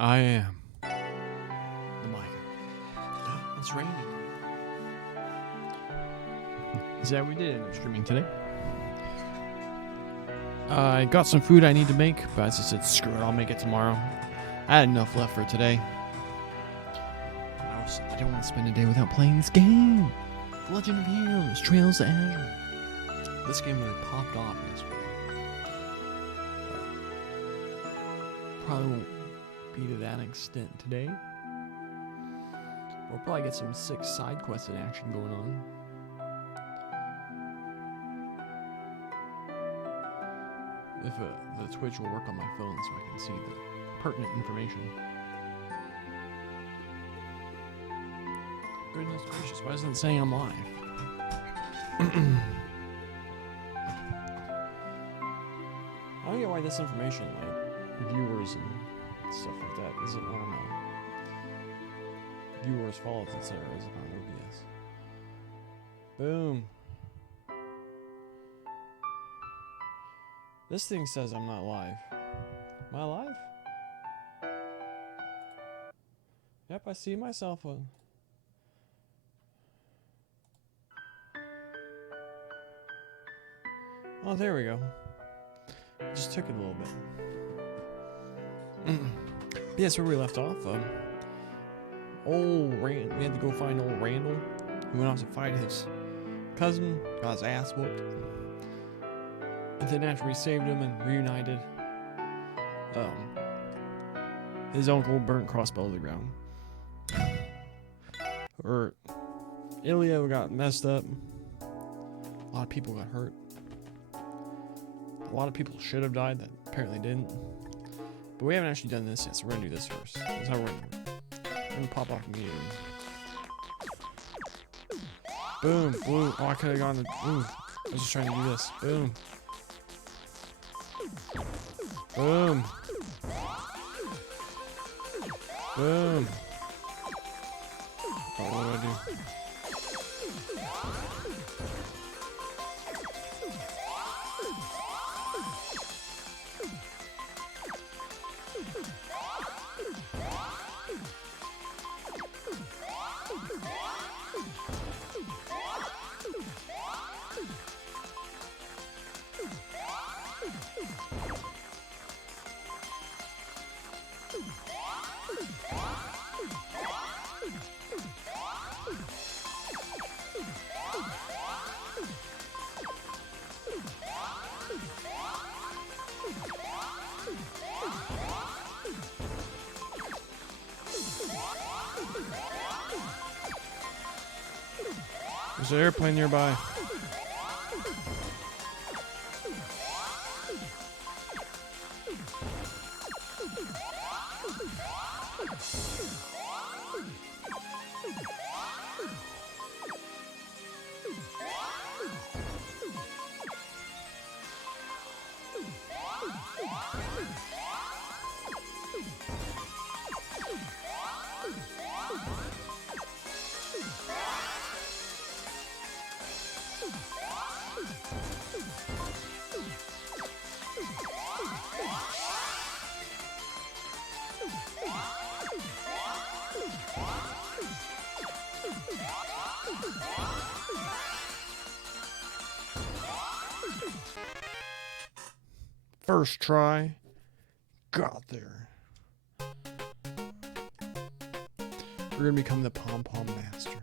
I am. The mic. It's raining. Is that what we did? I'm streaming today. I got some food I need to make, but as I said, screw it, I'll make it tomorrow. I had enough left for today. I don't want to spend a day without playing this game. The Legend of Heroes, Trails to Azure. This game really popped off yesterday. Probably won't be to that extent today. We'll probably get some sick side quests in action going on. If the Twitch will work on my phone so I can see the pertinent information. Goodness gracious, why isn't it saying I'm live? I don't get why this information, like viewers and stuff like that, isn't on viewers' faults, etc., isn't on OBS. Boom. This thing says I'm not live. Am I live? Yep, I see myself on. Oh, there we go. Just took it a little bit. Yes, where we left off. We had to go find old Randall, who went off to fight his cousin, got his ass whooped. And then after we saved him and reunited, his uncle burnt crossbow to the ground. Or Ilya got messed up. A lot of people got hurt. A lot of people should have died that apparently didn't. But we haven't actually done this yet, so we're gonna do this first. That's how we're gonna pop off immediately. Boom, blue. Oh, I could have gone to. Ooh, I was just trying to do this. Boom. Boom. Boom. Oh, what do I do? There's an airplane nearby. First try, got there. We're gonna become the pom-pom master.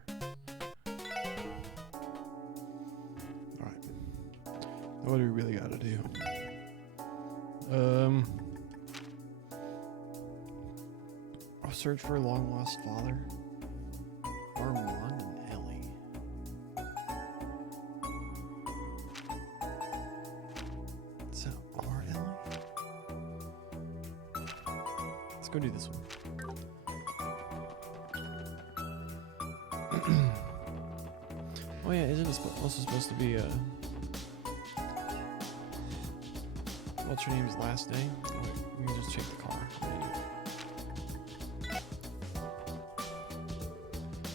Alright. What do we really gotta do? I'll search for a long-lost father. Armand and Ellie. So, let's go do this one. Oh yeah, isn't it also supposed to be what's her name's last name? Oh, wait, we can just check the car.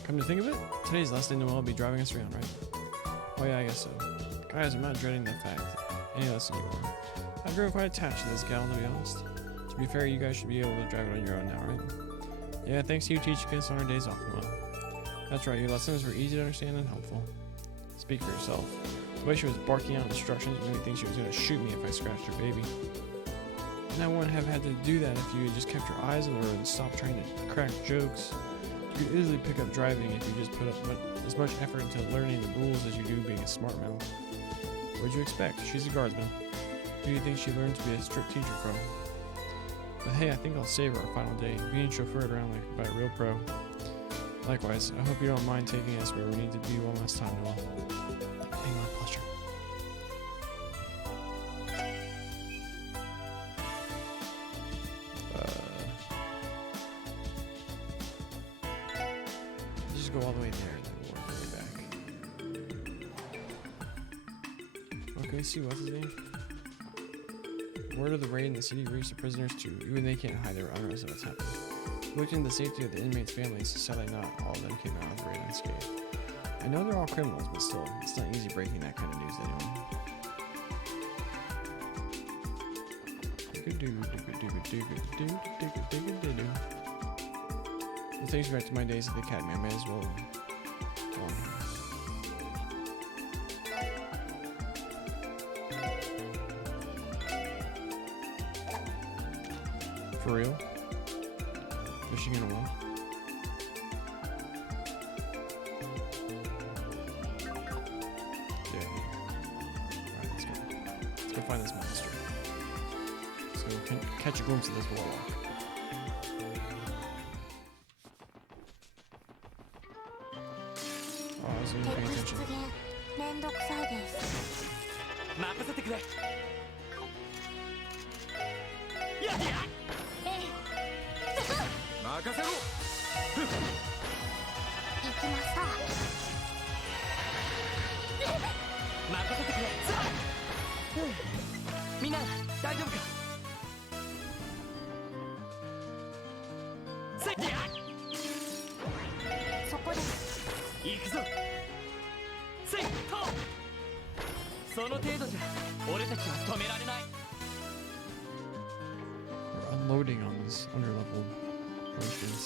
Come to think of it, today's the last day Noel will be driving us around, right? Oh yeah, I guess so. Guys, I'm not dreading the fact any less than you are. I've grown quite attached to this gal, to be honest. To be fair, you guys should be able to drive it on your own now, right? Yeah, thanks to you teaching us on our days off, Noel. That's right, your lessons were easy to understand and helpful. Speak for yourself. The way she was barking out instructions made me think she was going to shoot me if I scratched her baby. And I wouldn't have had to do that if you had just kept your eyes on the road and stopped trying to crack jokes. You could easily pick up driving if you just put up as much effort into learning the rules as you do being a smart mouth. What'd you expect? She's a guardsman. Who do you think she learned to be a strict teacher from? But hey, I think I'll save her our final day, being chauffeured around by a real pro. Likewise, I hope you don't mind taking us where we need to be one last time, Noel. Hey, my pleasure. Just go all the way there and then work our way back. Okay, see what's his name? Word of the raid in the city reached the prisoners too. Even they can't hide their unrest of what's happening. Looking at the safety of the inmates' families, sadly not all of them came out of the raid unscathed. I know they're all criminals, but still, it's not easy breaking that kind of news to anyone. It takes me back to my days at the academy. I may as well go on here. For real? Fishing in a well? Yeah. Alright, let's go. Let's go find this monster. Let's go catch a glimpse of this warlock. Oh, I wasn't even paying attention. We're unloading on these underleveled Russians.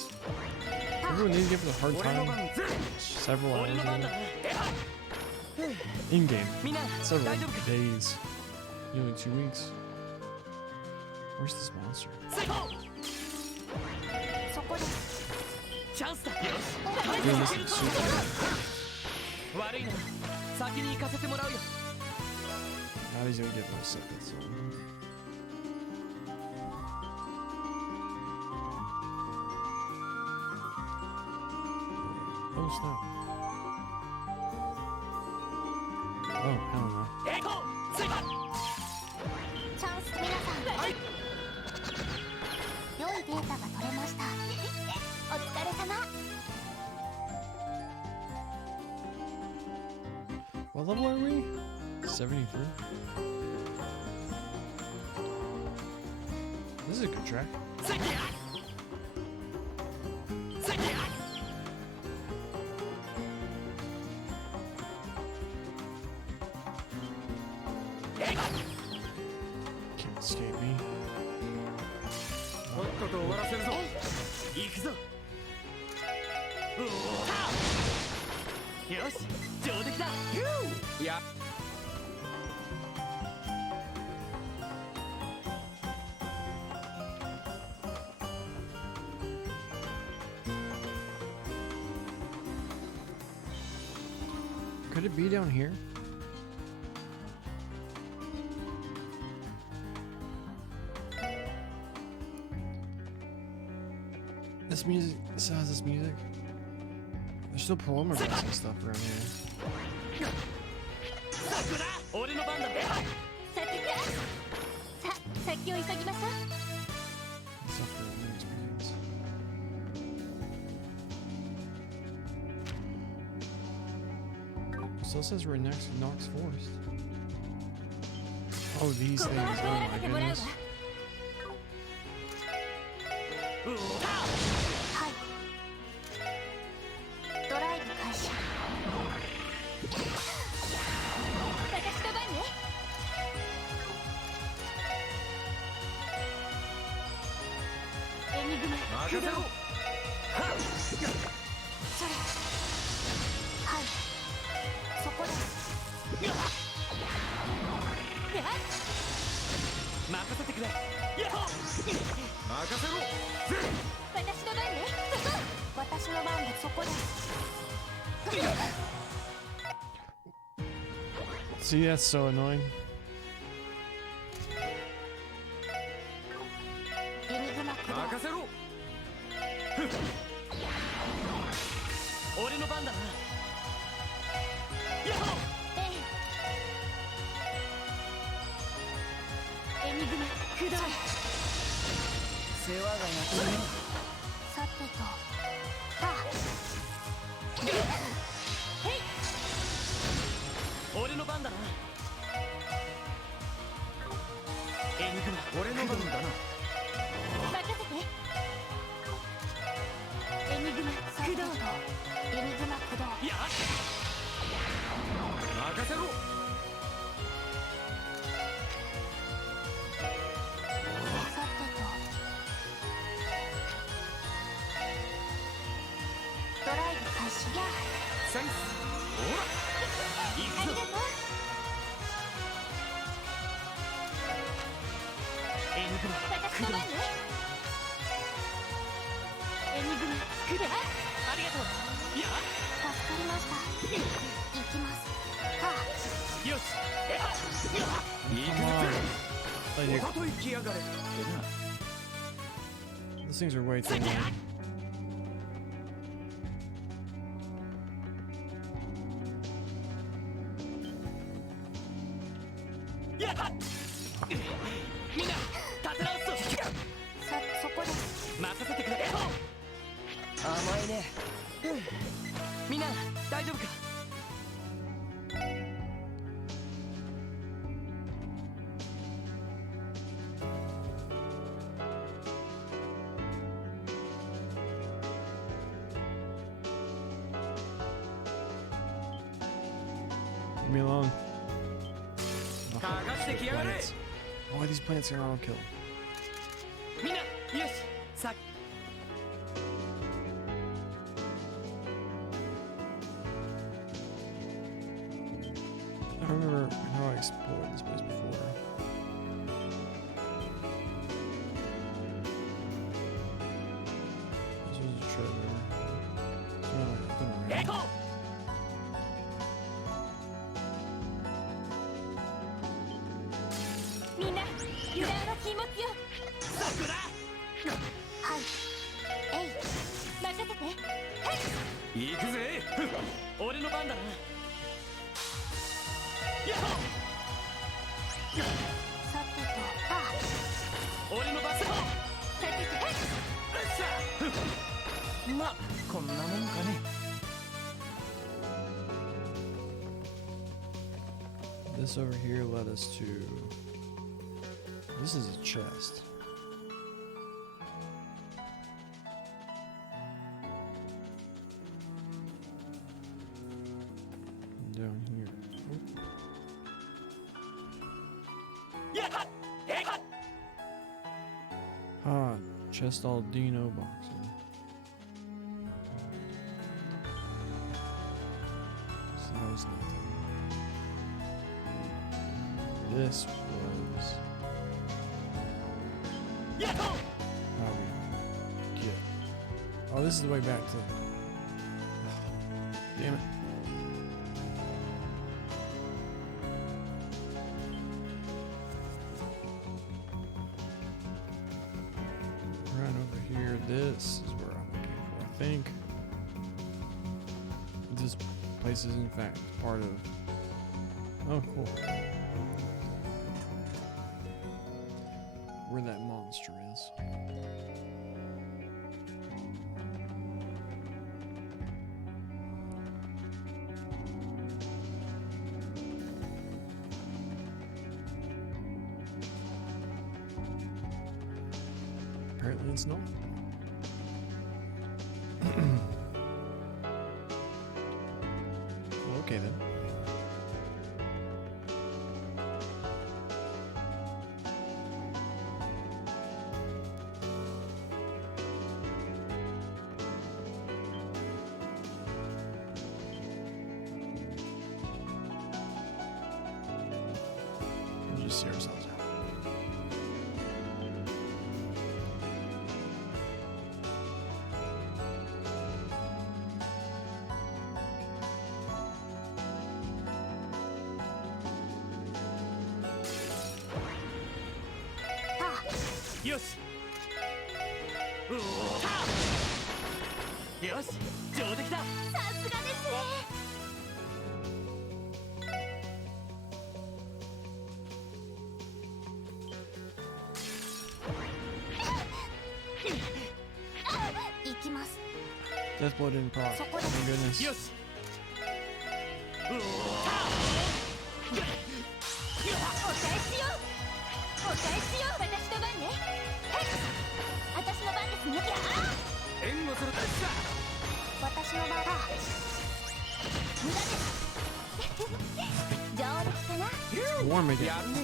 Everyone needs to give us a hard time. Several hours ago. In-game. Several days. Nearly 2 weeks. Where's this monster? Doing this in super good. Now he's gonna get more seconds. Oh snap. Oh, hell no. What level are we? 73? This is a good track. Can't escape me. Could it be down here? This music, this has this music. There's still preliminary and stuff around here. Stuff for the experience. Still says we're next to Nox Forest. Oh, these things. Oh my goodness. グマ駆動。それ。はい。そこです。任せてくれ。やっ任せろ。私の番ね。そこ。私の番でそこです。See, that's so annoying. エニグマ駆動。任せろ。俺の番だな。やっエニグマ駆動。世話が焼ける。さてと。はあ。俺の番だな。エニグマ俺の番だな。任せて。エニグマ駆動。エニグマ駆動。やっ任せろ。さてと。ドライブ開始や。センス。ほら行くぞ。ありがとう。エニグマ私の番ね。エニグマ駆動。ありがとう。やっ助かりました。行きます。はあ。よし。行 Come on. く Like, ぞ。と行きやがれ。 those things are way too long. やっみんな立て直すぞ。そこです。任せてくれ。甘いね。みんな大丈夫か。Leave me alone. かかってきやがれ。 Why are these plants here auto kill? みんなよし。さ I remember how I explored this place before. This was a treasure. It's not like I've been エ around. コ。みんな油断は禁物よ。桜。はい。えい。任せて。はい。行くぜ。俺の番だな。やっさてと。はあ。俺の番だ。さてと。はい。うっしゃ。まあこんなもんかね。 This over here led us to. This is a chest. Down here. Oh. やっえっ Ah, chest all Dino box. So that was nothing. This was やっ how we get. Oh, this is the way back to. Damn it. Right over here. This is where I'm looking for, I think. This place is in fact part of. Oh, cool. Where that monster is. Apparently it's not. Well, okay then. see ourselves out.よしよし上出来だ。さすがですね。行きます。 Deathblow didn't proc. So what- Thank goodness. よしお返しよ。お返しよ。私の番ね。はい。私の番ですね。援護するたちだ。私の番だ。無駄です。上出来かな。 Warm again. やるね。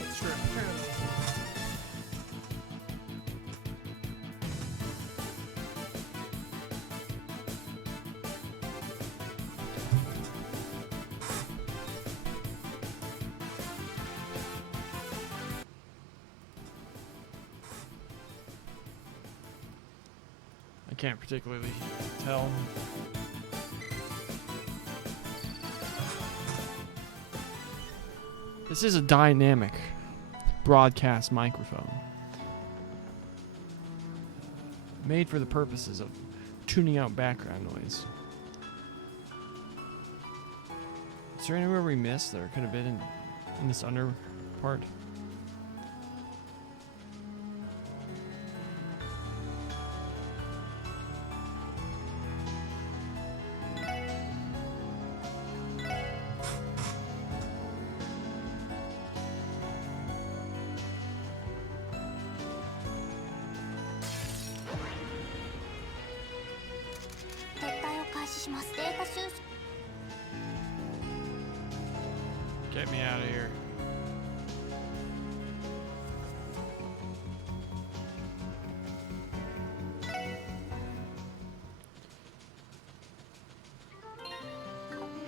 I can't particularly tell. This is a dynamic broadcast microphone made for the purposes of tuning out background noise. Is there anywhere we missed that could have been in this under part? Get me out of here.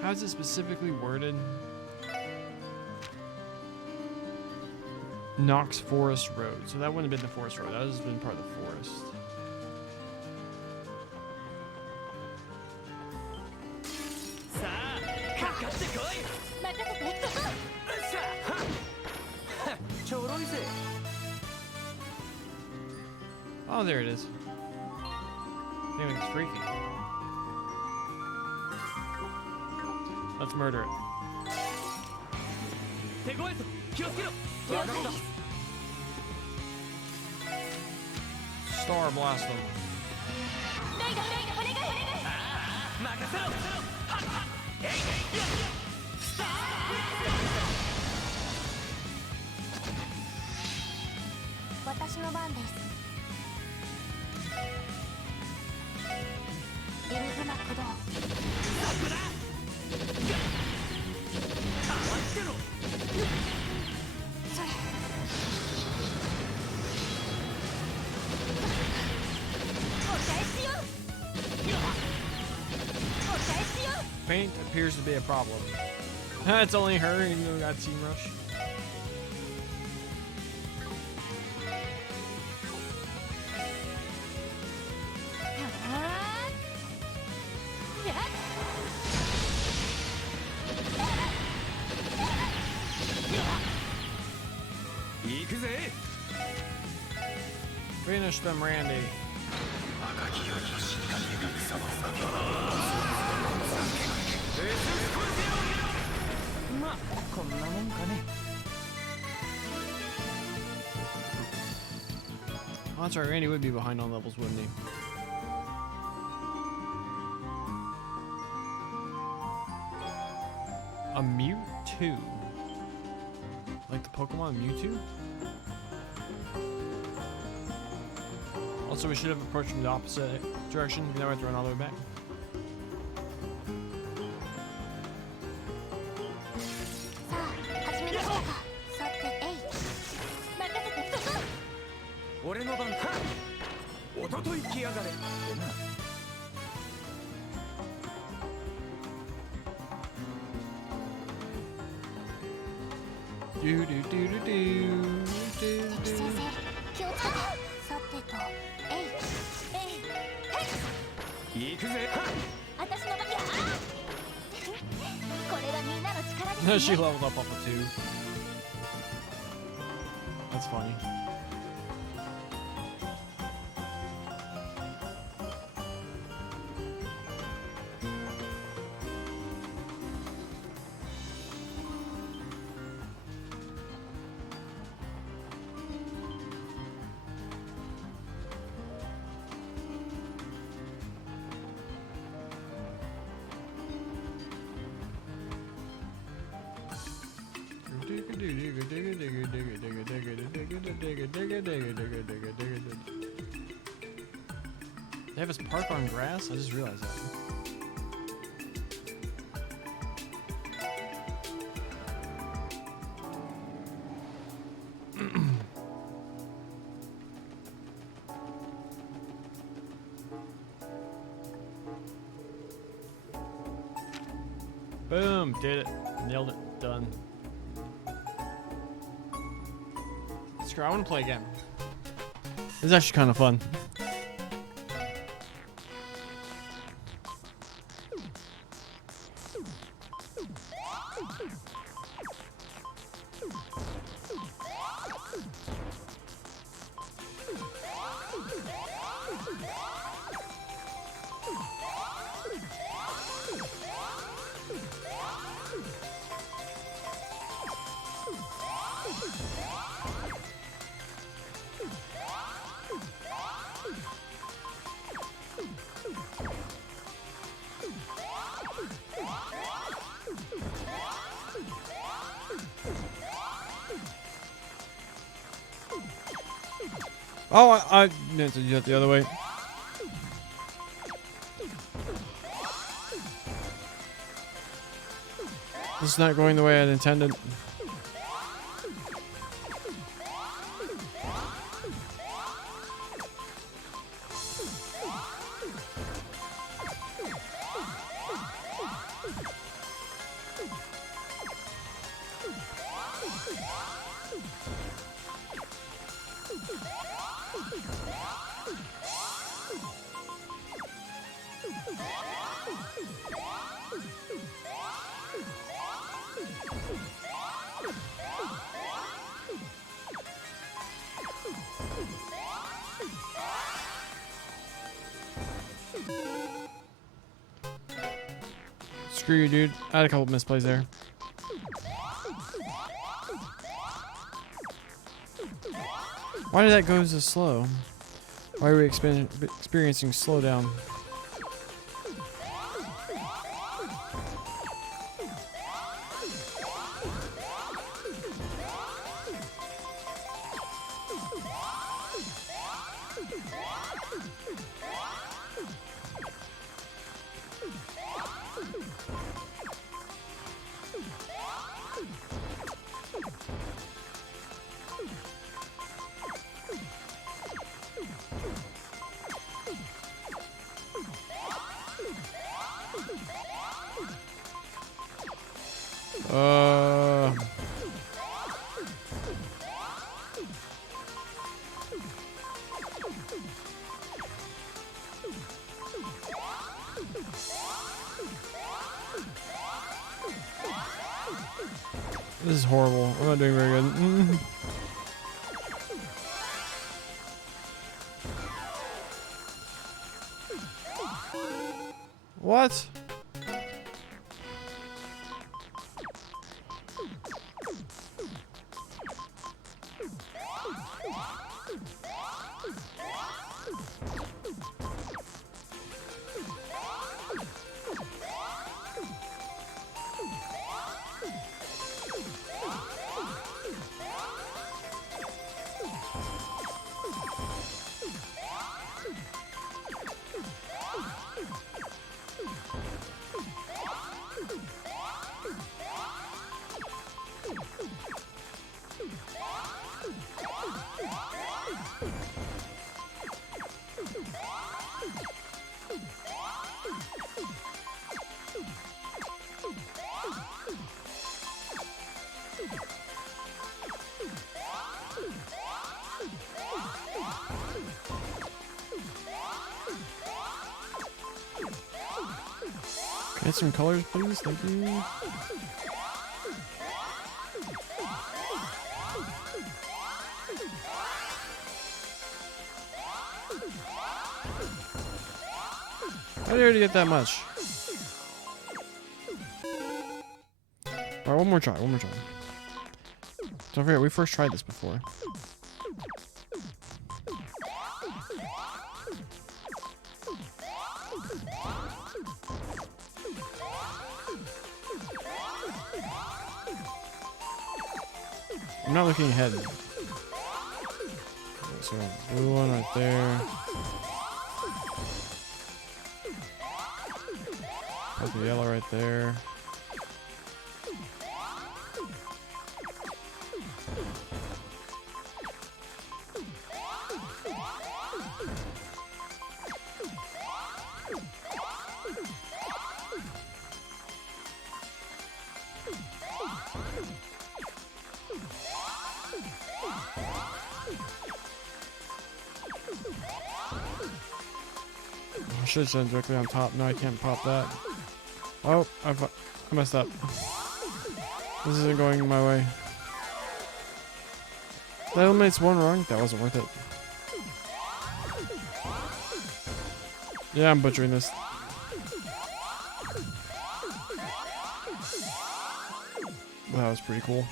How is it specifically worded? Knox Forest Road. So that wouldn't have been the Forest Road. That would have been part of the forest. Oh, there it is. Damn, it's freaky. Let's murder it. Star blast them. 私の番です。エルグナ駆動。それ。お返しよ。お返しよ。 Paint appears to be a problem. It's only her, even though we got Team Rush. Finish them, Randy. Oh, that's right, Randy would be behind on levels, wouldn't he? A Mewtwo. Like the Pokemon Mewtwo? Also, we should have approached from the opposite direction. Now we have to run all the way back. Do do do do do do 先 do. 生気をつけてさてとえいえいへい行くぜはっ私の番やこれがみんなの力 No, です she ね leveled up a 2. That's funny. They have us park on grass? I just realized that. Boom! Did it. Nailed it. Done. Screw, I want to play again. It's actually kind of fun. Oh, I meant to do that the other way. This is not going the way I intended. Screw you, dude. I had a couple misplays there. Why did that go so slow? Why are we experiencing slowdown? This is horrible. I'm not doing very good. What? Get some colors, please. Thank you. How did I already get that much? Alright, one more try, one more try. Don't forget, we first tried this before. I'm not looking ahead. So, blue one right there. Purple yellow right there. I should have done directly on top. No, I can't pop that. Oh, I messed up. This isn't going my way. That eliminates one wrong. That wasn't worth it. Yeah, I'm butchering this. Well, that was pretty cool.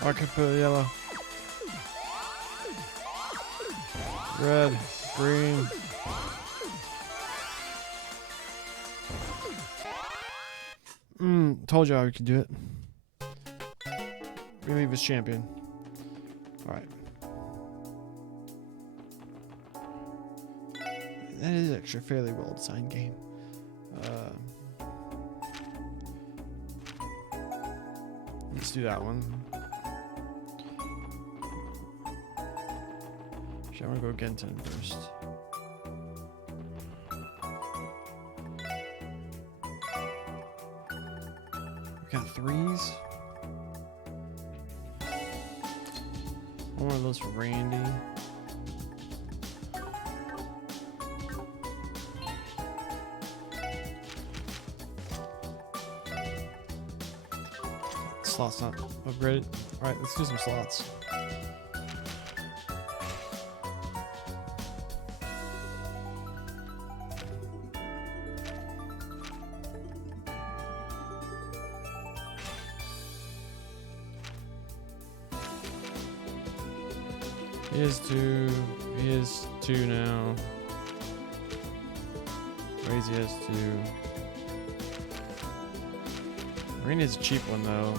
I could put yellow. Red, green. Told you I could do it. Relieve his champion. Alright. That is actually a fairly well designed game. Let's do that one. Actually, I want to go Genten first. We got threes. One of those for Randy. Slots not upgraded. Alright, let's do some slots. He is two now. Crazy has two. Green is a cheap one though.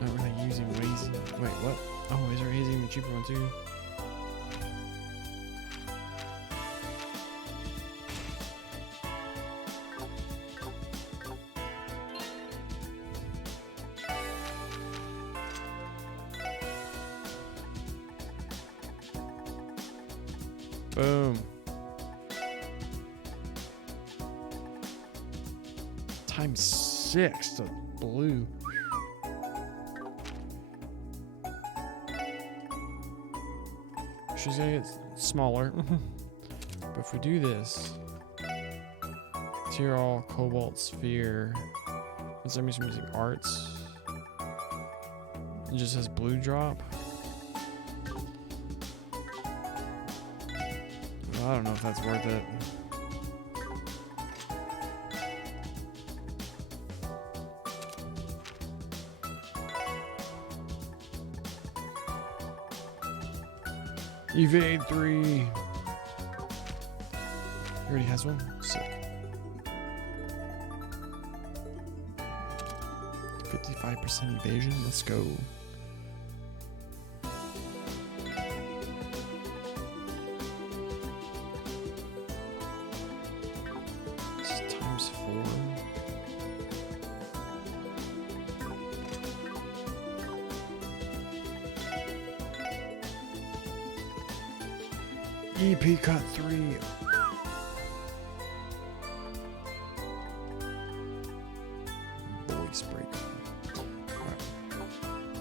Not really using Wazy. Wait, what? Oh, is there using the cheaper one too? Boom. Times 6 to blue. She's gonna get smaller. But if we do this, tier all cobalt sphere. Since I'm using arts, it just says blue drop. Well, I don't know if that's worth it. Evade 3. He already has one. Sick. 55% evasion. Let's go. This is times 4. EP cut 3. Voice break. Right.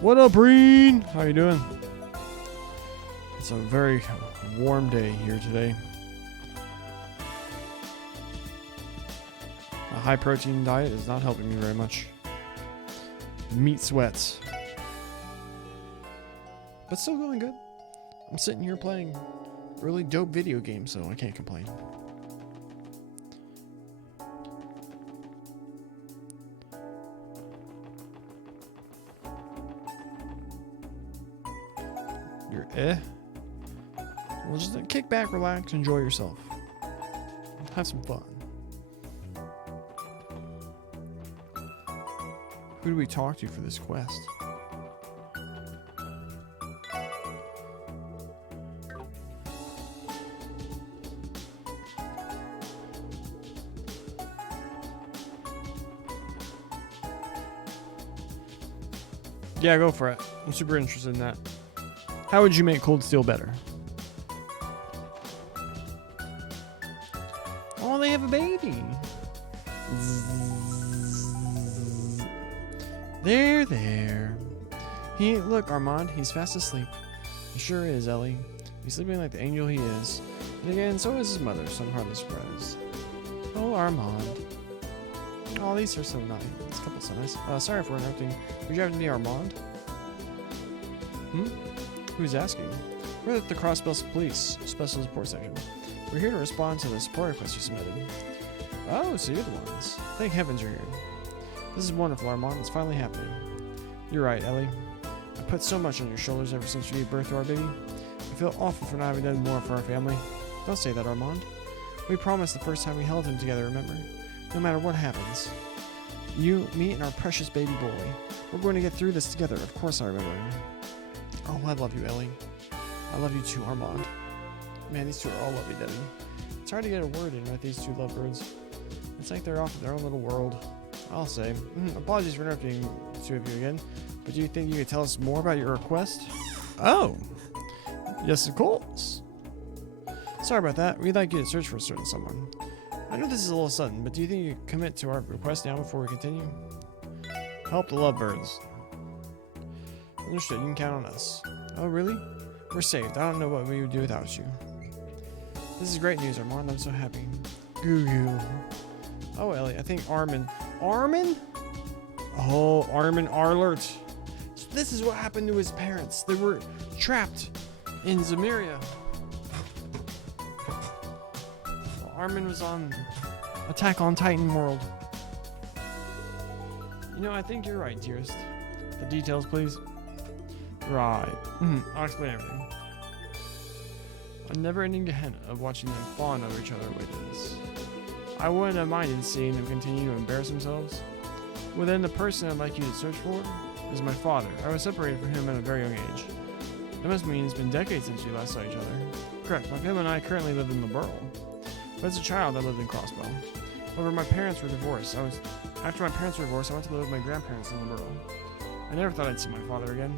What up, Breen? How you doing? It's a very warm day here today. A high protein diet is not helping me very much. Meat sweats. But still going good. I'm sitting here playing really dope video games, so I can't complain. You're well, just kick back, relax, enjoy yourself. Have some fun. Who do we talk to for this quest? Yeah, go for it. I'm super interested in that. How would you make Cold Steel better? Oh, they have a baby. There. Look, Armand, he's fast asleep. He sure is, Ellie. He's sleeping like the angel he is. And again, so is his mother, so I'm hardly surprised. Oh, Armand. Oh, these are so nice. This couple's so nice. Sorry for interrupting. Would you happen to be Armand? Who's asking? We're at the Crossbells Police Special Support Section. We're here to respond to the support request you submitted. Oh, so you're the ones. Thank heavens you're here. This is wonderful, Armand. It's finally happening. You're right, Ellie. I put so much on your shoulders ever since you gave birth to our baby. I feel awful for not having done more for our family. Don't say that, Armand. We promised the first time we held him together, remember? No matter what happens. You, me, and our precious baby boy. We're going to get through this together. Of course I remember. Oh, I love you, Ellie. I love you too, Armand. Man, these two are all lovely, Debbie. It's hard to get a word in with these two lovebirds. It's like they're off in their own little world. I'll say. Apologies for interrupting the two of you again, but do you think you could tell us more about your request? Oh. Yes, of course. Sorry about that. We'd like you to search for a certain someone. I know this is a little sudden, but do you think you could commit to our request now before we continue? Help the lovebirds. Understood. You can count on us. Oh, really? We're saved. I don't know what we would do without you. This is great news, Armand. I'm so happy. Goo goo. Oh, Ellie, I think Armin. Armin? Oh, Armin Arlert. So this is what happened to his parents. They were trapped in Zamiria. Armin was on Attack on Titan World. You know, I think you're right, dearest. The details, please. Right. I'll explain everything. A never-ending Gehenna of watching them fawn over each other awaits. I wouldn't have minded seeing them continue to embarrass themselves. Well, then the person I'd like you to search for is my father. I was separated from him at a very young age. That must mean it's been decades since you last saw each other. Correct. My family and I currently live in the borough. But as a child, I lived in Crossbow. However, my parents were divorced. After my parents were divorced, I went to live with my grandparents in the borough. I never thought I'd see my father again.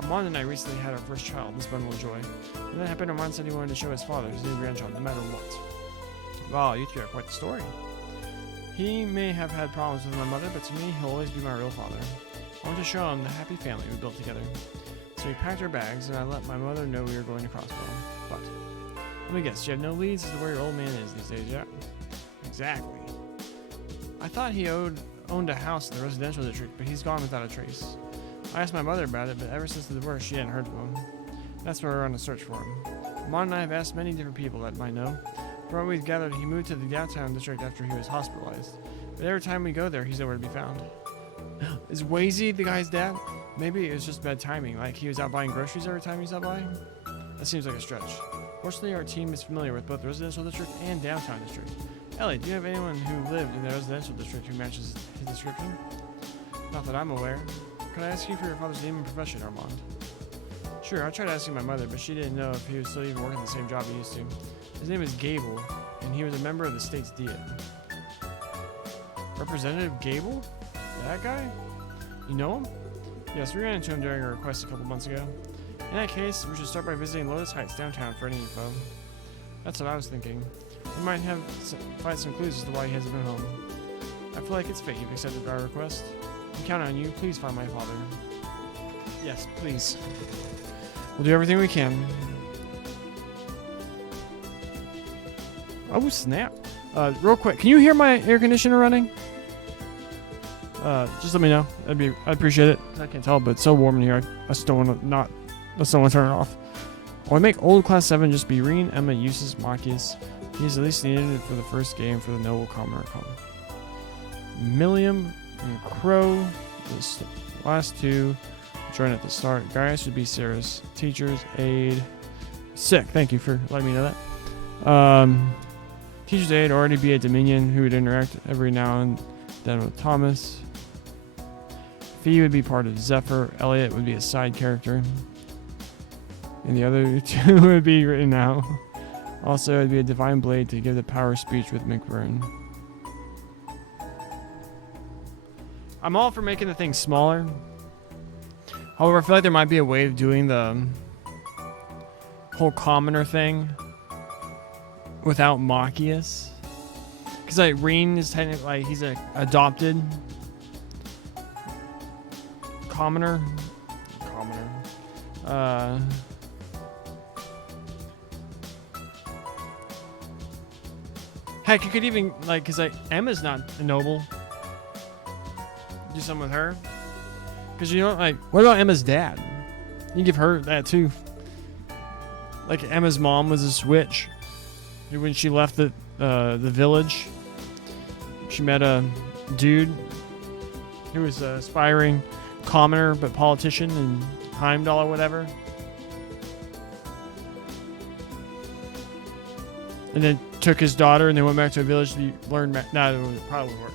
Armand and I recently had our first child, Miss Bundle of Joy. When that happened, Armand said he wanted to show his father his new grandchild, no matter what. Wow, you two have quite the story. He may have had problems with my mother, but to me, he'll always be my real father. I want to show him the happy family we built together. So we packed our bags, and I let my mother know we were going to Crossbow. But let me guess, you have no leads as to where your old man is these days, yeah? Exactly. I thought he owned a house in the residential district, but he's gone without a trace. I asked my mother about it, but ever since the divorce, she hadn't heard from him. That's why we're on a search for him. Mon and I have asked many different people that might know. From what we've gathered, he moved to the downtown district after he was hospitalized. But every time we go there, he's nowhere to be found. Is Wazy the guy's dad? Maybe it was just bad timing, like he was out buying groceries every time he stopped by? That seems like a stretch. Fortunately, our team is familiar with both the residential district and downtown district. Ellie, do you have anyone who lived in the residential district who matches his description? Not that I'm aware. Could I ask you for your father's name and profession, Armand? Sure, I tried asking my mother, but she didn't know if he was still even working the same job he used to. His name is Gable, and he was a member of the state's Diet. Representative Gable? That guy? You know him? Yes, we ran into him during a request a couple months ago. In that case, we should start by visiting Lotus Heights downtown for any info. That's what I was thinking. We might find some clues as to why he hasn't been home. I feel like it's fate you've accepted our request. I count on you. Please find my father. Yes, please. We'll do everything we can. Oh, snap. Real quick, can you hear my air conditioner running? Just let me know. I'd appreciate it. I can't tell, but it's so warm in here. I still want to turn it off. Or make old class 7 just be Reen, Emma, Eustace, Machias. He's at least needed for the first game for the Noble Commoner. Millium and Crow, the last two, join at the start. Guys would be Sarah's teachers, aide. Sick, thank you for letting me know that. Teacher's aide already be a Dominion who would interact every now and then with Thomas. Fee would be part of Zephyr. Elliot would be a side character. And the other two would be written out. Also, it'd be a Divine Blade to give the power speech with McBurn. I'm all for making the thing smaller. However, I feel like there might be a way of doing the whole commoner thing without Machias. Because like Reen is technically like he's an adopted commoner. Heck, you could even like, cause like Emma's not a noble. Do something with her. Cause you know, like, what about Emma's dad? You can give her that too. Like Emma's mom was a switch. When she left the village, she met a dude who was an aspiring commoner but politician in Heimdall or whatever. And then took his daughter and they went back to a village to learn. Nah, it probably wouldn't work.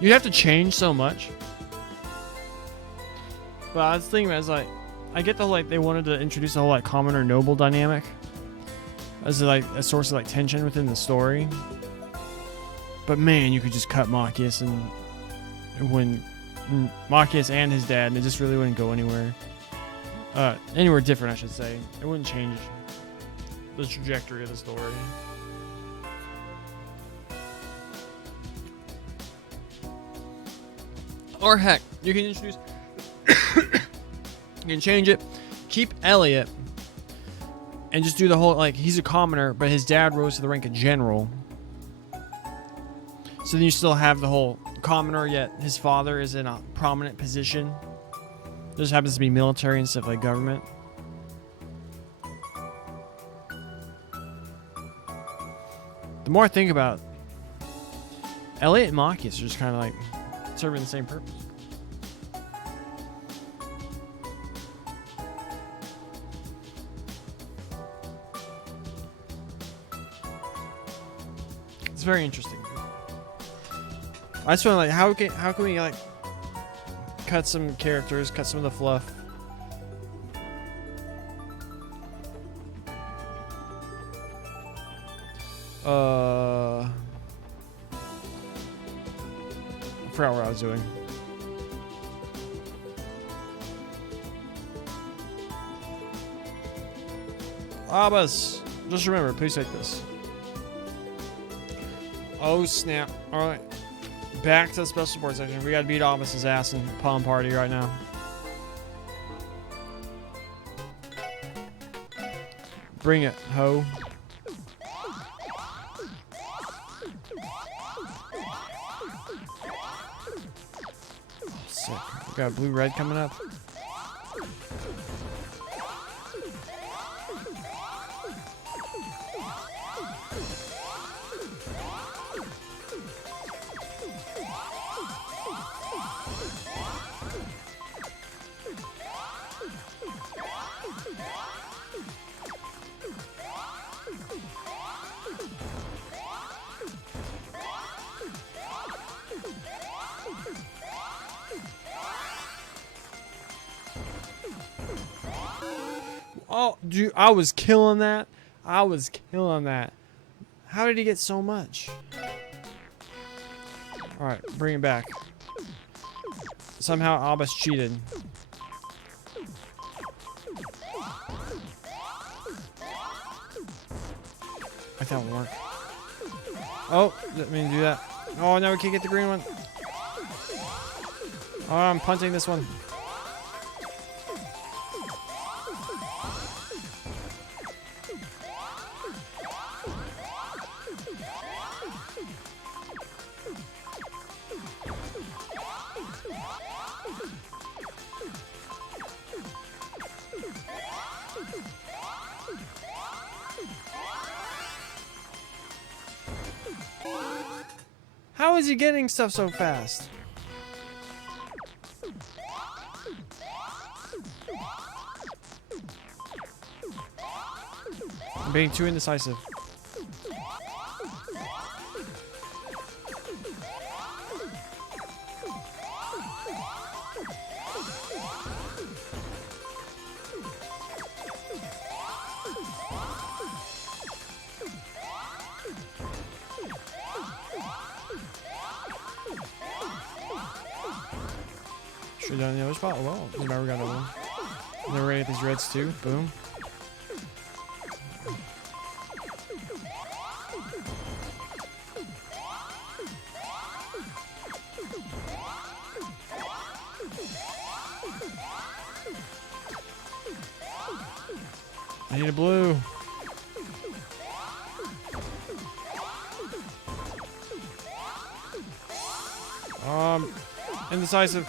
You'd have to change so much. But I was thinking, as like, I get the whole, like, they wanted to introduce the whole like commoner noble dynamic as like a source of like tension within the story. But man, you could just cut Machias and when Machias and his dad, and it just really wouldn't go anywhere. Anywhere different, I should say. It wouldn't change the trajectory of the story. Or heck, you can introduce you can change it, keep Elliot, and just do the whole, like, he's a commoner, but his dad rose to the rank of general. So then you still have the whole commoner, yet his father is in a prominent position. It just happens to be military and stuff like government. The more I think about it, Elliot and Machias are just kind of like serving the same purpose. It's very interesting. I just want to, like, how can we like cut some characters, cut some of the fluff. I forgot what I was doing. Abbas, just remember, please take this. Oh snap! All right, back to the special support section. We gotta beat Abbas's ass in Palm Party right now. Bring it, ho. Sick. We got blue-red coming up. Oh, dude, I was killing that. I was killing that. How did he get so much? Alright, bring it back. Somehow Albus cheated. Like that won't work. Oh, didn't mean to do that. Oh, no, we can't get the green one. Oh, I'm punting this one. How is he getting stuff so fast? I'm being too indecisive. Should've done the other spot. Well, we never got over. Then we're gonna get these reds too. Boom. I need a blue. Indecisive.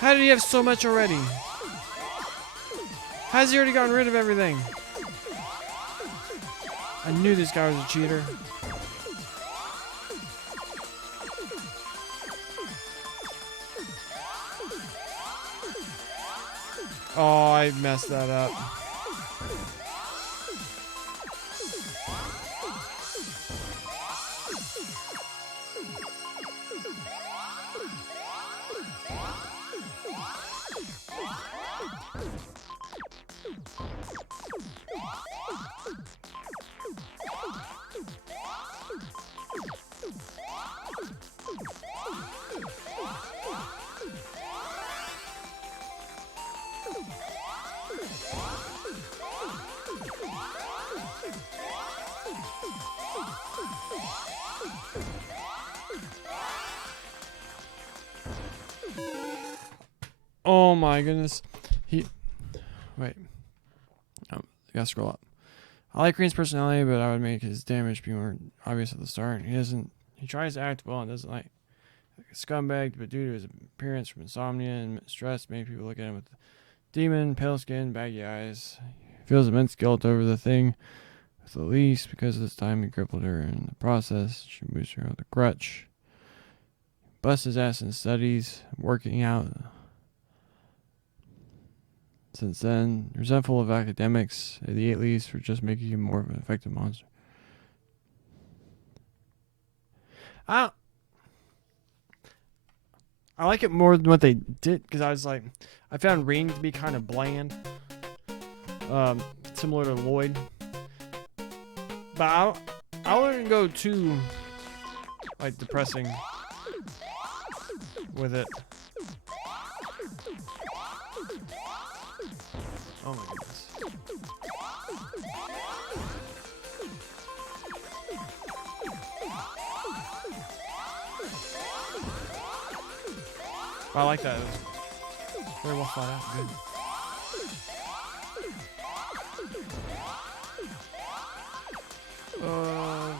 How did he have so much already? How's he already gotten rid of everything? I knew this guy was a cheater. Oh, I messed that up. Oh my goodness. Wait. I gotta scroll up. I like Green's personality, but I would make his damage be more obvious at the start. He tries to act well and doesn't like a scumbag, but due to his appearance from insomnia and stress, many people look at him with demon, pale skin, baggy eyes. He feels immense guilt over the thing with Elise because of this time he crippled her in the process. She moves her with a crutch. Busts his ass in studies, working out. Since then, resentful of academics, the Elise for just making him more of an effective monster. I like it more than what they did because I found Ring to be kind of bland, similar to Lloyd. But I wouldn't go too depressing with it. Oh my goodness. I like that. It was very well thought out. Good.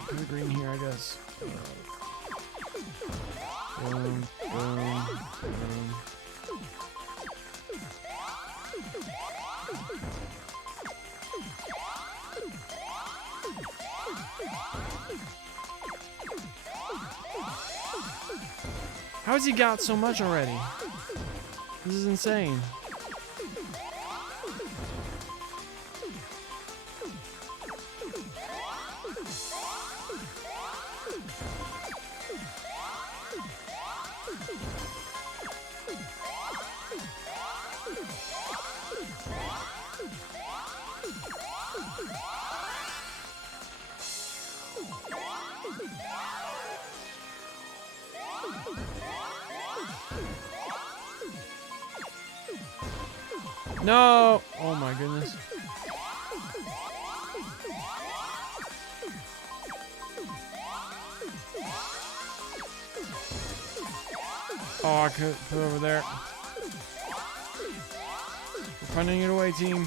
Put the green here, I guess. Boom, boom, boom. How has he got so much already? This is insane. No! Oh my goodness. Oh, I could put it over there. We're punting it away, team.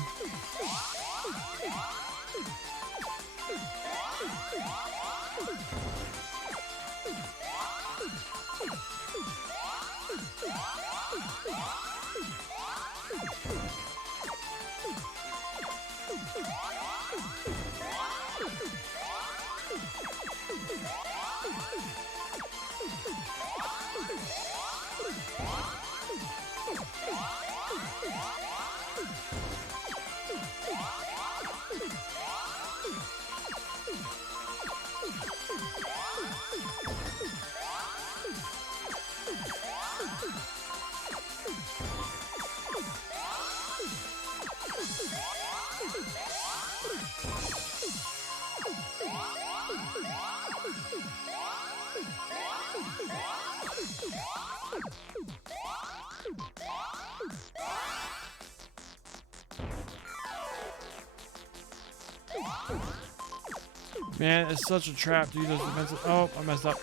Man, it's such a trap to use those defensive. Oh, I messed up.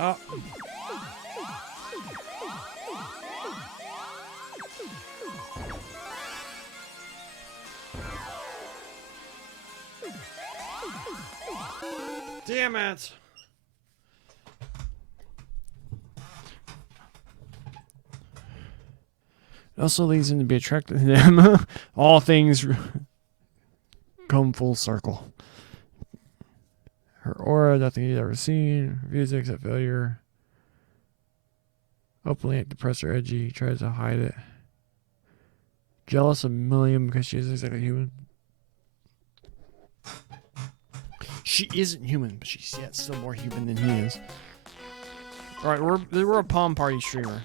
Oh. Damn it. It also leads him to be attracted to them. All things come full circle. Her aura, nothing he's ever seen. Reviews except failure. Openly depressed or edgy. He tries to hide it. Jealous of Milliam because she is exactly human. She isn't human, but she's yet still more human than he is. Alright, we're a Palm Party streamer.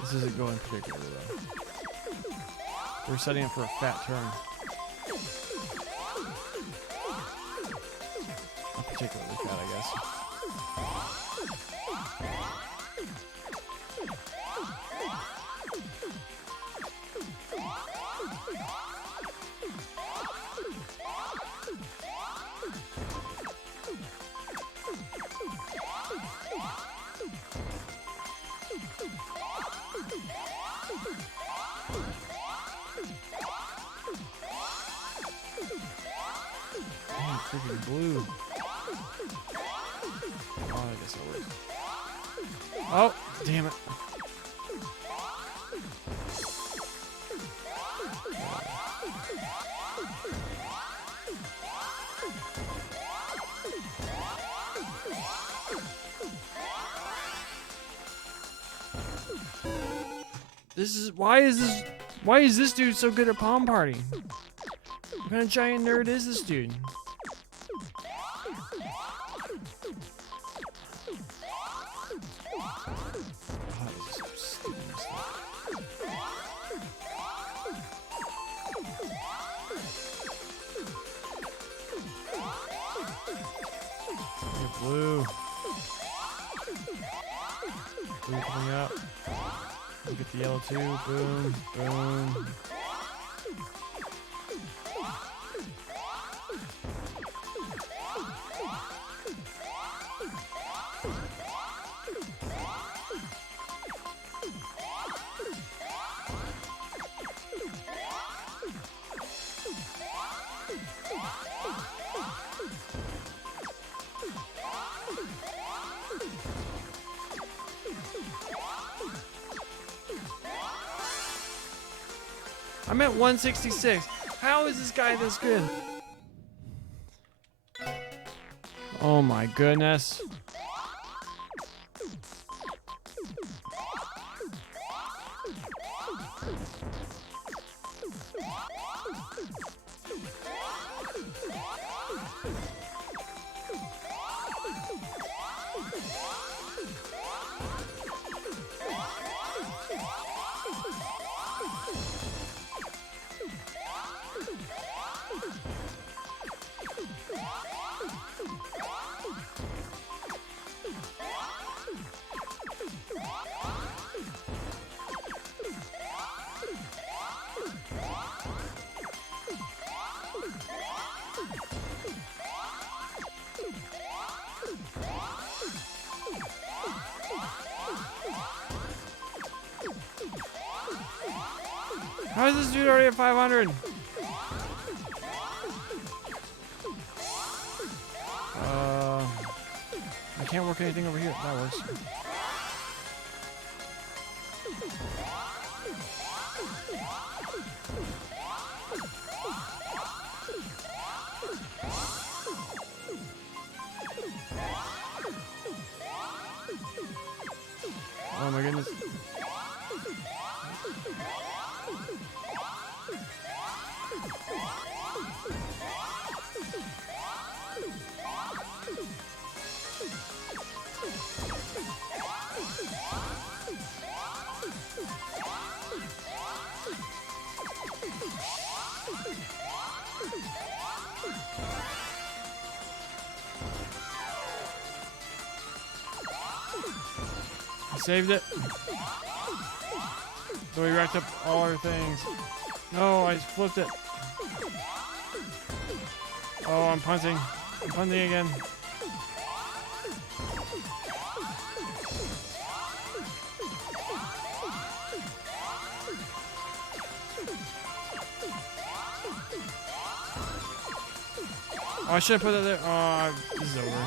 This isn't going particularly well. We're setting up for a fat turn. Not particularly fat, I guess. Damn, freaking blue. Oh, I guess that works. Oh, damn it. Why is this dude so good at Palm Party? What kind of giant nerd is this dude? God, this is so stupid and stuff. Get blue. Blue coming up. You get the yellow too. Boom, boom. I'm at 166. How is this guy this good? Oh my goodness. How is this dude already at 500? I can't work anything over here. That works. Oh my goodness. Saved it. So we racked up all our things. No, I flipped it. Oh, I'm punting. I'm punting again. Oh, I should have put that there. Oh, this is over.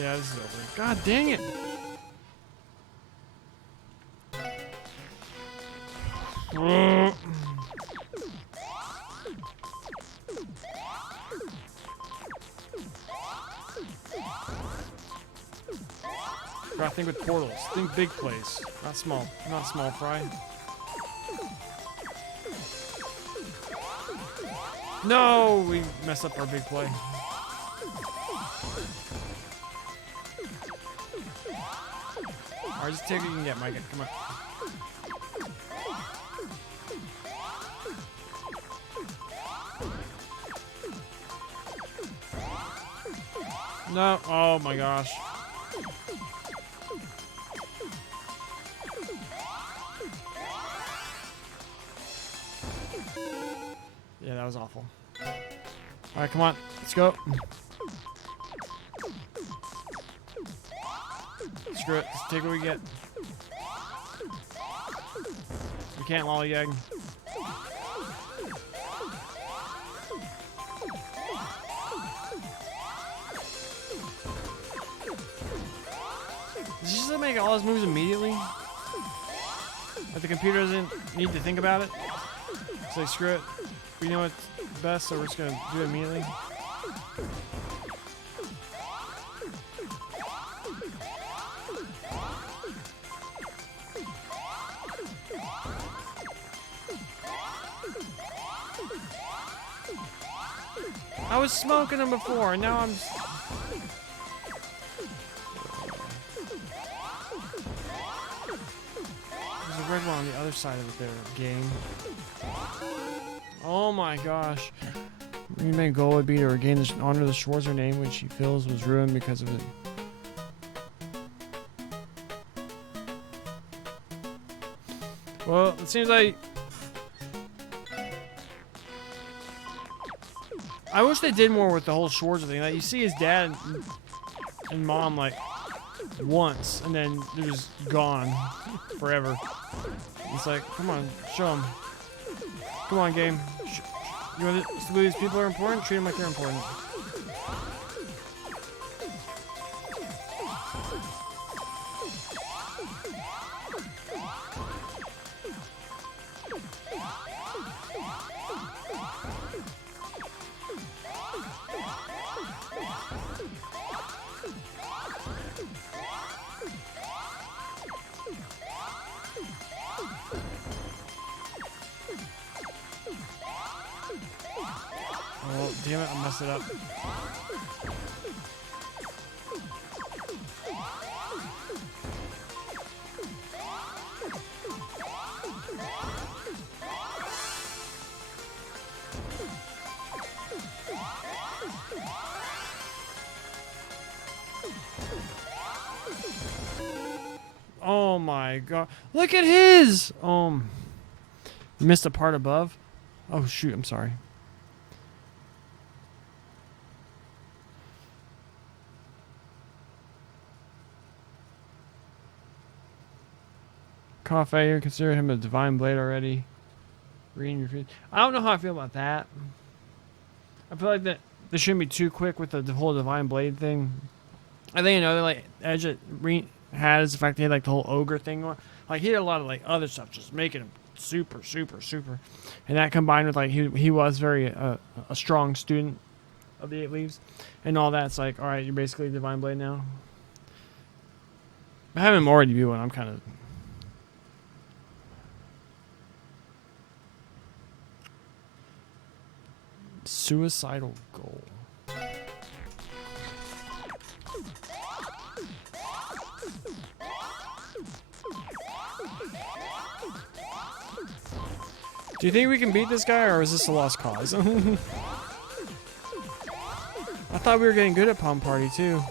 Yeah, this is over. God dang it. Gotta think with portals. Think big plays, not small fry. No, we messed up our big play. Alright, just take what you can get, Micah. Come on. No, oh my gosh. Yeah, that was awful. Alright, come on. Let's go. Screw it. Let's take what we get. We can't lollygag. Does he just make all his moves immediately? Like the computer doesn't need to think about it? It's like, screw it. We know what's best, so we're just gonna do it immediately. I was smoking them before, and now I'm... There's a red one on the other side of it there, game. Oh my gosh. Your main goal would be to regain the honor of the Schwarzer name, which he feels was ruined because of it. Well, it seems like... I wish they did more with the whole Schwarzer thing. Like, you see his dad and mom, like, once, and then they're just gone forever. It's like, come on, show them. Come on, game. You want to believe these people are important? Treat them like they're important. Oh, damn it, I messed it up. Oh my god. Look at his! Missed a part above. Oh shoot, I'm sorry. Coffee, consider him a divine blade already. Reading your feet. I don't know how I feel about that. I feel like that they shouldn't be too quick with the whole divine blade thing. I think another like edge that had is the fact they had like the whole ogre thing going. Like he had a lot of like other stuff, just making him super, and that combined with like he was very a strong student of the 8 Leaves and all that. It's like, all right, you're basically divine blade now. I haven't already viewed one. I'm kind of. Suicidal goal. Do you think we can beat this guy, or is this a lost cause? I thought we were getting good at Palm Party too.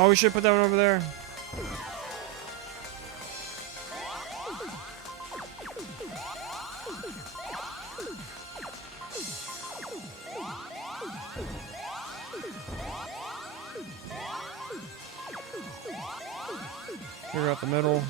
Oh, we should put that one over there. Figure out the middle.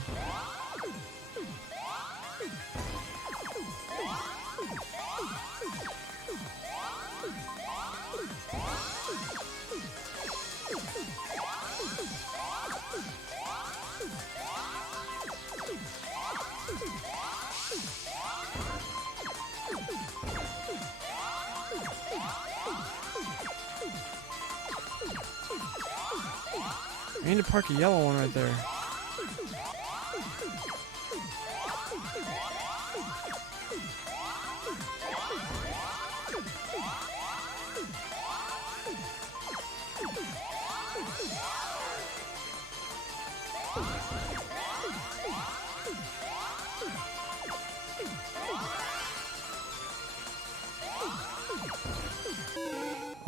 I need to park a yellow one right there.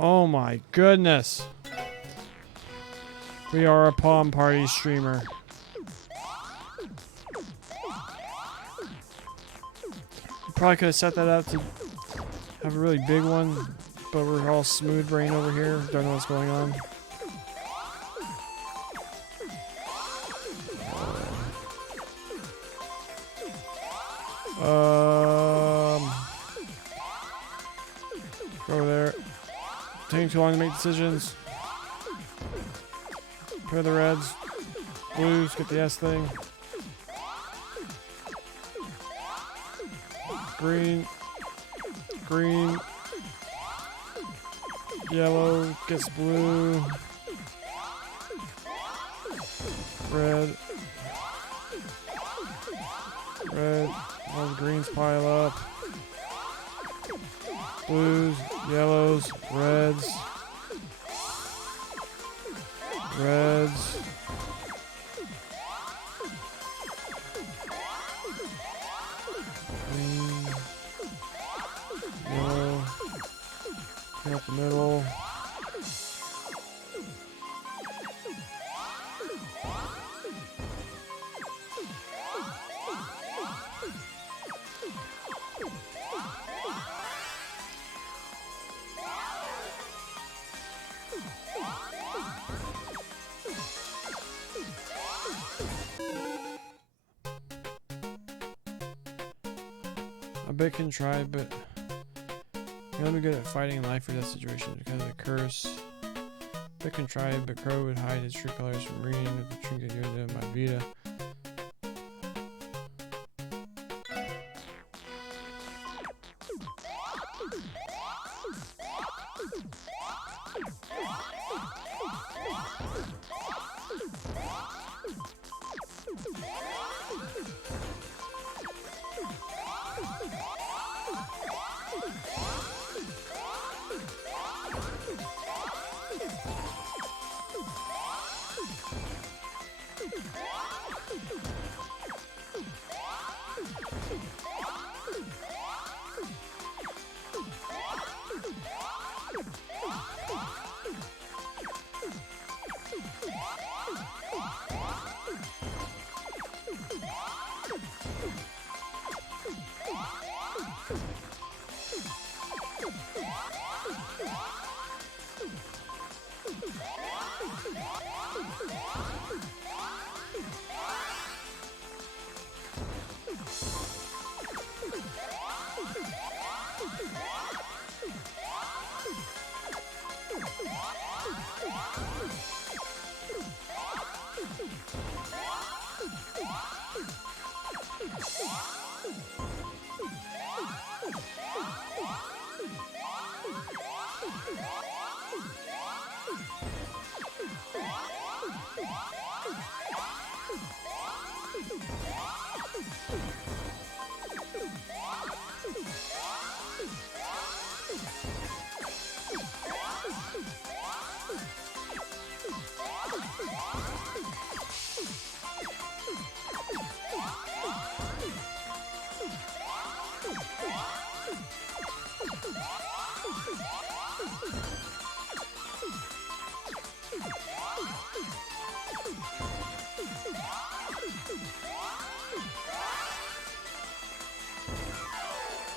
Oh my goodness. We are a Palm Party streamer. Probably could have set that up to have a really big one, but we're all smooth brain over here. Don't know what's going on. Go over there. Taking too long to make decisions. Pair the reds. Blues, get the S thing. Green. Green. Yellow gets blue. Red. Red. All the greens pile up. Blues, yellows, reds. Reds. Green. Yellow. Clean up the middle. A bit contrived, but you're only good at fighting in life or death situations because of the curse. A bit contrived, but Crow would hide his true colors from reading with the trinket given to him by Vita.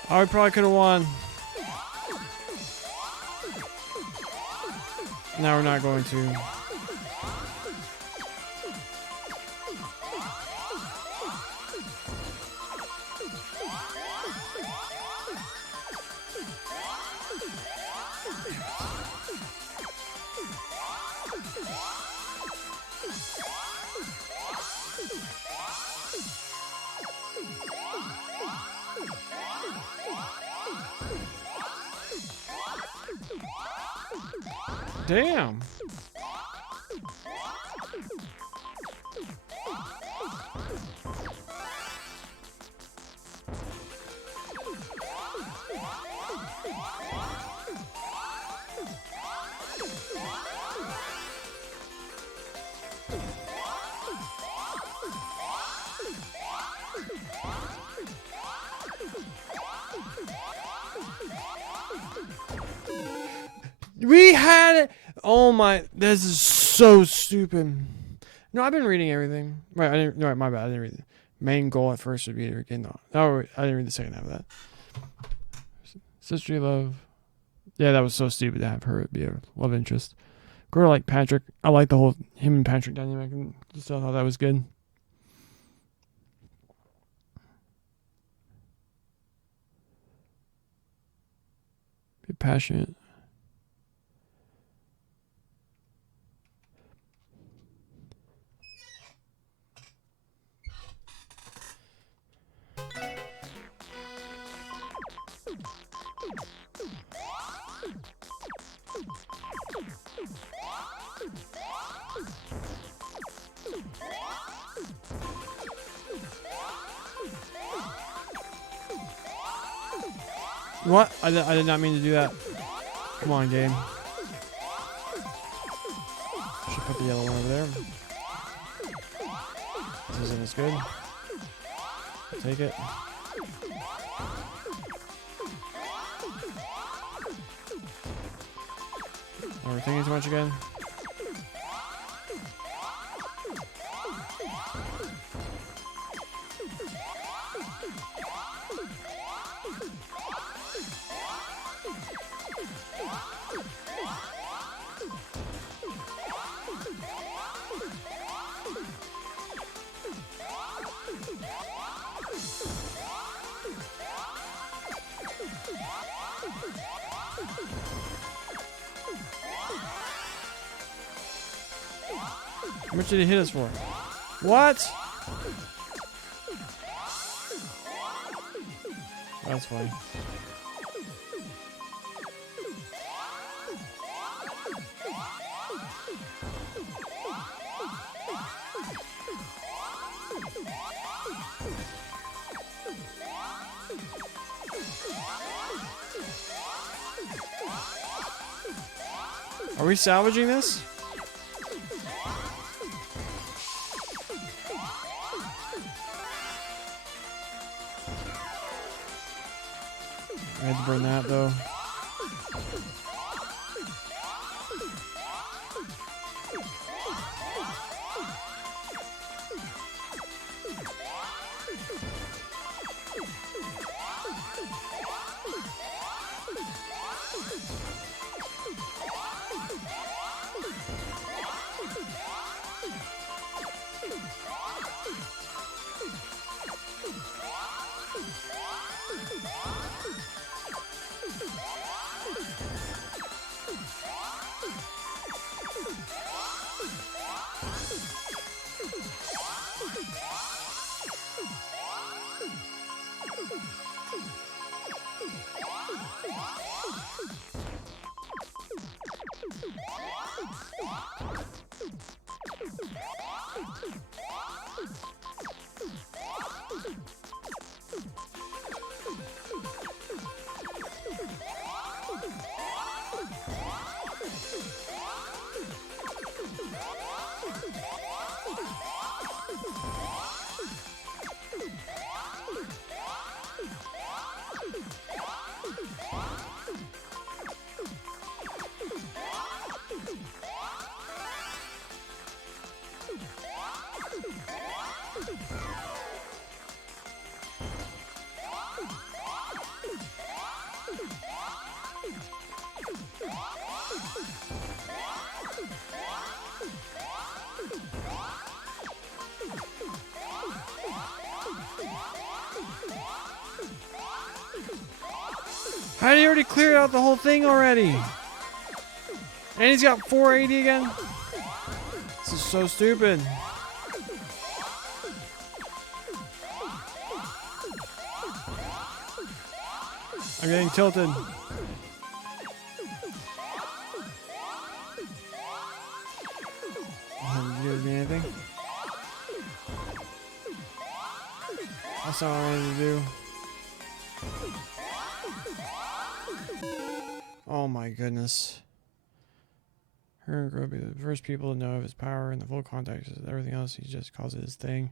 Oh, we probably could have won. Now we're not going to. Damn. We had it. Oh my, this is so stupid. No, I've been reading everything. Right, I didn't. No, my bad. I didn't read it. Main goal at first would be to regain the. No, I didn't read the second half of that. Sisterly love. Yeah, that was so stupid to have her be a love interest. Girl like Patrick. I like the whole him and Patrick dynamic. And just thought that was good. Be passionate. What? I did not mean to do that. Come on, game. Should put the yellow one over there. This isn't as good. Take it. Are we thinking too much again? How much did he hit us for? What? That's funny. Are we salvaging this? I had to burn that though. How did he already clear out the whole thing already? And he's got 480 again? This is so stupid. I'm getting tilted. Did you give me anything? That's not what I wanted to do. Oh my goodness. Her and Grow will be the first people to know of his power and the full context of everything else. He just calls it his thing.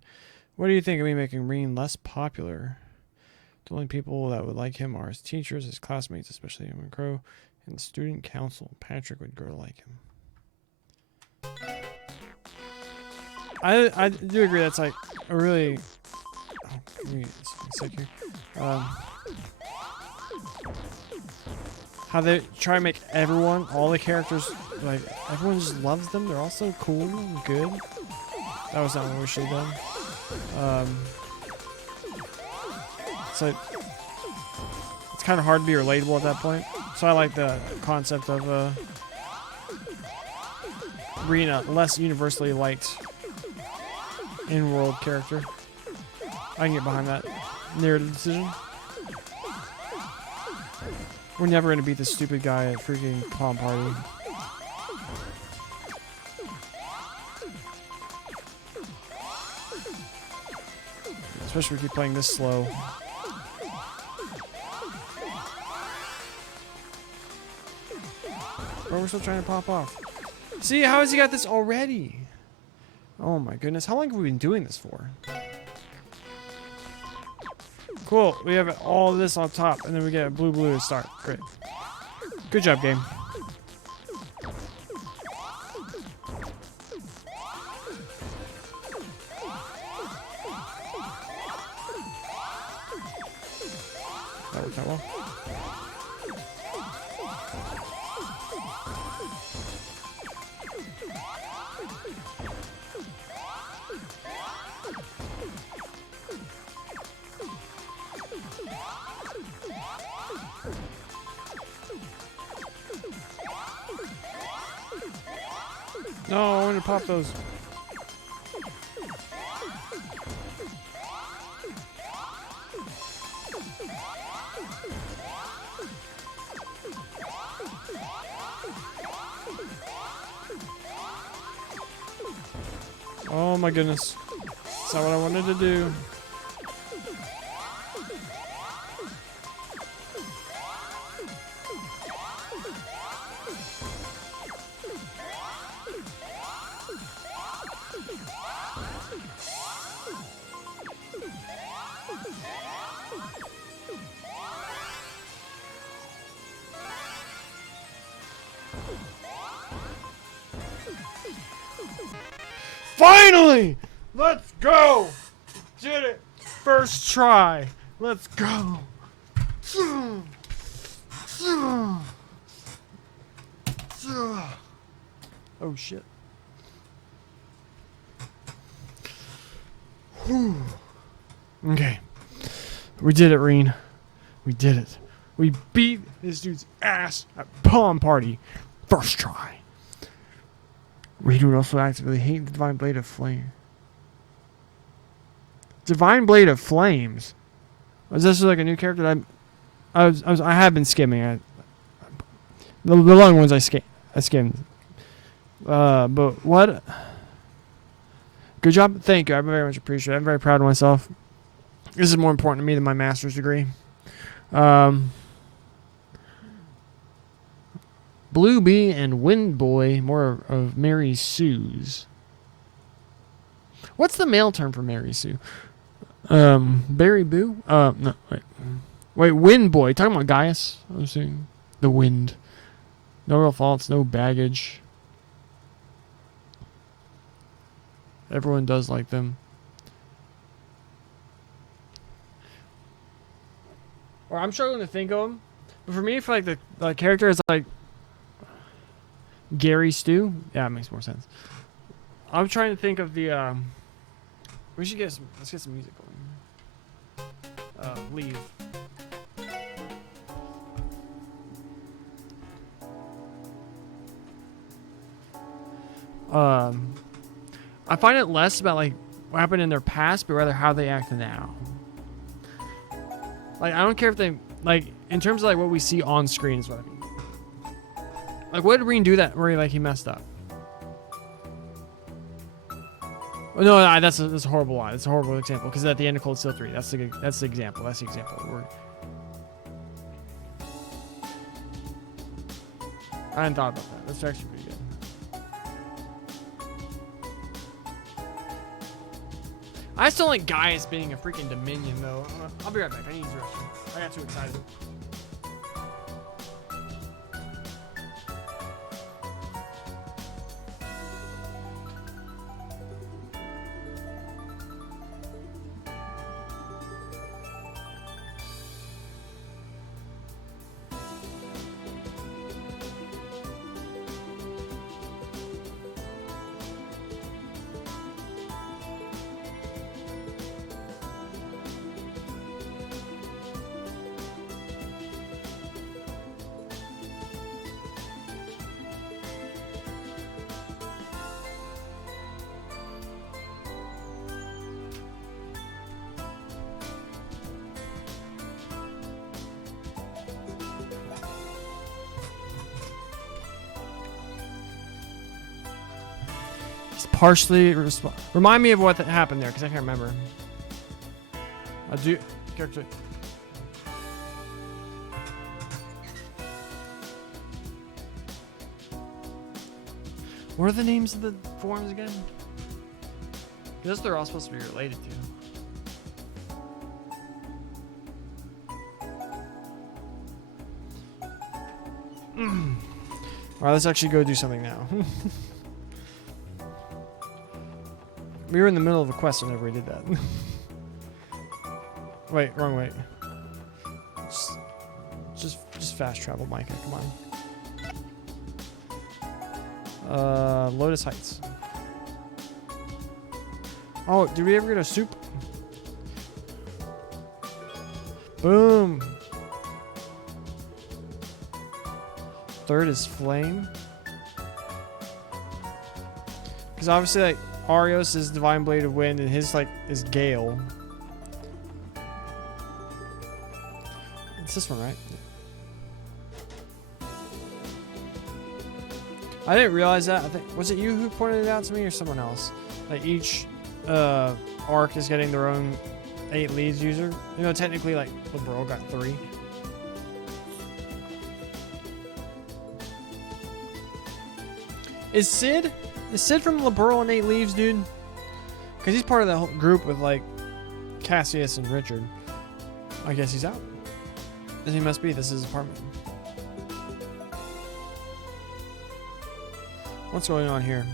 What do you think of me making Reen less popular? The only people that would like him are his teachers, his classmates, especially when Crow, And student council. Patrick would grow like him. I do agree that's like a really... Oh, give me a sec here. How they try to make everyone, all the characters, like, everyone just loves them. They're all so cool and good. That was not what we should have done. It's like, it's kind of hard to be relatable at that point. So I like the concept of being a less universally liked in-world character. I can get behind that narrative decision. We're never going to beat this stupid guy at freaking Palm Party. Especially if we keep playing this slow. But we're still trying to pop off. See, how has he got this already? Oh my goodness, how long have we been doing this for? Cool, we have all this on top, and then we get a blue to start. Great. Good job, game. That worked out well. No, I want to pop those. Oh my goodness. That's not what I wanted to do. Finally! Let's go! Did it! First try! Let's go! Oh shit. Whew. Okay. We did it, Reen. We did it. We beat this dude's ass at Palm Party. First try. Reed would also actively hate the Divine Blade of Flame. Divine Blade of Flames? Was this like a new character that I have been skimming. The long ones I skimmed. But what? Good job. Thank you. I very much appreciate it. I'm very proud of myself. This is more important to me than my master's degree. Blue Bee and Wind Boy, more of Mary Sue's. What's the male term for Mary Sue? Barry Boo? No, wait. Wait, Wind Boy. Talking about Gaius? I'm saying the wind. No real faults, no baggage. Everyone does like them. Or I'm struggling to think of them. But for me, if like the character is like Gary Stu, yeah, it makes more sense. I'm trying to think of the we should get some, let's get some music going. Leave. I find it less about like what happened in their past, but rather how they act now. Like, I don't care if they, like, in terms of like what we see on screen is what I mean. Like, what did Reen do that where he messed up? Oh, no, that's a horrible lie. That's a horrible example because at the end of Cold Steel 3, that's the example. That's the example. I hadn't thought about that. That's actually pretty good. I still like Gaius being a freaking Dominion, though. I'll be right back. I need to use the restroom. I got too excited. partially remind me of what happened there, because I can't remember. I do. Character. What are the names of the forms again? Because they're all supposed to be related to. Alright, let's actually go do something now. We were in the middle of a quest whenever we did that. Wait, wrong way. Just fast travel, Micah. Come on. Lotus Heights. Oh, did we ever get a soup? Boom. Third is Flame. Because obviously, like, Arios is Divine Blade of Wind, and his, like, is Gale. It's this one, right? I didn't realize that. I think, was it you who pointed it out to me or someone else? Like, each arc is getting their own 8 leads user. You know, technically, like, LeBron got 3. Is Sid from LeBron and 8 Leaves, dude? Because he's part of that whole group with, like, Cassius and Richard. I guess he's out. Then he must be. This is his apartment. What's going on here?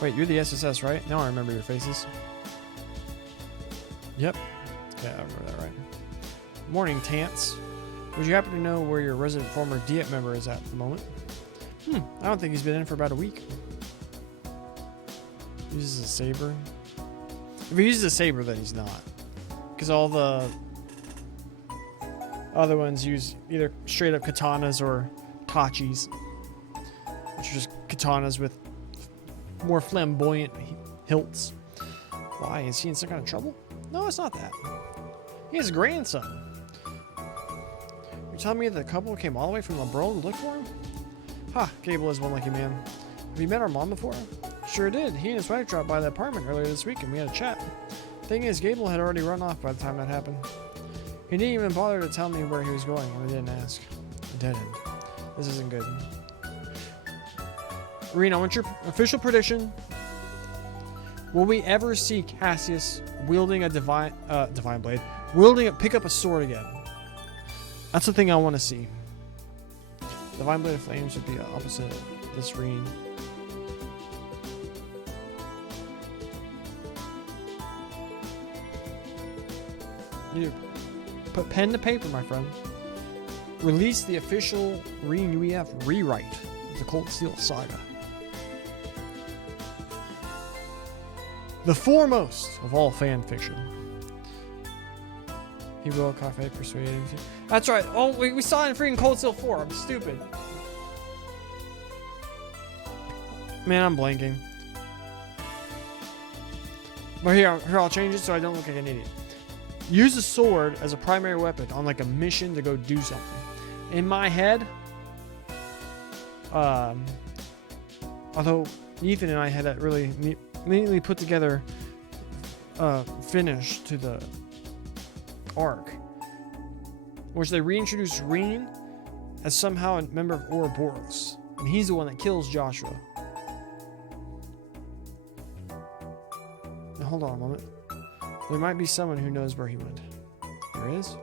Wait, you're the SSS, right? Now I remember your faces. Yep. Yeah, I remember that right. Morning, Tance. Would you happen to know where your resident former Diet member is at the moment? I don't think he's been in for about a week. He uses a saber. If he uses a saber, then he's not. Because all the other ones use either straight up katanas or tachis. Which are just katanas with more flamboyant hilts. Why? Is he in some kind of trouble? No, it's not that. He has a grandson. You're telling me that the couple came all the way from LeBron to look for him? Ha, Gable is one lucky man. Have you met our mom before? Sure did. He and his wife dropped by the apartment earlier this week and we had a chat. Thing is, Gable had already run off by the time that happened. He didn't even bother to tell me where he was going, and I didn't ask. A dead end. This isn't good. Reen, I want your official prediction. Will we ever see Cassius wielding a divine blade, pick up a sword again? That's the thing I want to see. Divine Blade of Flames would be opposite this Reen. You put pen to paper, my friend. Release the official Reen UEF rewrite of the Cold Steel Saga. The foremost of all fan fiction. He will cafe persuading. That's right. Oh, we saw it in freaking Cold Steel 4. I'm stupid. Man, I'm blanking. But here I'll change it so I don't look like an idiot. Use a sword as a primary weapon on like a mission to go do something. In my head, although Ethan and I had that really neatly put together finish to the arc, which they reintroduced Reen as somehow a member of Ouroboros, and he's the one that kills Joshua. Now hold on a moment. There might be someone who knows where he went. There is?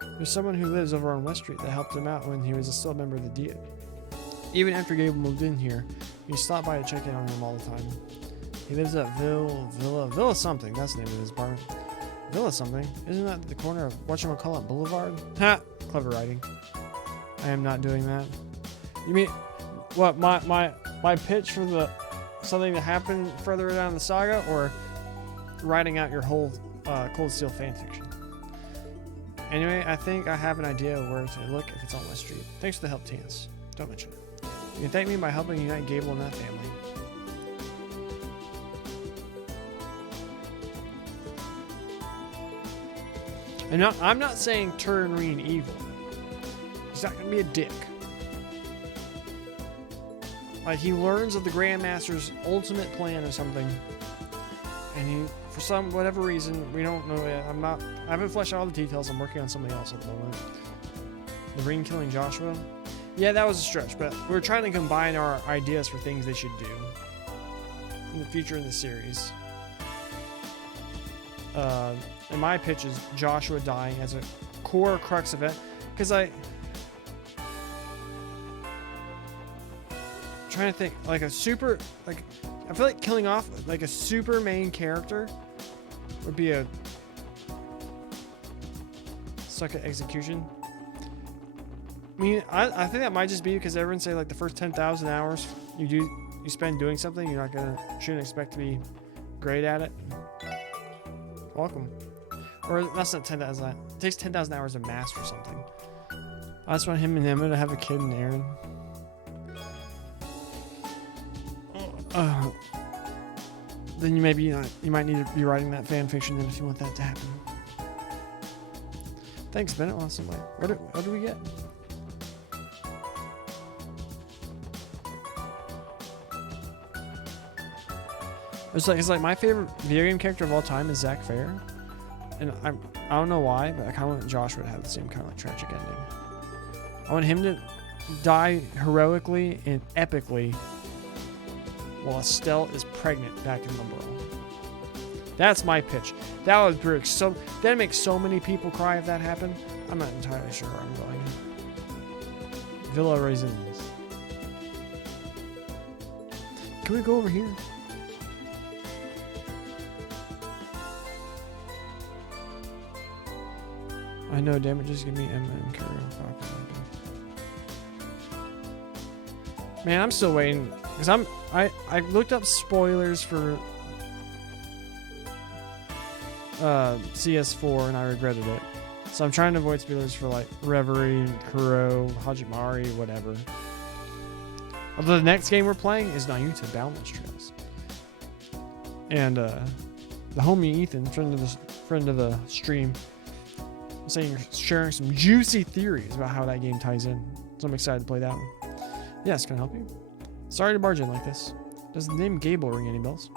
There's someone who lives over on West Street that helped him out when he was still a member of the Diet. Even after Gable moved in here, he stopped by to check in on him all the time. He lives at Villa something. That's the name of his apartment. Villa something? Isn't that the corner of whatchamacallit Boulevard? Ha! Clever writing. I am not doing that. You mean what? My pitch for the something to happen further down the saga, or writing out your whole Cold Steel fanfiction? Anyway, I think I have an idea of where to look if it's on West Street. Thanks for the help, Tance. Don't mention it. You can thank me by helping unite Gable and that family. And I'm not saying turn Reen evil. He's not going to be a dick. Like, he learns of the Grandmaster's ultimate plan or something. And he, for some, whatever reason, we don't know yet. I haven't fleshed out all the details. I'm working on something else at the moment. The ring killing Joshua. Yeah, that was a stretch, but we're trying to combine our ideas for things they should do in the future in the series. And my pitch is Joshua dying as a core crux event, because I'm trying to think, like a super, like, I feel like killing off like a super main character would be a suck at execution. I mean, I think that might just be because everyone say like the first 10,000 hours you spend doing something, shouldn't expect to be great at it. Welcome. Or that's not 10,000. It takes 10,000 hours to master something. I just want him and Emma to have a kid and Aaron. Then you might need to be writing that fan fiction then if you want that to happen. Thanks, Bennett. Well, somebody. What do we get? It's like my favorite video game character of all time is Zack Fair, and I don't know why, but I kind of want Joshua to have the same kind of like tragic ending. I want him to die heroically and epically while Estelle is pregnant back in Lumberall. That's my pitch. That would break that'd make so many people cry if that happened. I'm not entirely sure where I'm going. Villa Raisins. Can we go over here? I know, damn it, just give me Emma and Kuro. Man, I'm still waiting because I looked up spoilers for CS4 and I regretted it. So I'm trying to avoid spoilers for like Reverie, Kuro, Hajimari, whatever. Although the next game we're playing is Nayuta Boundless Trails. And the homie Ethan, friend of the stream, saying you're sharing some juicy theories about how that game ties in. So I'm excited to play that one. Yes, can I help you? Sorry to barge in like this. Does the name Gable ring any bells?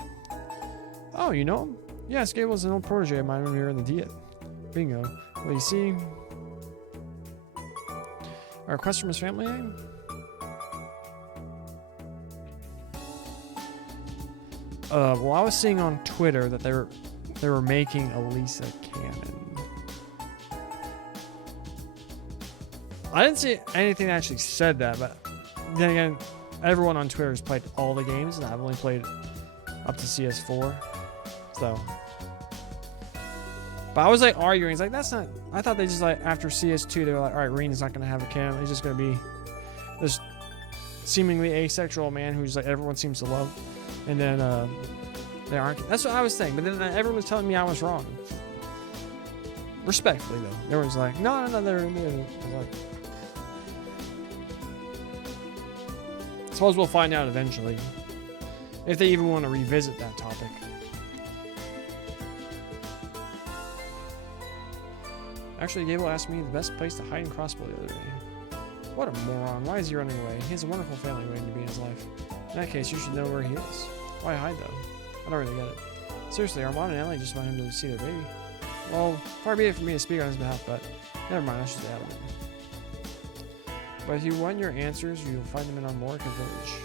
Oh, you know him? Yes, Gable's an old protege of mine when we were in the Diet. Bingo. Well, you see, a request from his family name? Well, I was seeing on Twitter that they were making Elisa canon. I didn't see anything that actually said that, but then again, everyone on Twitter has played all the games, and I've only played up to CS4. So, but I was like arguing, it's like that's not. I thought they just like after CS2 they were like, all right, Rena's not gonna have a canon. He's just gonna be this seemingly asexual man who's like everyone seems to love, and then they aren't. That's what I was saying. But then everyone was telling me I was wrong. Respectfully though, everyone's like, no, they're. I was like, I suppose we'll find out eventually if they even want to revisit that topic. Actually, Gable asked me the best place to hide and crossbow the other day. What a moron. Why is he running away? He has a wonderful family waiting to be in his life. In that case, you should know where he is. Why hide, though? I don't really get it. Seriously, Armand and Ellie just want him to see their baby. Well, far be it for me to speak on his behalf, but never mind, I should stay out of it. But if you want your answers, you'll find them in our Morica village.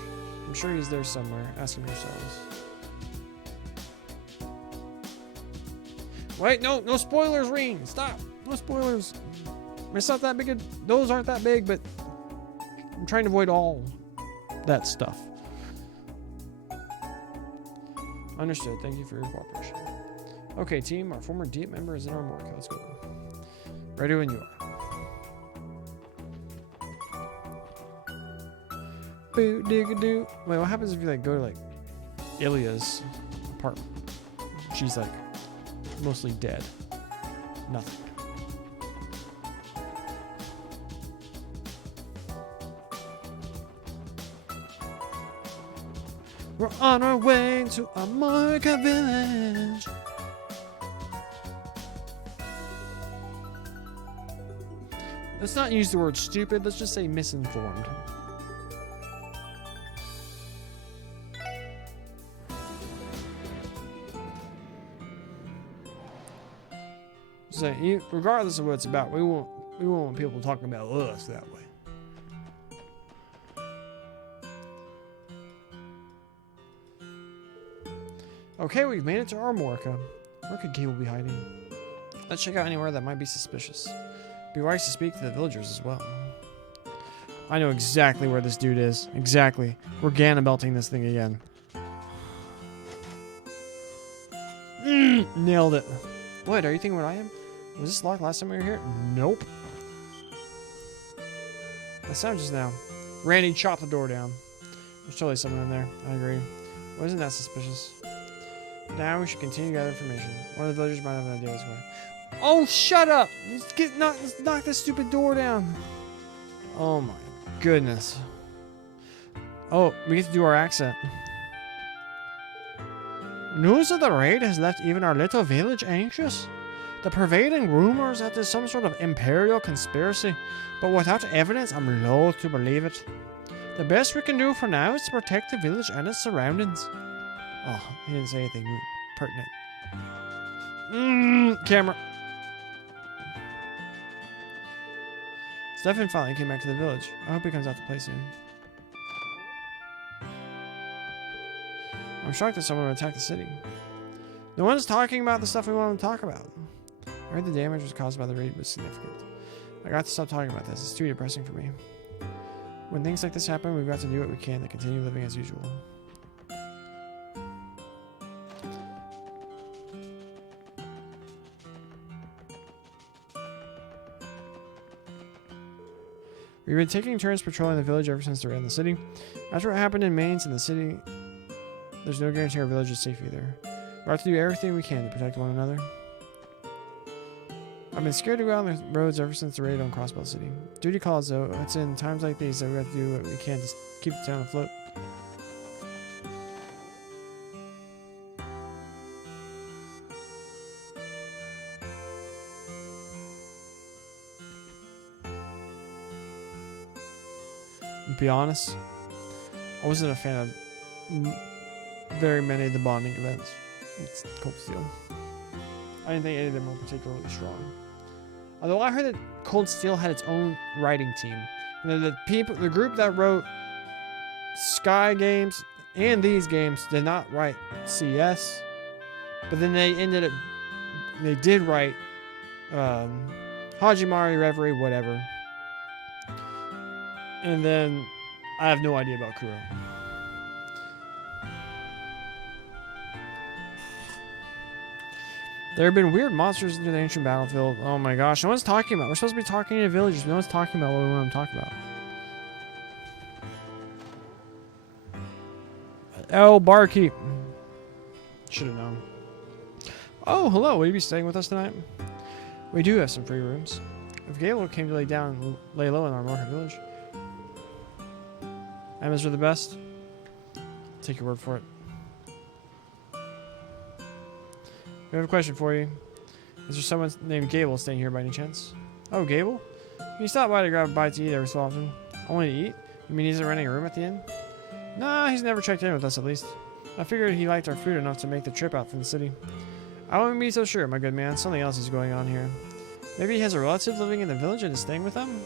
I'm sure he's there somewhere. Ask him yourselves. Wait, no spoilers, Reen! Stop! No spoilers. It's not that big. Those aren't that big, but I'm trying to avoid all that stuff. Understood. Thank you for your cooperation. Okay, team. Our former Diet member is in our Morica. Let's go. Ready when you are. Boo digga doo. Wait, what happens if you like go to like Ilya's apartment? She's like mostly dead. Nothing. We're on our way to a Morica village. Let's not use the word stupid. Let's just say misinformed. saying, regardless of what it's about, we won't want people talking about us that way. Okay, we've made it to Armorica. Where could Gable be hiding? Let's check out anywhere that might be suspicious. Be wise to speak to the villagers as well. I know exactly where this dude is. Exactly. We're Ganabelting this thing again. Nailed it. What, are you thinking what I am? Was this locked last time we were here? Nope. That sound just now. Randy chopped the door down. There's totally someone in there. I agree. Wasn't that suspicious? Now we should continue to gather information. One of the villagers might have an idea this way. Oh, shut up! Let's knock this stupid door down. Oh my goodness. Oh, we get to do our accent. News of the raid has left even our little village anxious. The pervading rumors that there's some sort of imperial conspiracy, but without evidence, I'm loath to believe it. The best we can do for now is to protect the village and its surroundings. Oh, he didn't say anything pertinent. Camera. Stefan finally came back to the village. I hope he comes out to play soon. I'm shocked that someone would attack the city. No one's talking about the stuff we want to talk about. I heard the damage was caused by the raid was significant. I got to stop talking about this. It's too depressing for me. When things like this happen, we've got to do what we can to continue living as usual. We've been taking turns patrolling the village ever since the raid in the city. After what happened in Mainz in the city, there's no guarantee our village is safe either. We have to do everything we can to protect one another. I've been scared to go out on the roads ever since the raid on Crossbell City. Duty calls though. It's in times like these that we have to do what we can to keep the town afloat. To be honest, I wasn't a fan of very many of the bonding events. It's Cold Steel. I didn't think any of them were particularly strong. Although I heard that Cold Steel had its own writing team. And the group that wrote Sky games and these games did not write CS. But then they did write Hajimari, Reverie, whatever. And then I have no idea about Kuro. There have been weird monsters into the ancient battlefield. Oh my gosh, no one's talking about. We're supposed to be talking to villagers. No one's talking about what we want to talk about. Oh, barkeep. Should have known. Oh, hello. Will you be staying with us tonight? We do have some free rooms. If Galo came to lay low in our market village. Emmas are the best. Take your word for it. We have a question for you. Is there someone named Gable staying here by any chance? Oh, Gable? Can you stop by to grab a bite to eat every so often? Only to eat? You mean he isn't renting a room at the inn? Nah, he's never checked in with us at least. I figured he liked our food enough to make the trip out from the city. I wouldn't be so sure, my good man. Something else is going on here. Maybe he has a relative living in the village and is staying with them?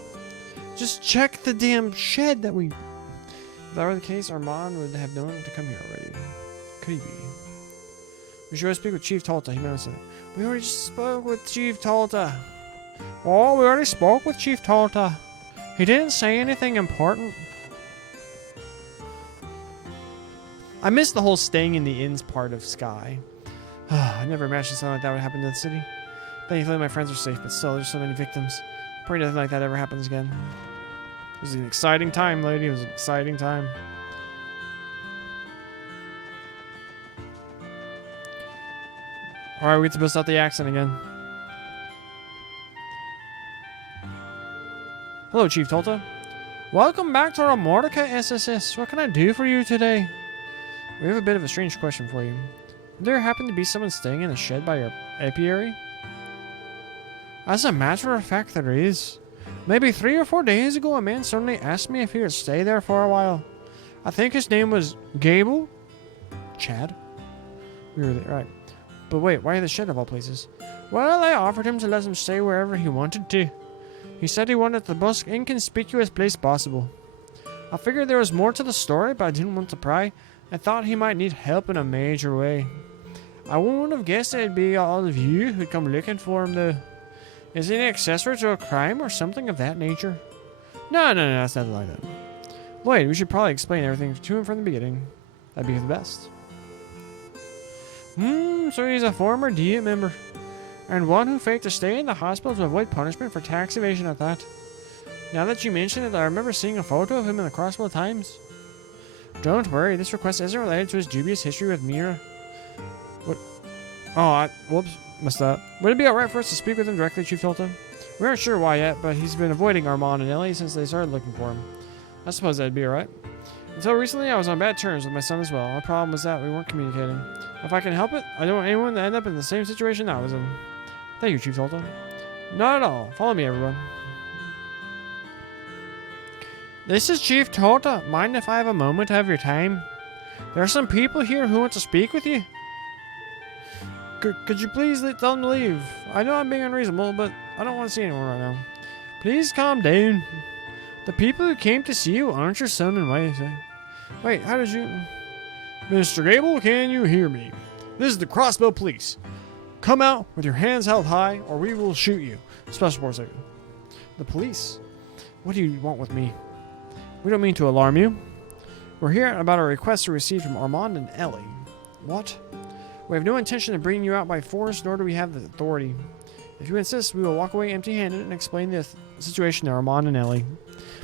Just check the damn shed that we... If that were the case, Armand would have known to come here already. Could he be? We should go speak with Chief Talta. He knows something. We already spoke with Chief Talta. Oh, we already spoke with Chief Talta. He didn't say anything important. I missed the whole staying in the inns part of Sky. I never imagined something like that would happen to the city. Thankfully, my friends are safe, but still, there's so many victims. Pray nothing like that ever happens again. It was an exciting time, lady. It was an exciting time. Alright, we get to bust out the accent again. Hello, Chief Tolta. Welcome back to our Mordecai SSS. What can I do for you today? We have a bit of a strange question for you. Would there happen to be someone staying in a shed by your apiary? As a matter of fact, there is. Maybe 3 or 4 days ago, a man suddenly asked me if he would stay there for a while. I think his name was Gable? Chad? We were there, right. But wait, why the shed of all places? Well, I offered him to let him stay wherever he wanted to. He said he wanted the most inconspicuous place possible. I figured there was more to the story, but I didn't want to pry. I thought he might need help in a major way. I wouldn't have guessed it'd be all of you who'd come looking for him, though. Is he an accessory to a crime or something of that nature? No, that's nothing like that. Lloyd, we should probably explain everything to him from the beginning. That'd be the best. So he's a former Diet member. And one who faked a stay in the hospital to avoid punishment for tax evasion at that. Now that you mention it, I remember seeing a photo of him in the Crossbow Times. Don't worry, this request isn't related to his dubious history with Mira. What? Oh, whoops, messed up. Would it be alright for us to speak with him directly, Chief Tolta? We aren't sure why yet, but he's been avoiding Armand and Ellie since they started looking for him. I suppose that'd be alright. Until recently, I was on bad terms with my son as well. My problem was that we weren't communicating. If I can help it, I don't want anyone to end up in the same situation I was in. Thank you, Chief Tolta. Not at all. Follow me, everyone. This is Chief Tolta. Mind if I have a moment of your time? There are some people here who want to speak with you. Could you please tell them to leave? I know I'm being unreasonable, but I don't want to see anyone right now. Please calm down. The people who came to see you aren't your son and wife. Wait, how did you... Mr. Gable, can you hear me? This is the Crossbow Police. Come out with your hands held high, or we will shoot you. Special Force Agent. The police? What do you want with me? We don't mean to alarm you. We're here about a request we received from Armand and Ellie. What? We have no intention of bringing you out by force, nor do we have the authority. If you insist, we will walk away empty-handed and explain the situation to Armand and Ellie.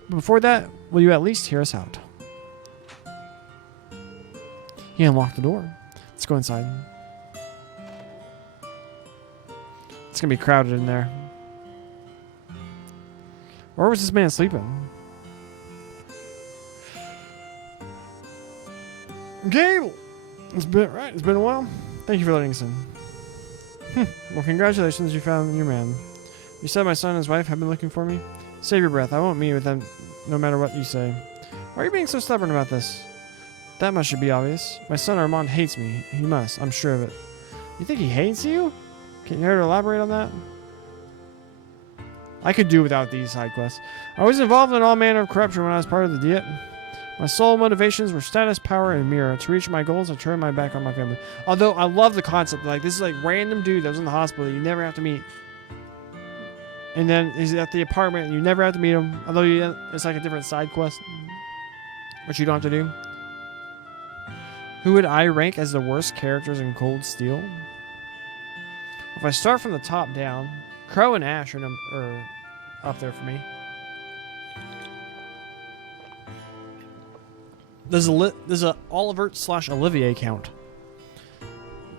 But before that, will you at least hear us out? He unlocked the door. Let's go inside. It's gonna be crowded in there. Where was this man sleeping? Gable! It's been a while. Thank you for letting us in. Well, congratulations, you found your man. You said my son and his wife have been looking for me? Save your breath. I won't meet with them no matter what you say. Why are you being so stubborn about this? That much should be obvious. My son Armand hates me. He must. I'm sure of it. You think he hates you? Can you elaborate on that? I could do without these side quests. I was involved in all manner of corruption when I was part of the Diet. My sole motivations were status, power, and Mira. To reach my goals, I turned my back on my family. Although, I love the concept. Like, this is like random dude that was in the hospital that you never have to meet. And then he's at the apartment and you never have to meet him. Although it's like a different side quest. Which you don't have to do. Who would I rank as the worst characters in Cold Steel? If I start from the top down, Crow and Ash are up there for me. There's a Oliver / Olivier count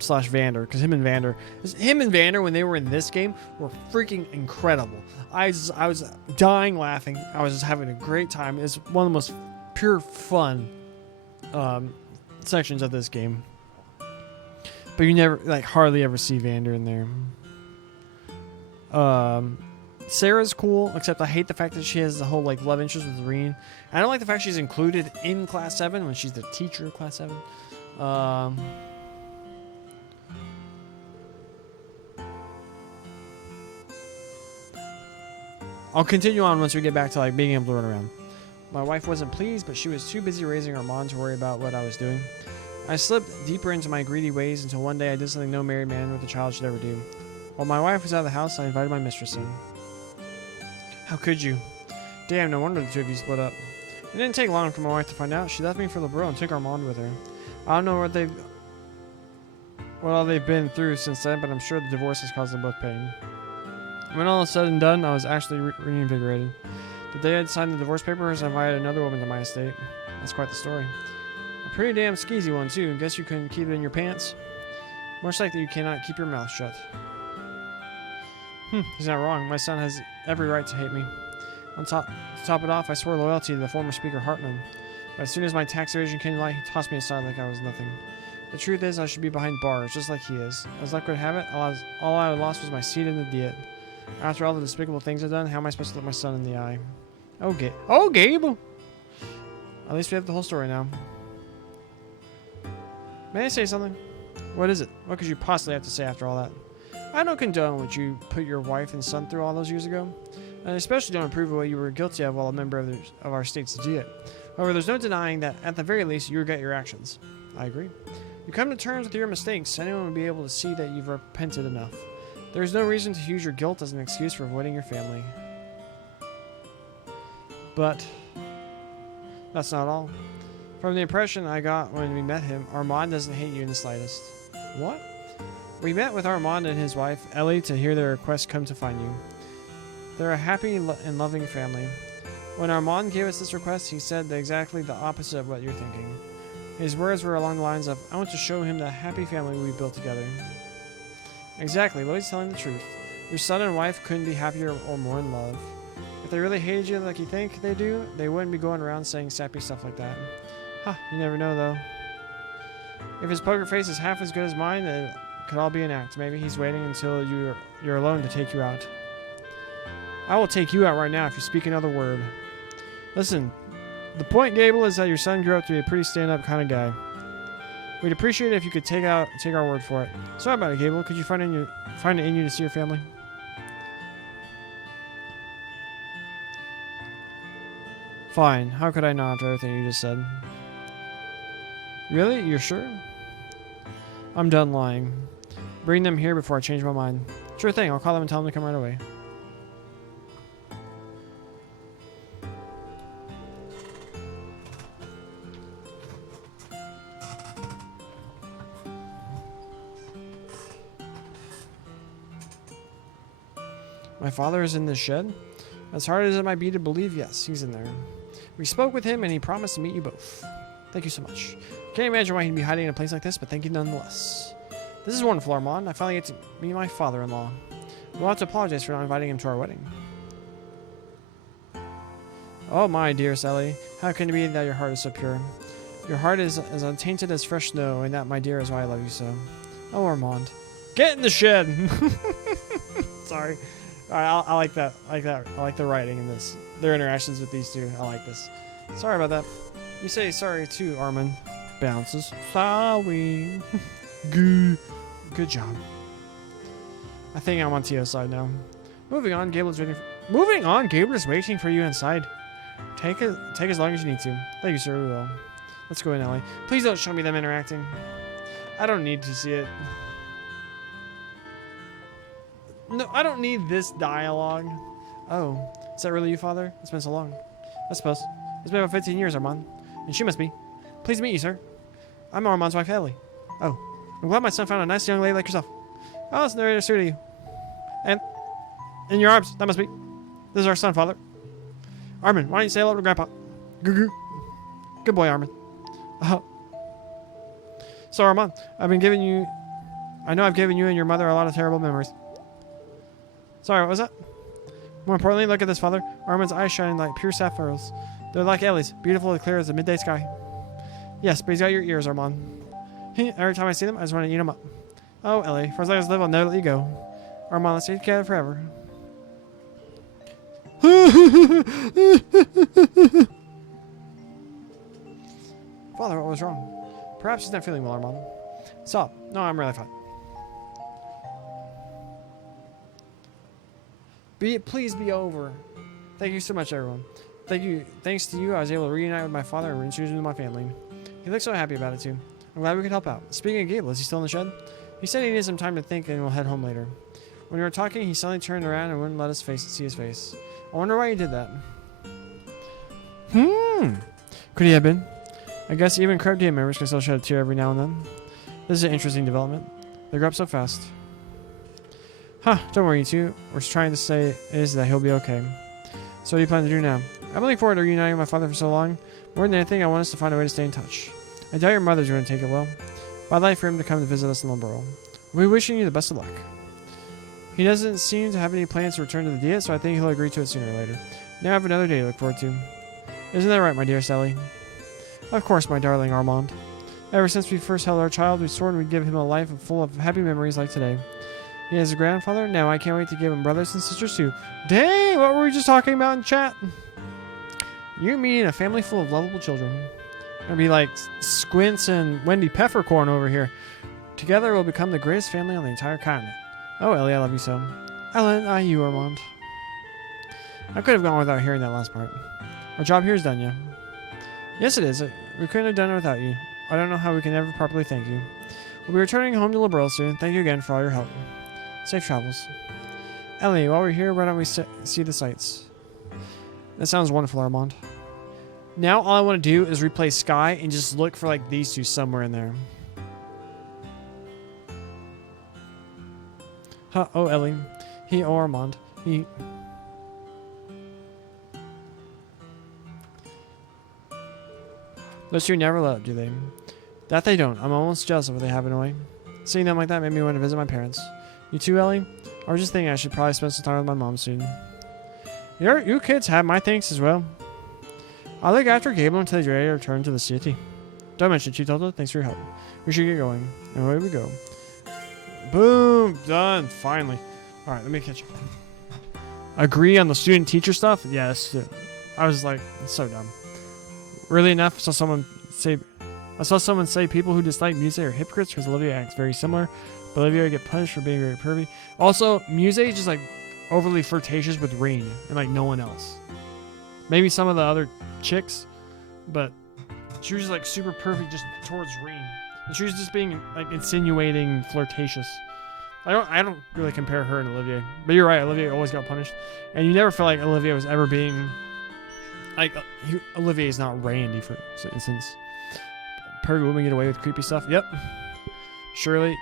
/ Vander, because him and Vander when they were in this game were freaking incredible. I was dying laughing. I was just having a great time. It's one of the most pure fun sections of this game. But you never, like, hardly ever see Vander in there. Sarah's cool, except I hate the fact that she has the whole, like, love interest with Reen. I don't like the fact she's included in Class 7 when she's the teacher of Class 7. I'll continue on once we get back to, like, being able to run around. My wife wasn't pleased, but she was too busy raising Armand to worry about what I was doing. I slipped deeper into my greedy ways until one day I did something no married man with a child should ever do. While my wife was out of the house, I invited my mistress in. How could you? Damn, no wonder the two of you split up. It didn't take long for my wife to find out. She left me for LeBron and took Armand with her. I don't know what all they've been through since then, but I'm sure the divorce has caused them both pain. When all is said and done, I was actually reinvigorated. The day I'd signed the divorce papers, I invited another woman to my estate. That's quite the story. A pretty damn skeezy one, too. Guess you couldn't keep it in your pants? Most likely you cannot keep your mouth shut. He's not wrong. My son has every right to hate me. To top it off, I swore loyalty to the former Speaker Hartman. But as soon as my tax evasion came to light, he tossed me aside like I was nothing. The truth is, I should be behind bars, just like he is. As luck would have it, all I lost was my seat in the Diet. After all the despicable things I've done, how am I supposed to look my son in the eye? Oh, Gabe! At least we have the whole story now. May I say something? What is it? What could you possibly have to say after all that? I don't condone what you put your wife and son through all those years ago. And I especially don't approve of what you were guilty of while a member of our state's idiot. However, there's no denying that, at the very least, you regret your actions. I agree. You come to terms with your mistakes, anyone will be able to see that you've repented enough. There is no reason to use your guilt as an excuse for avoiding your family. But that's not all. From the impression I got when we met him, Armand doesn't hate you in the slightest. What? We met with Armand and his wife, Ellie, to hear their request come to find you. They're a happy and loving family. When Armand gave us this request, he said exactly the opposite of what you're thinking. His words were along the lines of, I want to show him the happy family we built together. Exactly, Lloyd's telling the truth. Your son and wife couldn't be happier or more in love. If they really hated you like you think they do, they wouldn't be going around saying sappy stuff like that. Huh, you never know though. If his poker face is half as good as mine, then it could all be an act. Maybe he's waiting until you're alone to take you out. I will take you out right now if you speak another word. Listen, the point, Gable, is that your son grew up to be a pretty stand-up kind of guy. We'd appreciate it if you could take our word for it. Sorry about it, Gable. Could you find it in you to see your family? Fine. How could I not after everything you just said? Really? You're sure? I'm done lying. Bring them here before I change my mind. Sure thing. I'll call them and tell them to come right away. My father is in this shed? As hard as it might be to believe, yes, he's in there. We spoke with him and he promised to meet you both. Thank you so much. Can't imagine why he'd be hiding in a place like this, but thank you nonetheless. This is wonderful, Armand. I finally get to meet my father-in-law. We'll have to apologize for not inviting him to our wedding. Oh my dearest Ellie, how can it be that your heart is so pure? Your heart is as untainted as fresh snow, and that, my dear, is why I love you so. Oh, Armand. Get in the shed! Sorry. Alright, I like that. I like the writing in this. Their interactions with these two. I like this. Sorry about that. You say sorry too, Armand. Bounces. Sorry. Good job. I think I'm on Tio's side now. Moving on, Gable is waiting for you inside. Take as long as you need to. Thank you, sir. We will. Let's go in, Ellie. Please don't show me them interacting. I don't need to see it. No, I don't need this dialogue. Oh, is that really you, Father? It's been so long. I suppose. It's been about 15 years, Armand. And she must be. Pleased to meet you, sir. I'm Armand's wife, Ellie. Oh, I'm glad my son found a nice young lady like yourself. Oh, it's very sweet of you. And in your arms, that must be. This is our son, Father. Armand, why don't you say hello to Grandpa? Goo-goo. Good boy, Armand. So, Armand, I know I've given you and your mother a lot of terrible memories. Sorry, what was that? More importantly, look at this, Father. Armand's eyes shining like pure sapphires. They're like Ellie's, beautiful and clear as the midday sky. Yes, but he's got your ears, Armand. Every time I see them, I just want to eat them up. Oh, Ellie, for as long as I live, I'll never let you go. Armand, let's stay together forever. Father, what was wrong? Perhaps he's not feeling well, Armand. Stop. No, I'm really fine. Please be over. Thank you so much, everyone. Thanks to you, I was able to reunite with my father and reintroduce him to my family. He looks so happy about it too. I'm glad we could help out. Speaking of Gable, is he still in the shed? He said he needed some time to think and we'll head home later. When we were talking, he suddenly turned around and wouldn't let us see his face. I wonder why he did that. Could he have been? I guess even Crab Team members can still shed a tear every now and then. This is an interesting development. They grow up so fast. Huh, don't worry, you two. We're trying to say is that he'll be okay. So what do you plan to do now? I've been looking forward to reuniting with my father for so long. More than anything, I want us to find a way to stay in touch. I doubt your mother's going to take it well, but I'd like for him to come to visit us in Lombardo. We're wishing you the best of luck. He doesn't seem to have any plans to return to the diet, so I think he'll agree to it sooner or later. Now I have another day to look forward to. Isn't that right, my dear Sally? Of course, my darling Armand. Ever since we first held our child, we swore we'd give him a life full of happy memories like today. He has a grandfather. Now I can't wait to give him brothers and sisters too. Dang, what were we just talking about in chat? You mean a family full of lovable children. Gonna be like Squints and Wendy Peppercorn over here. Together we'll become the greatest family on the entire continent. Oh, Ellie, I love you so. Ellen, you, Armand. I could have gone without hearing that last part. Our job here is done, yeah. Yes, it is. We couldn't have done it without you. I don't know how we can ever properly thank you. We'll be returning home to Liberal soon. Thank you again for all your help. Safe travels. Ellie, while we're here, why don't we see the sights? That sounds wonderful, Armand. Now all I want to do is replay Sky and just look for like these two somewhere in there. Huh, oh, Ellie. Oh, Armand. Those two never let up, do they? That they don't. I'm almost jealous of what they have in a way. Seeing them like that made me want to visit my parents. You too, Ellie? I was just thinking I should probably spend some time with my mom soon. You kids have my thanks as well. I'll look after Gable until he's ready to return to the city. Don't mention it, Chitoto. Thanks for your help. We should get going. And away we go. Boom! Done. Finally. Alright, let me catch up. Agree on the student-teacher stuff? Yes. I was like, it's so dumb. Really enough, I saw someone say people who dislike Muse are hypocrites because Olivia acts very similar, but Olivia would get punished for being very pervy. Also, Muse is just like overly flirtatious with Rain and like no one else. Maybe some of the other chicks, but she was just like super perfect just towards Rain. And she was just being like insinuating, flirtatious. I don't really compare her and Olivia, but you're right. Olivia always got punished, and you never felt like Olivia was ever being like Olivia is not Randy, for instance. Pervy women get away with creepy stuff. Yep. Surely.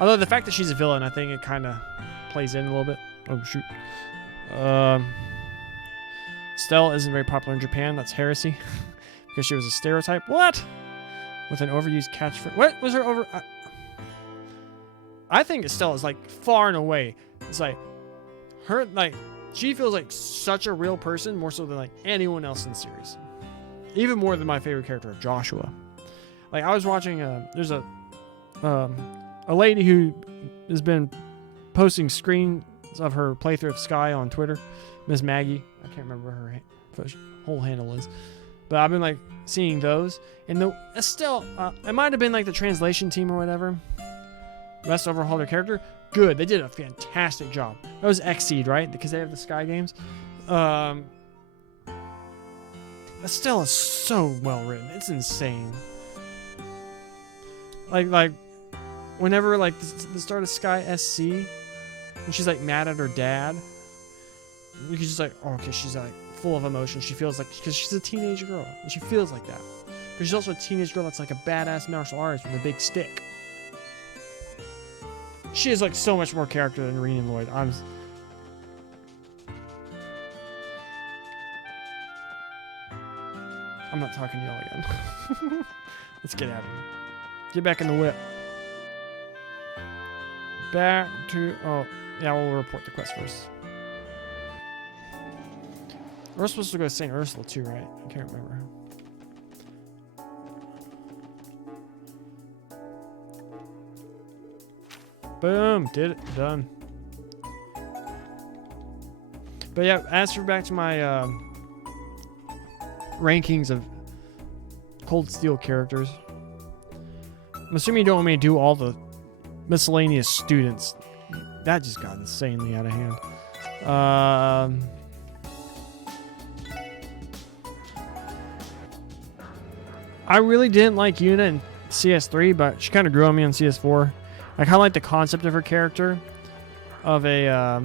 Although the fact that she's a villain, I think it kind of plays in a little bit. Oh shoot. Stella isn't very popular in Japan. That's heresy. Because she was a stereotype. What? With an overused catchphrase. What was her over? I think Estelle is like far and away. It's like her, like she feels like such a real person, more so than like anyone else in the series. Even more than my favorite character, Joshua. Like I was watching. There's a lady who has been posting screens of her playthrough of Sky on Twitter, Miss Maggie. I can't remember her whole handle is, but I've been like seeing those, and the Estelle. It might have been like the translation team or whatever. Rest overhauled her character. Good. They did a fantastic job. That was Xseed, right? Because they have the Sky games. Estelle is so well written. It's insane. Like whenever like the start of Sky SC, when she's like mad at her dad, you can just like, oh, okay, she's like full of emotion. She feels like, because she's a teenage girl, and she feels like that. But she's also a teenage girl that's like a badass martial artist with a big stick. She has like so much more character than Reen and Lloyd. I'm not talking to y'all again. Let's get out of here. Get back in the whip. Back to... Oh, yeah, we'll report the quest first. We're supposed to go to St. Ursula too, right? I can't remember. Boom! Did it. Done. But yeah, as for back to my rankings of Cold Steel characters, I'm assuming you don't want me to do all the miscellaneous students. That just got insanely out of hand. I really didn't like Yuna in CS3, but she kind of grew on me on CS4. I kind of like the concept of her character, of a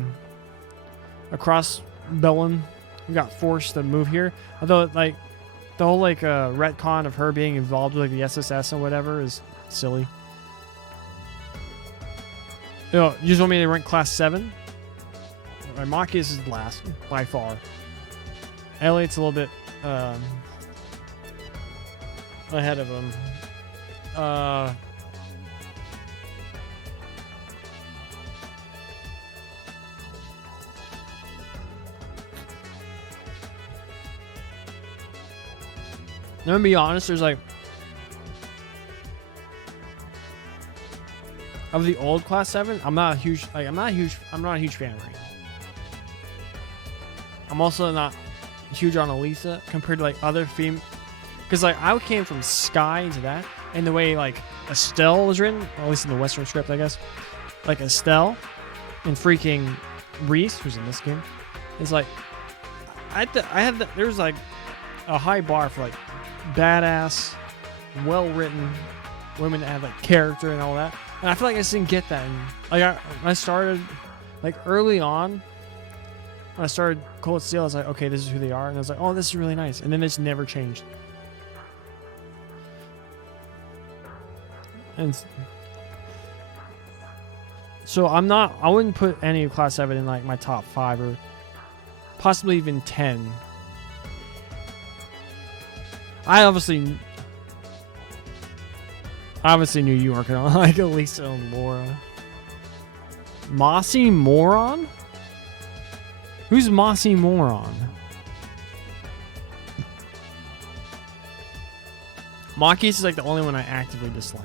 cross Bellum who got forced to move here. Although, like, the whole like retcon of her being involved with like the SSS and whatever is silly. You just want me to rank class 7? Machias is last by far. Elliot's a little bit ahead of him. I'm gonna be honest, there's like of the old class 7, I'm not a huge fan of Rain. I'm also not huge on Elisa compared to like other female, because like I came from Sky to that, and the way like Estelle was written, or at least in the Western script, I guess, like Estelle And freaking Reese, who's in this game, is like, there's like a high bar for like badass, well-written women that have like character and all that. And I feel like I just didn't get that. And like I started like early on when I started Cold Steel, I was like, okay, this is who they are. And I was like, oh, this is really nice. And then it's never changed. And so I wouldn't put any of Class 7 in like my top 5 or possibly even 10. I obviously knew you weren't gonna like Elisa and Laura. Mossy Moron? Who's Mossy Moron? Makis is like the only one I actively dislike.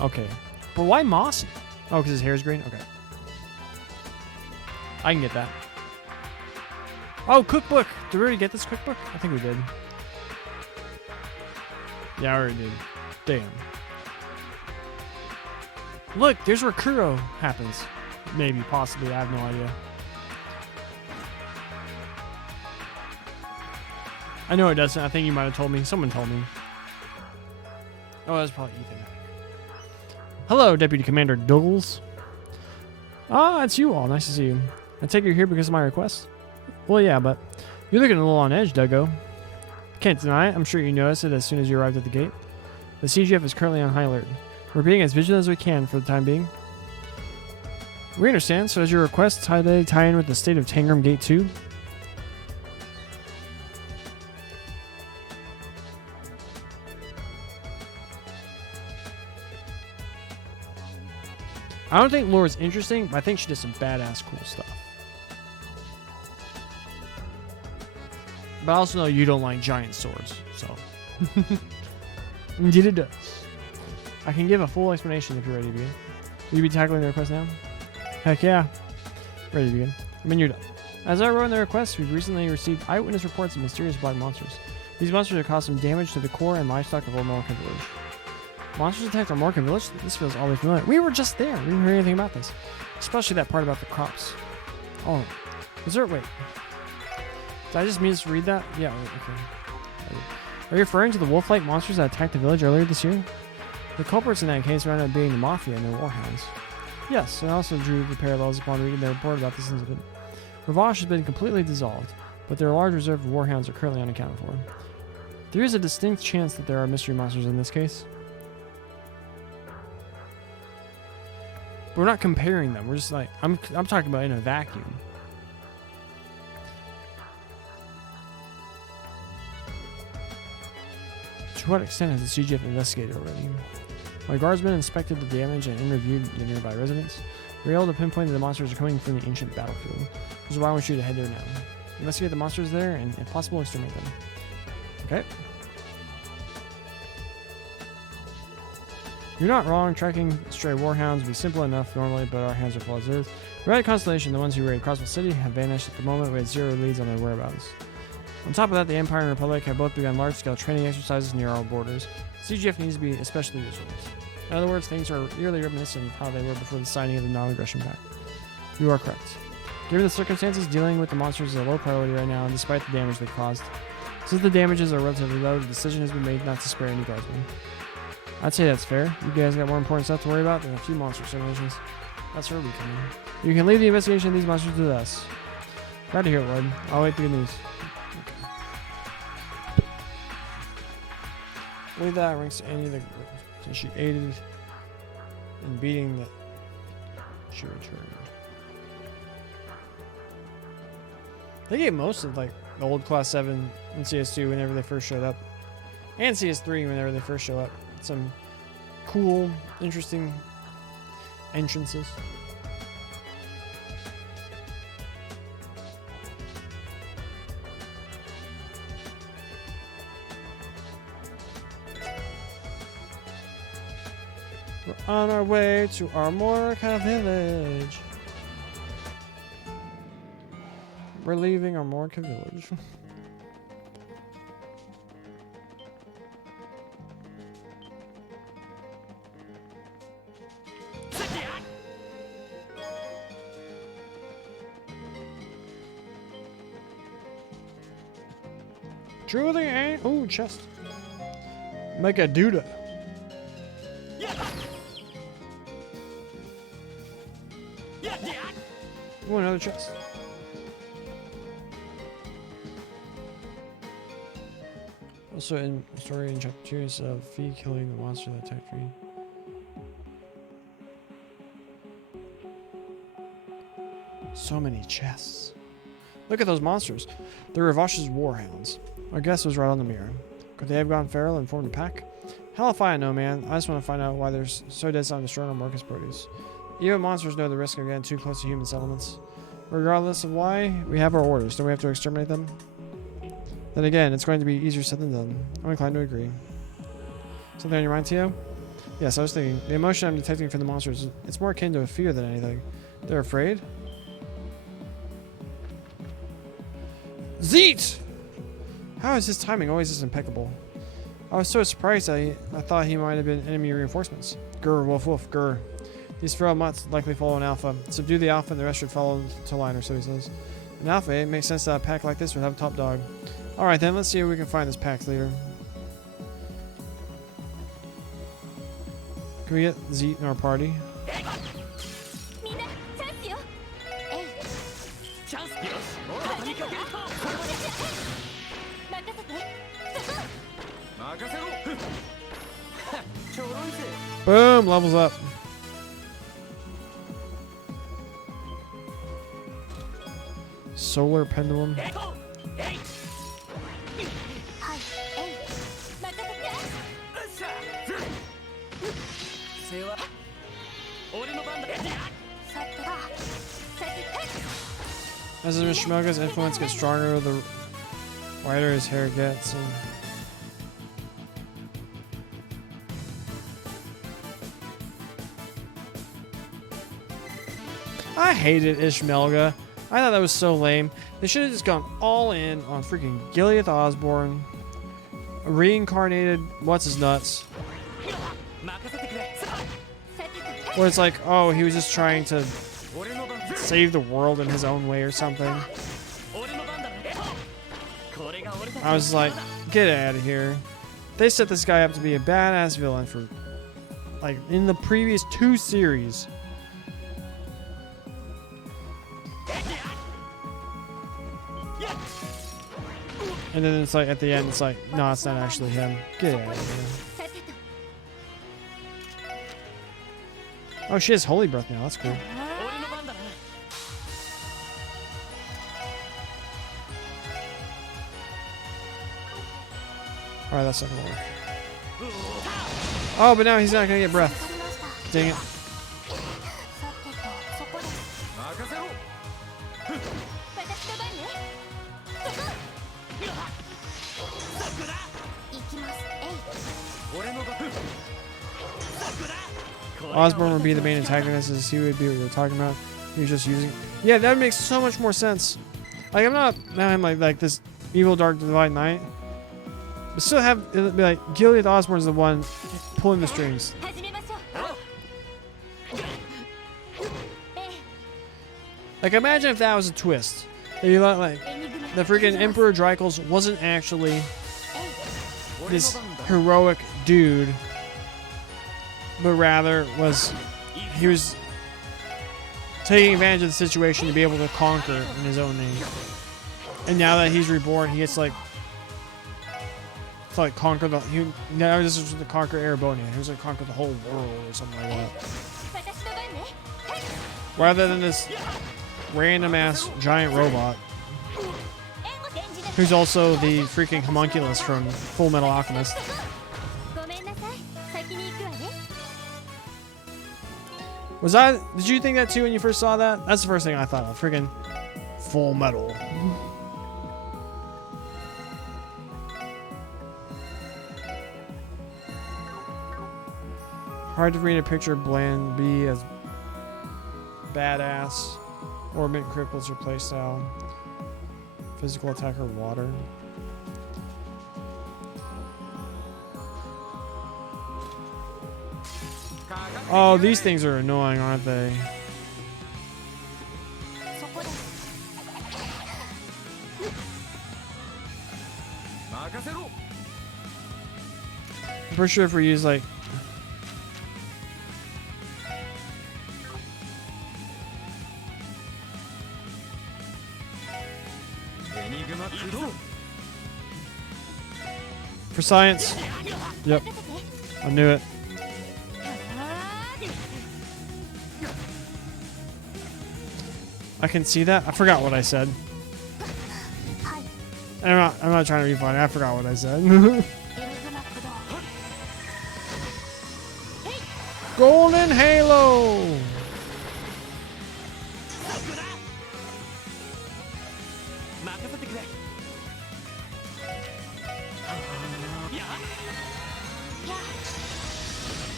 Okay. But why Mossy? Oh, because his hair is green? Okay. I can get that. Oh, cookbook! Did we already get this cookbook? I think we did. Yeah, I already did. Damn. Look, there's where Kuro happens. Maybe, possibly. I have no idea. I know it doesn't. I think you might have told me. Someone told me. Oh, that's probably Ethan. Hello, Deputy Commander Douglas. Ah, it's you all. Nice to see you. I take you're here because of my request? Well, yeah, but you're looking a little on edge, Duggo. Can't deny it. I'm sure you noticed it as soon as you arrived at the gate. The CGF is currently on high alert. We're being as vigilant as we can for the time being. We understand. So, as your request, tie in with the state of Tangram Gate 2? I don't think Laura's interesting, but I think she does some badass cool stuff. But I also know you don't like giant swords, so. Indeed it does. I can give a full explanation if you're ready to begin. Will you be tackling the request now? Heck yeah. Ready to begin. I mean, you're done. As I wrote in the request, we've recently received eyewitness reports of mysterious black monsters. These monsters have caused some damage to the core and livestock of Old Moroccan Village. Monsters attacked our Moroccan Village? This feels oddly familiar. We were just there. We didn't hear anything about this. Especially that part about the crops. Oh. Was there... Wait. Did I just misread that? Yeah, okay. Are you referring to the wolf-like monsters that attacked the village earlier this year? The culprits in that case wound up being the Mafia and their warhounds. Yes, and I also drew the parallels upon reading the report about this incident. Ravache has been completely dissolved, but their large reserve of warhounds are currently unaccounted for. There is a distinct chance that there are mystery monsters in this case. But we're not comparing them. We're just like, I'm talking about in a vacuum. To what extent has the CGF investigated already? My guardsmen inspected the damage and interviewed the nearby residents. We were able to pinpoint that the monsters are coming from the ancient battlefield. This is why I want you to head there now. Investigate the monsters there and, if possible, exterminate them. Okay. You're not wrong. Tracking stray warhounds would be simple enough normally, but our hands are full as it is. We're at Constellation. The ones who raided Crossville City have vanished at the moment. We had 0 leads on their whereabouts. On top of that, the Empire and Republic have both begun large-scale training exercises near our borders. CGF needs to be especially vigilant. In other words, things are eerily reminiscent of how they were before the signing of the Non-Aggression Pact. You are correct. Given the circumstances, dealing with the monsters is a low priority right now, and despite the damage they caused. Since the damages are relatively low, the decision has been made not to spare any guardsmen. I'd say that's fair. You guys got more important stuff to worry about than a few monster simulations. That's where we come in. You can leave the investigation of these monsters to us. Glad to hear it, Lloyd. I'll wait the good news. Okay. Believe that ranks to Annie since she aided in beating the... She returned. They gave most of like the old Class 7 and CS2 whenever they first showed up. And CS3 whenever they first show up. Some cool, interesting entrances. We're on our way to our Moroccan village. We're leaving Armorca village. Truly ain't. Ooh, chest. Make a duda. Ooh, another chest. Also in story in chapter 2 is Fee killing the monster that attacked Fee. So many chests. Look at those monsters. They're Ravash's warhounds. Our guess was right on the mirror. Could they have gone feral and formed a pack? Hell if I know, man. I just want to find out why they're so dead set on destroying our Marcus produce. Even monsters know the risk of getting too close to human settlements. Regardless of why, we have our orders. Don't we have to exterminate them? Then again, it's going to be easier said than done. I'm inclined to agree. Something on your mind, Tio? Yes, I was thinking. The emotion I'm detecting from the monsters, it's more akin to a fear than anything. They're afraid? Zeet! How is his timing always this impeccable? I was so surprised I thought he might have been enemy reinforcements. Grr, woof woof, grr. These feral mutts likely follow an alpha. Subdue the alpha and the rest should follow to line, or so he says. An alpha, it makes sense that a pack like this would have a top dog. Alright then, let's see if we can find this pack's leader. Can we get Zeet in our party? Boom! Levels up. Solar pendulum. As Mr. Melga's influence gets stronger, the whiter his hair gets. And I hated Ishmelga. I thought that was so lame. They should have just gone all in on freaking Gilead Osborne. Reincarnated what's his nuts. Where it's like, oh, he was just trying to save the world in his own way or something. I was like, get out of here. They set this guy up to be a badass villain for, like, in the previous 2 series. And then it's like, at the end, it's like, no, it's not actually him. Get out of here. Oh, she has Holy Breath now. That's cool. Alright, that's not gonna work. Oh, but now he's not gonna get breath. Dang it. Osborne would be the main antagonist, as he would be what we were talking about. He was just using. Yeah, that makes so much more sense. Like, I'm not now I'm like this evil dark divine knight, but still have it be like Gilead Osborne's the one pulling the strings. Like, imagine if that was a twist. That you let, like, the freaking Emperor Drykles wasn't actually this heroic dude, but rather he was taking advantage of the situation to be able to conquer in his own name. And now that he's reborn, he gets to conquer the. Now this is to conquer Erebonia. He was to conquer the whole world or something like that. Rather than this random ass giant robot, who's also the freaking homunculus from Full Metal Alchemist. Did you think that too when you first saw that? That's the first thing I thought of. Freaking Full Metal. Hard to read a picture of Bland B as badass or mint cripples your playstyle. Physical attack or water. Oh, these things are annoying, aren't they? そこです 任せろ I'm pretty sure if we use like for science. Yep, I knew it. I can see that. I forgot what I said. はい I'm not trying to be funny. I forgot what I said. エルグマ駆動 Golden Halo. 任せてくれ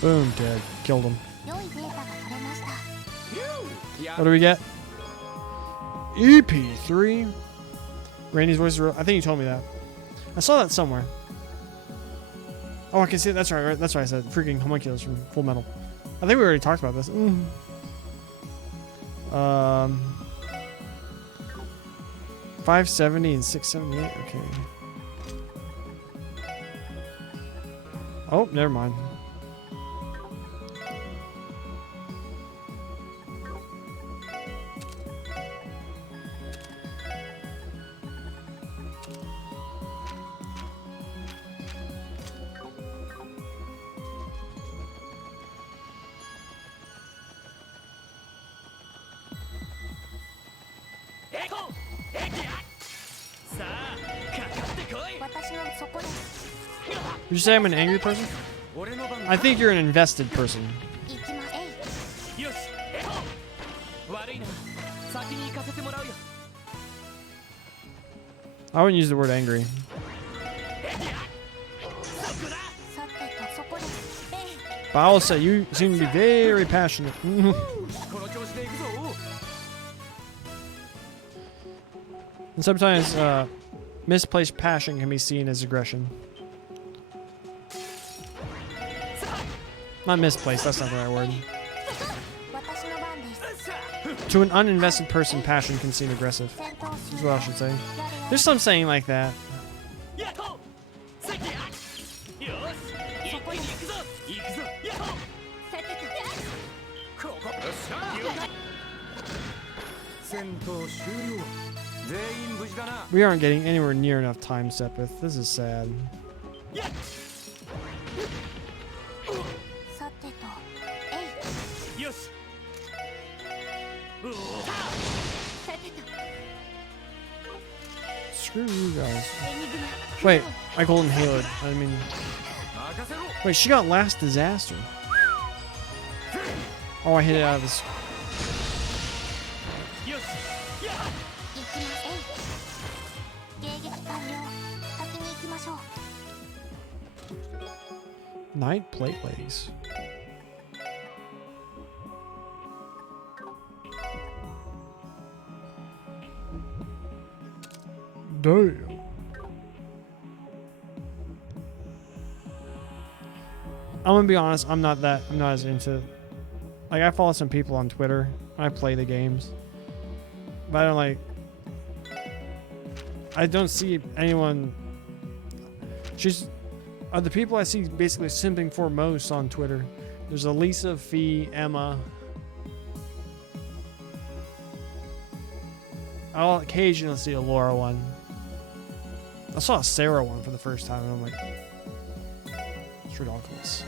Boom, dead. Killed him. 良いデータが取れました What do we get? EP3. Randy's voice is real. I think you told me that. I saw that somewhere. Oh, I can see it. That's right. That's right. I said freaking homunculus from Full Metal. I think we already talked about this. 570 and 678. Okay. Oh, never mind. Would you say I'm an angry person? I think you're an invested person. 行きますえい よし悪いな先に行かせてもらうよ I wouldn't use the word angry. さてとそこですえい But I will say you seem to be very passionate. この調子で行くぞ And sometimes misplaced passion can be seen as aggression. Not misplaced, that's not the right word. 私の番です To an uninvested person, passion can seem aggressive. 戦闘 Is 終 what 了 I should say. やれや There's some saying like that. やっほー関やよし一気に行くぞ行くぞやっほーさてとここよっしゃ戦闘終了全員無事だな We aren't getting anywhere near enough time, Sepith. This is sad. さてとえいよしうおーさてと Screw you guys. エニグマ Wait, I golden haloed. I mean, 任せろ wait, she got last disaster. Oh, I hit it out of this. よしやっ行きますえい迎撃完了先に行きましょう Night plate ladies. Damn. I'm gonna be honest, I'm not as into, like, I follow some people on Twitter. I play the games. But I don't see anyone. The people I see basically simping for most on Twitter. There's Elisa, Fee, Emma. I'll occasionally see a Laura one. I saw a Sarah one for the first time, and I'm like, it's ridiculous.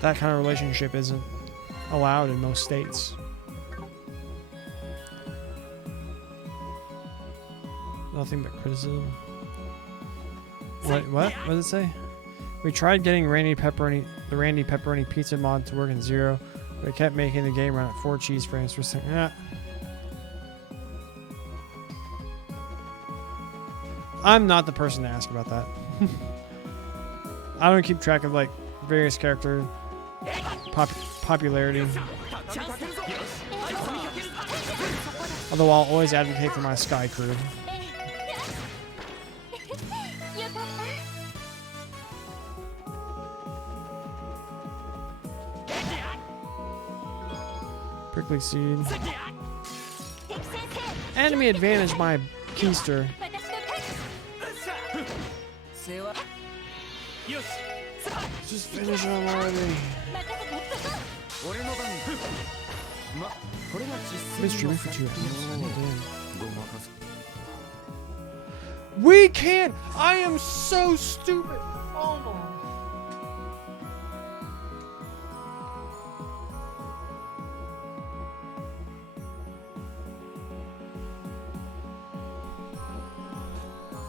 That kind of relationship isn't allowed in most states. Nothing but criticism. Wait, what? What did it say? We tried getting the Randy Pepperoni Pizza mod to work in Zero, but it kept making the game run at 4 cheese frames per second. Yeah. I'm not the person to ask about that. I don't keep track of like various character popularity. 立ちかけるぞよしはい飛びかける Although I'll always advocate for my Sky crew. よかった Prickly Seed. 敵先生 Enemy advantage my Keister. 私の世話 Just finish him already. 任せてそこ 俺の番まこれが I've been 実 streaming 践 for 2 の hours. Damn. ごまかす We can't! I am so stupid! Oh my.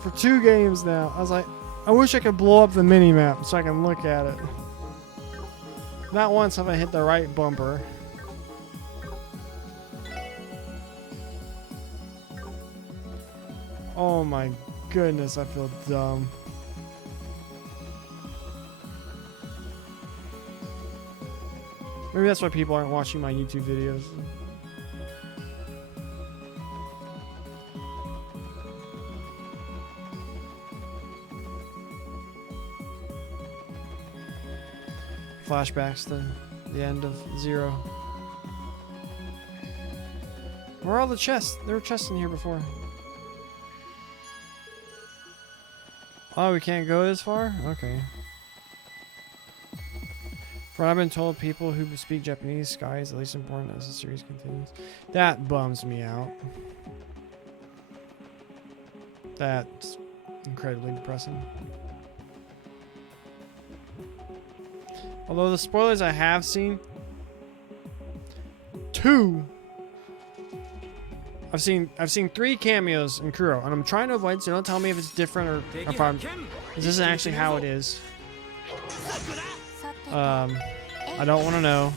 For 2 games now. I was like, I wish I could blow up the mini map so I can look at it. Not once have I hit the right bumper. Oh my goodness, I feel dumb. Maybe that's why people aren't watching my YouTube videos. Flashbacks to the end of Zero. Where are all the chests? There were chests in here before. Oh, we can't go this far? Okay. From what I've been told, people who speak Japanese, Sky is at least important as the series continues. That bums me out. That's incredibly depressing. Although the spoilers I have seen, 2. I've seen 3 cameos in Kuro, and I'm trying to avoid, so don't tell me if it's different or if I'm. This isn't actually how it is. さて I don't want to know.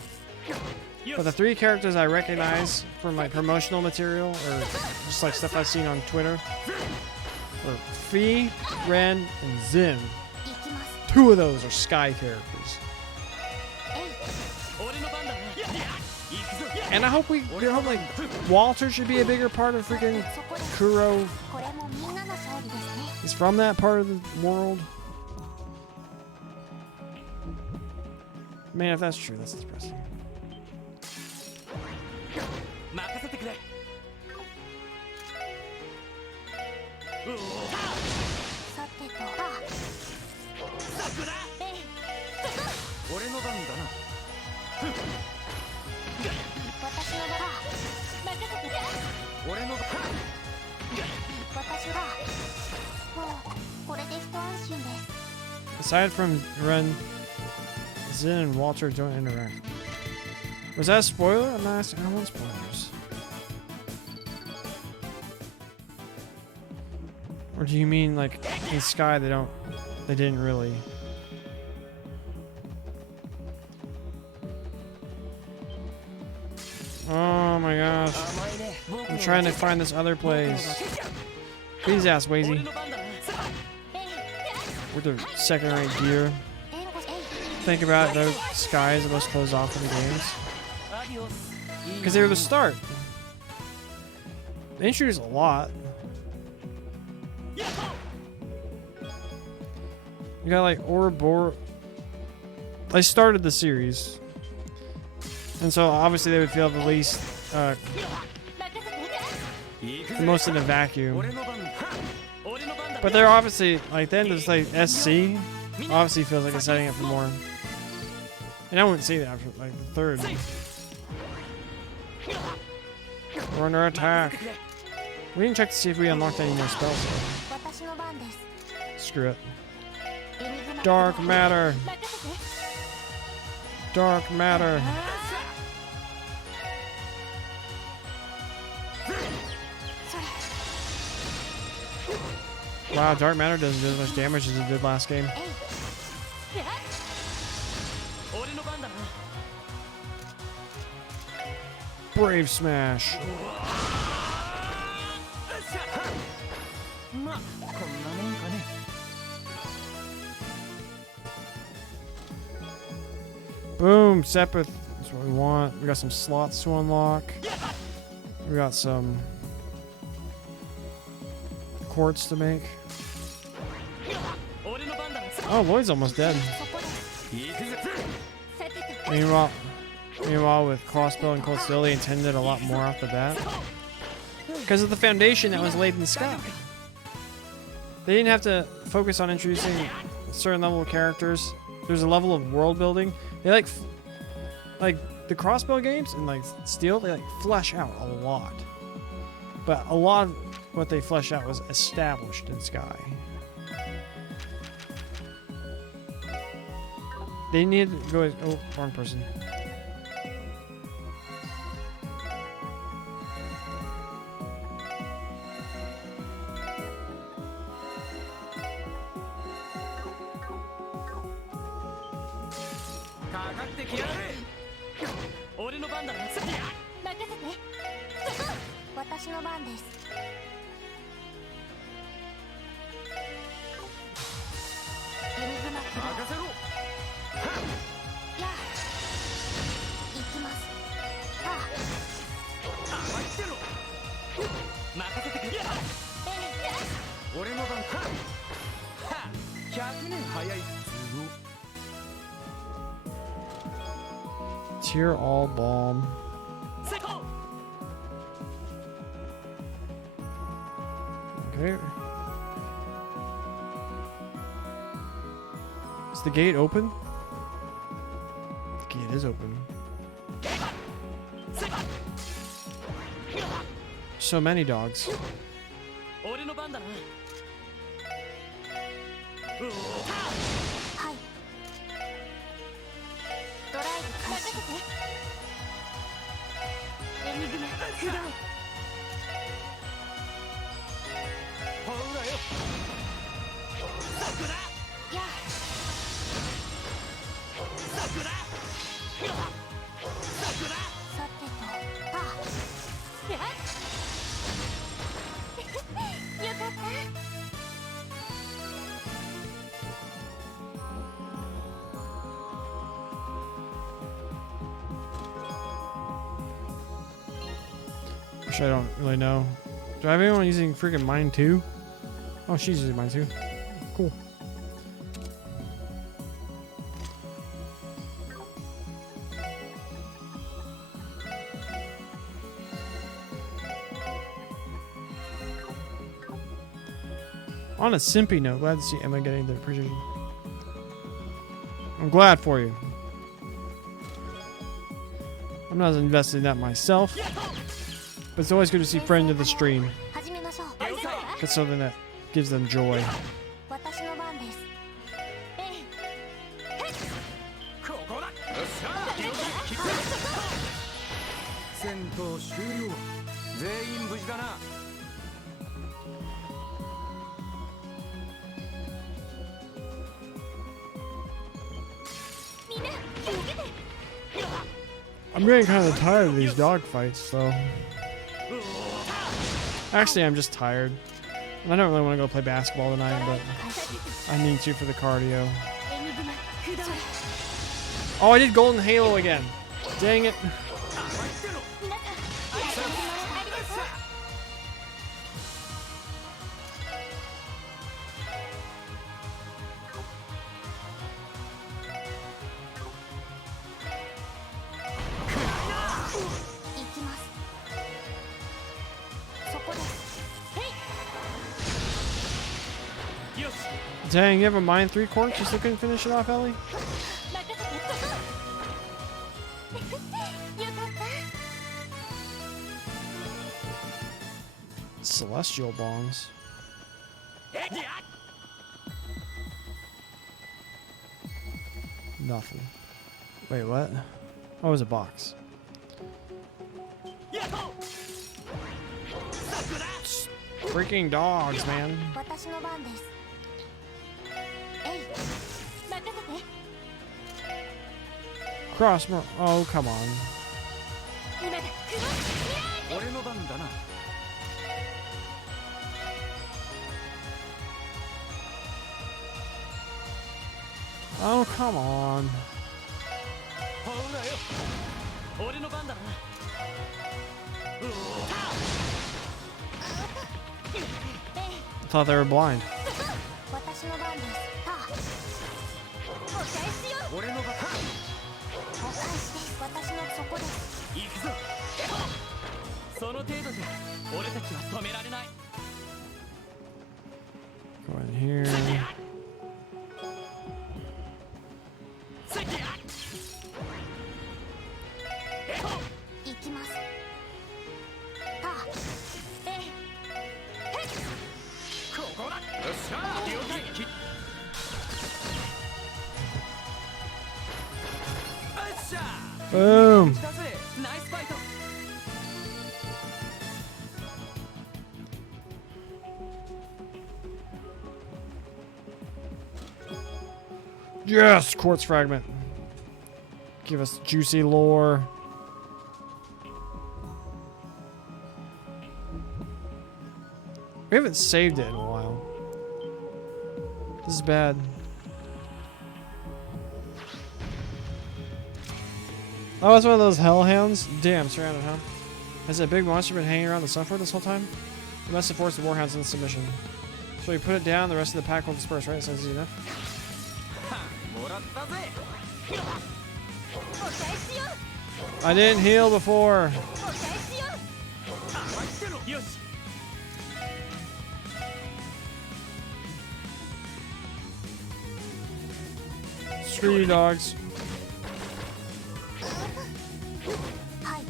But the 3 characters I recognize from like promotional material or just like stuff I've seen on Twitter are Fee, Ren, and Zin. 行きます 2 of those are Sky characters. えい 俺の番だ行くぞ And I hope like Walter should be a bigger part of freaking そこで Kuro. これもみんなの勝利ですね He's from that part of the world. Man, if that's true, that's depressing. 任せてくれ さてとあえい俺の番だな私の番任せて俺の番私がもうこれで一安心です Aside from Ren, Zin and Walter don't interact. Was that a spoiler? I'm not asking. I don't want spoilers. Or do you mean like in Sky they didn't really? Oh my gosh. 甘いね I'm trying to find this other place. Please ask Wazy. 俺の番だな With the second rate gear. 援護しえい Think about it, though, Sky is the most closed off in the games. アディオス Because they were the start. They introduced a lot. You got like Ouroboros. They started the series. And so obviously they would feel the least, 任せて 行く the ぜ most in a vacuum. 俺の番俺の番だ But they're obviously, like, then there's like SC. Obviously feels like it's setting up for more. And I wouldn't say that after like the 3rd. We're under attack. We didn't check to see if we unlocked any more spells. So 私の番です screw it. エニグマ Dark matter. 任せて Dark matter. Wow, dark matter doesn't do as much damage as it did last game. えい俺の番だな Brave smash. まあこんなもんかね Boom, Sepith. That's what we want. We got some slots to unlock. We got some quartz to make. Oh, Lloyd's almost dead. Meanwhile, with crossbow and cold steel, they intended a lot more off the bat because of the foundation that was laid in the sky. They didn't have to focus on introducing a certain level of characters. There's a level of world building. They like the crossbow games and like steel. They like flesh out a lot, but a lot of what they fleshed out was established in sky. They need to go. Oh, wrong person. Tear all balm. Okay. Is the gate open? The gate is open. So many dogs. Which I don't really know. Do I have anyone using freaking mine too? Oh, she's using mine too. Cool. On a simpy note, glad to see Emma getting the appreciation. I'm glad for you. I'm not invested in that myself, but it's always good to see friends of the stream. It's something that gives them joy. I'm getting kind of tired of these dog fights, so. Actually, I'm just tired. I don't really want to go play basketball tonight, but I need to for the cardio. Oh, I did Golden Halo again. Dang it. Dang, you have a mine 3 quartz? You still couldn't finish it off, Ellie? Celestial bombs. Nothing. Wait, what? Oh, it was a box. Freaking dogs, man. Crossbow. Oh, come on. Oh, come on. I thought they were blind. 私の番ですタお返しよ俺の番お返しです私のそこです行くぞその程度じゃ俺たちは止められない Go in here. 行きますタここだよっしゃ了解よっしゃ Boom. 来たぜナイスファイト Yes, quartz fragment. Give us juicy lore. We haven't saved it in a while. This is bad. Oh, it's one of those hellhounds? Damn, surrounded, huh? Has that big monster been hanging around the Sunford this whole time? We must have forced the warhounds into submission. So we put it down, the rest of the pack will disperse, right? Sounds easy enough. もらったぜ お返しよ I didn't heal before. お返しよ待ってろよし Screw you, dogs. はい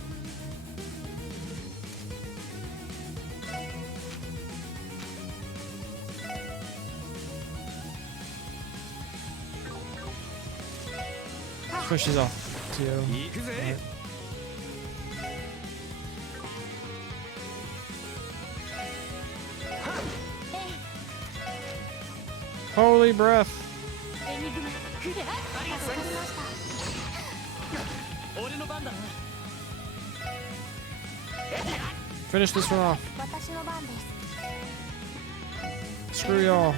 Push these off. Too. 行くぜ Holy breath. エニグマクリアありがとう助かりました俺の番だな Finish this one off. 私の番です Screw y'all.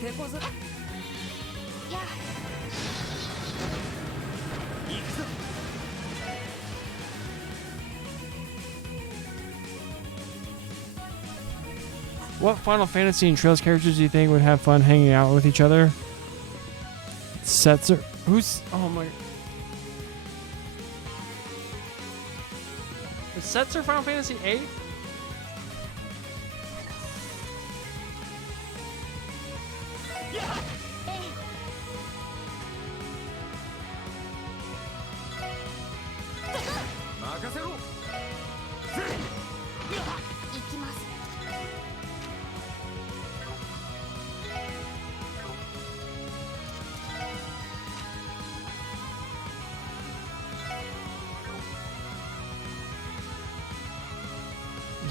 テポズや行くぞ What Final Fantasy and Trails characters do you think would have fun hanging out with each other? Setzer. Who's. Oh my. Is Setzer Final Fantasy 8?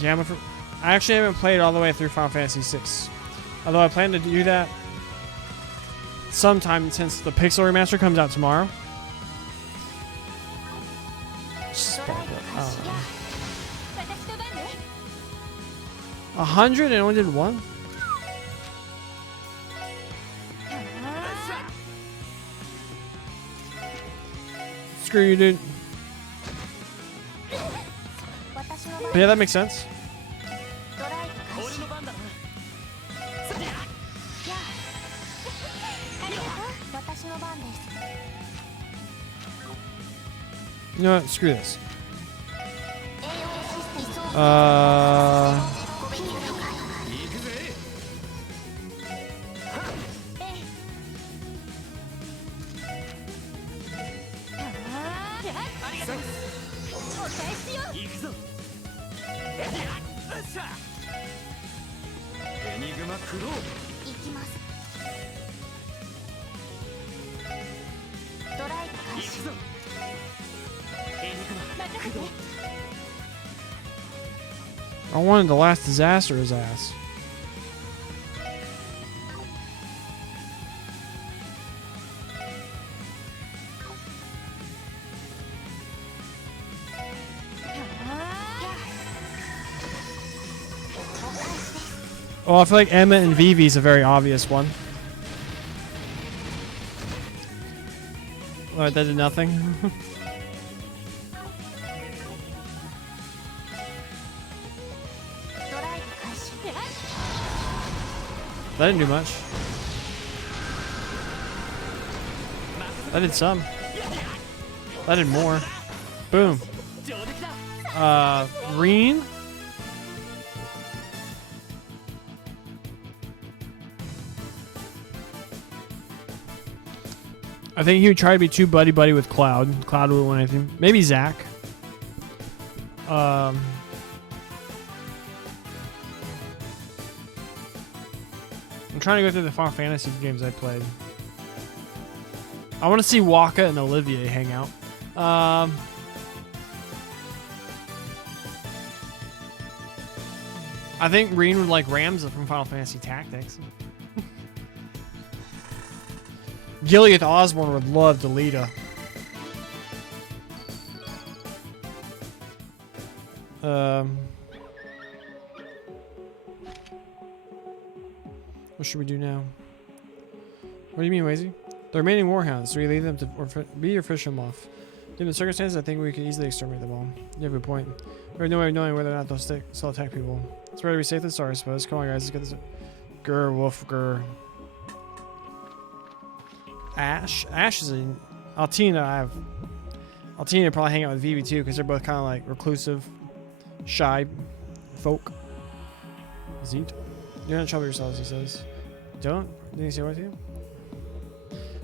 Gamma for. I actually haven't played all the way through Final Fantasy 6. Although I plan to do that sometime since the Pixel Remaster comes out tomorrow. Sparkle. I don't know. 私の番ね 100 and only did one? Screw you, dude. 私の番 But yeah, that makes sense. ドライブ開始俺の番だなやありがとう私の番です You know what? Screw this. 栄養システム Uh. ヒーローかよ行くぜありがとうお返しよ行くぞよっしゃエニグマクロー行きますドライブ開始行くぞエニグマ任せて I wanted the last disaster his ass. Oh, I feel like Emma and Vivi is a very obvious one. Alright, that did nothing. That didn't do much. That did some. That did more. Boom. Reen. I think he would try to be too buddy-buddy with Cloud. Cloud would win anything. Maybe Zach. I'm trying to go through the Final Fantasy games I played. I want to see Waka and Olivier hang out. I think Reen would like Ramza from Final Fantasy Tactics. Gilead Osborne would love Delita. What should we do now? What do you mean, Wazy? The remaining warhounds, so we leave them to be or fish them off. Given the circumstances, I think we can easily exterminate them all. You have a point. We have no way of knowing whether or not they'll still attack people. It's better to be safe than sorry, I suppose. Come on, guys, let's get this. Grr, wolf, grr. Ash? Ash is a... Altina would probably hang out with Vivi too, because they're both kind of like reclusive, shy folk. Zeet. You're not trouble yourselves, he says. Don't? Didn't he say what to you?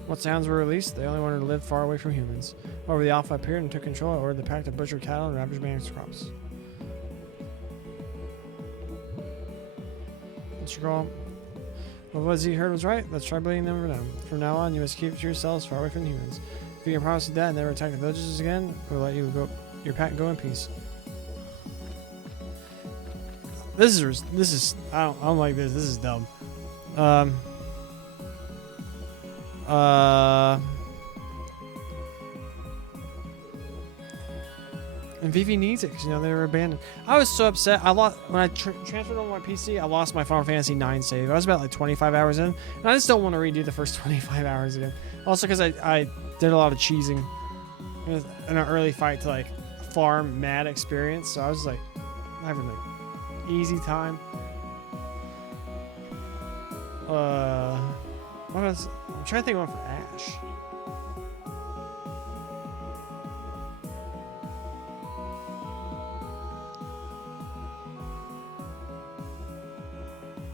Once the hounds were released, they only wanted to live far away from humans. However, the Alpha appeared and took control. I ordered the pack to butcher cattle and ravage man's crops. What's your call? Well, what he heard was right. Let's try bleeding them for now. From now on, you must keep yourselves far away from humans. If you can promise to that and never attack the villages again, we'll let you go. Your pack go in peace. This is. I don't like this. This is dumb. And Vivi needs it because you know they were abandoned. I was so upset. I lost when I transferred on my PC. I lost my Final Fantasy IX save. I was about like 25 hours in, and I just don't want to redo the first 25 hours again. Also, because I did a lot of cheesing in an early fight to like farm mad experience, so I was like having like easy time. What else? I'm trying to think of one for Ash.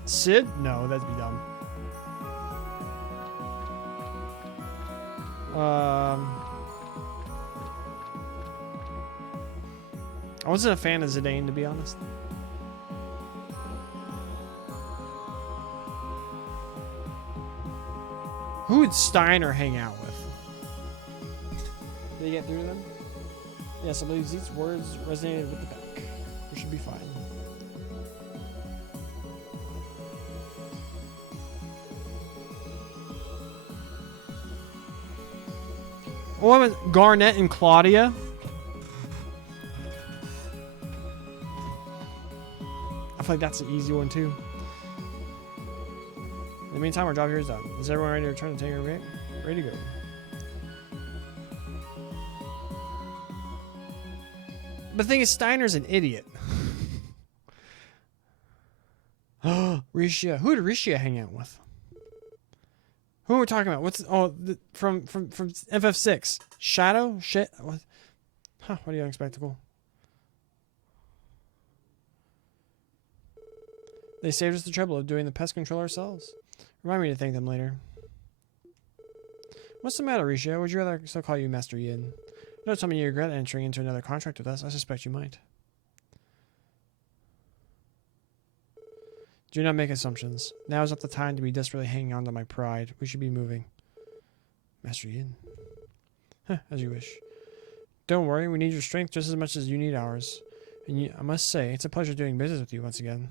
Sid? No, that'd be dumb. I wasn't a fan of Zidane, to be honest. Who would Steiner hang out with? Did he get through to them? Yes, I believe these words resonated with the pack. We should be fine. What was Garnet and Claudia? I feel like that's an easy one too. In the meantime, our job here is done. Is everyone ready to return to take our rate? Ready to go. But the thing is, Steiner's an idiot. Rishia. Who did Rishia hang out with? Who are we talking about? What's from FF6? Shadow? Shit. What? Huh? What are you unspectacle? They saved us the trouble of doing the pest control ourselves. Remind me to thank them later. What's the matter, Risha? Would you rather still call you Master Yin? Don't tell me you regret entering into another contract with us. I suspect you might. Do not make assumptions. Now is not the time to be desperately hanging on to my pride. We should be moving. Master Yin. Huh, as you wish. Don't worry, we need your strength just as much as you need ours. And I must say, it's a pleasure doing business with you once again.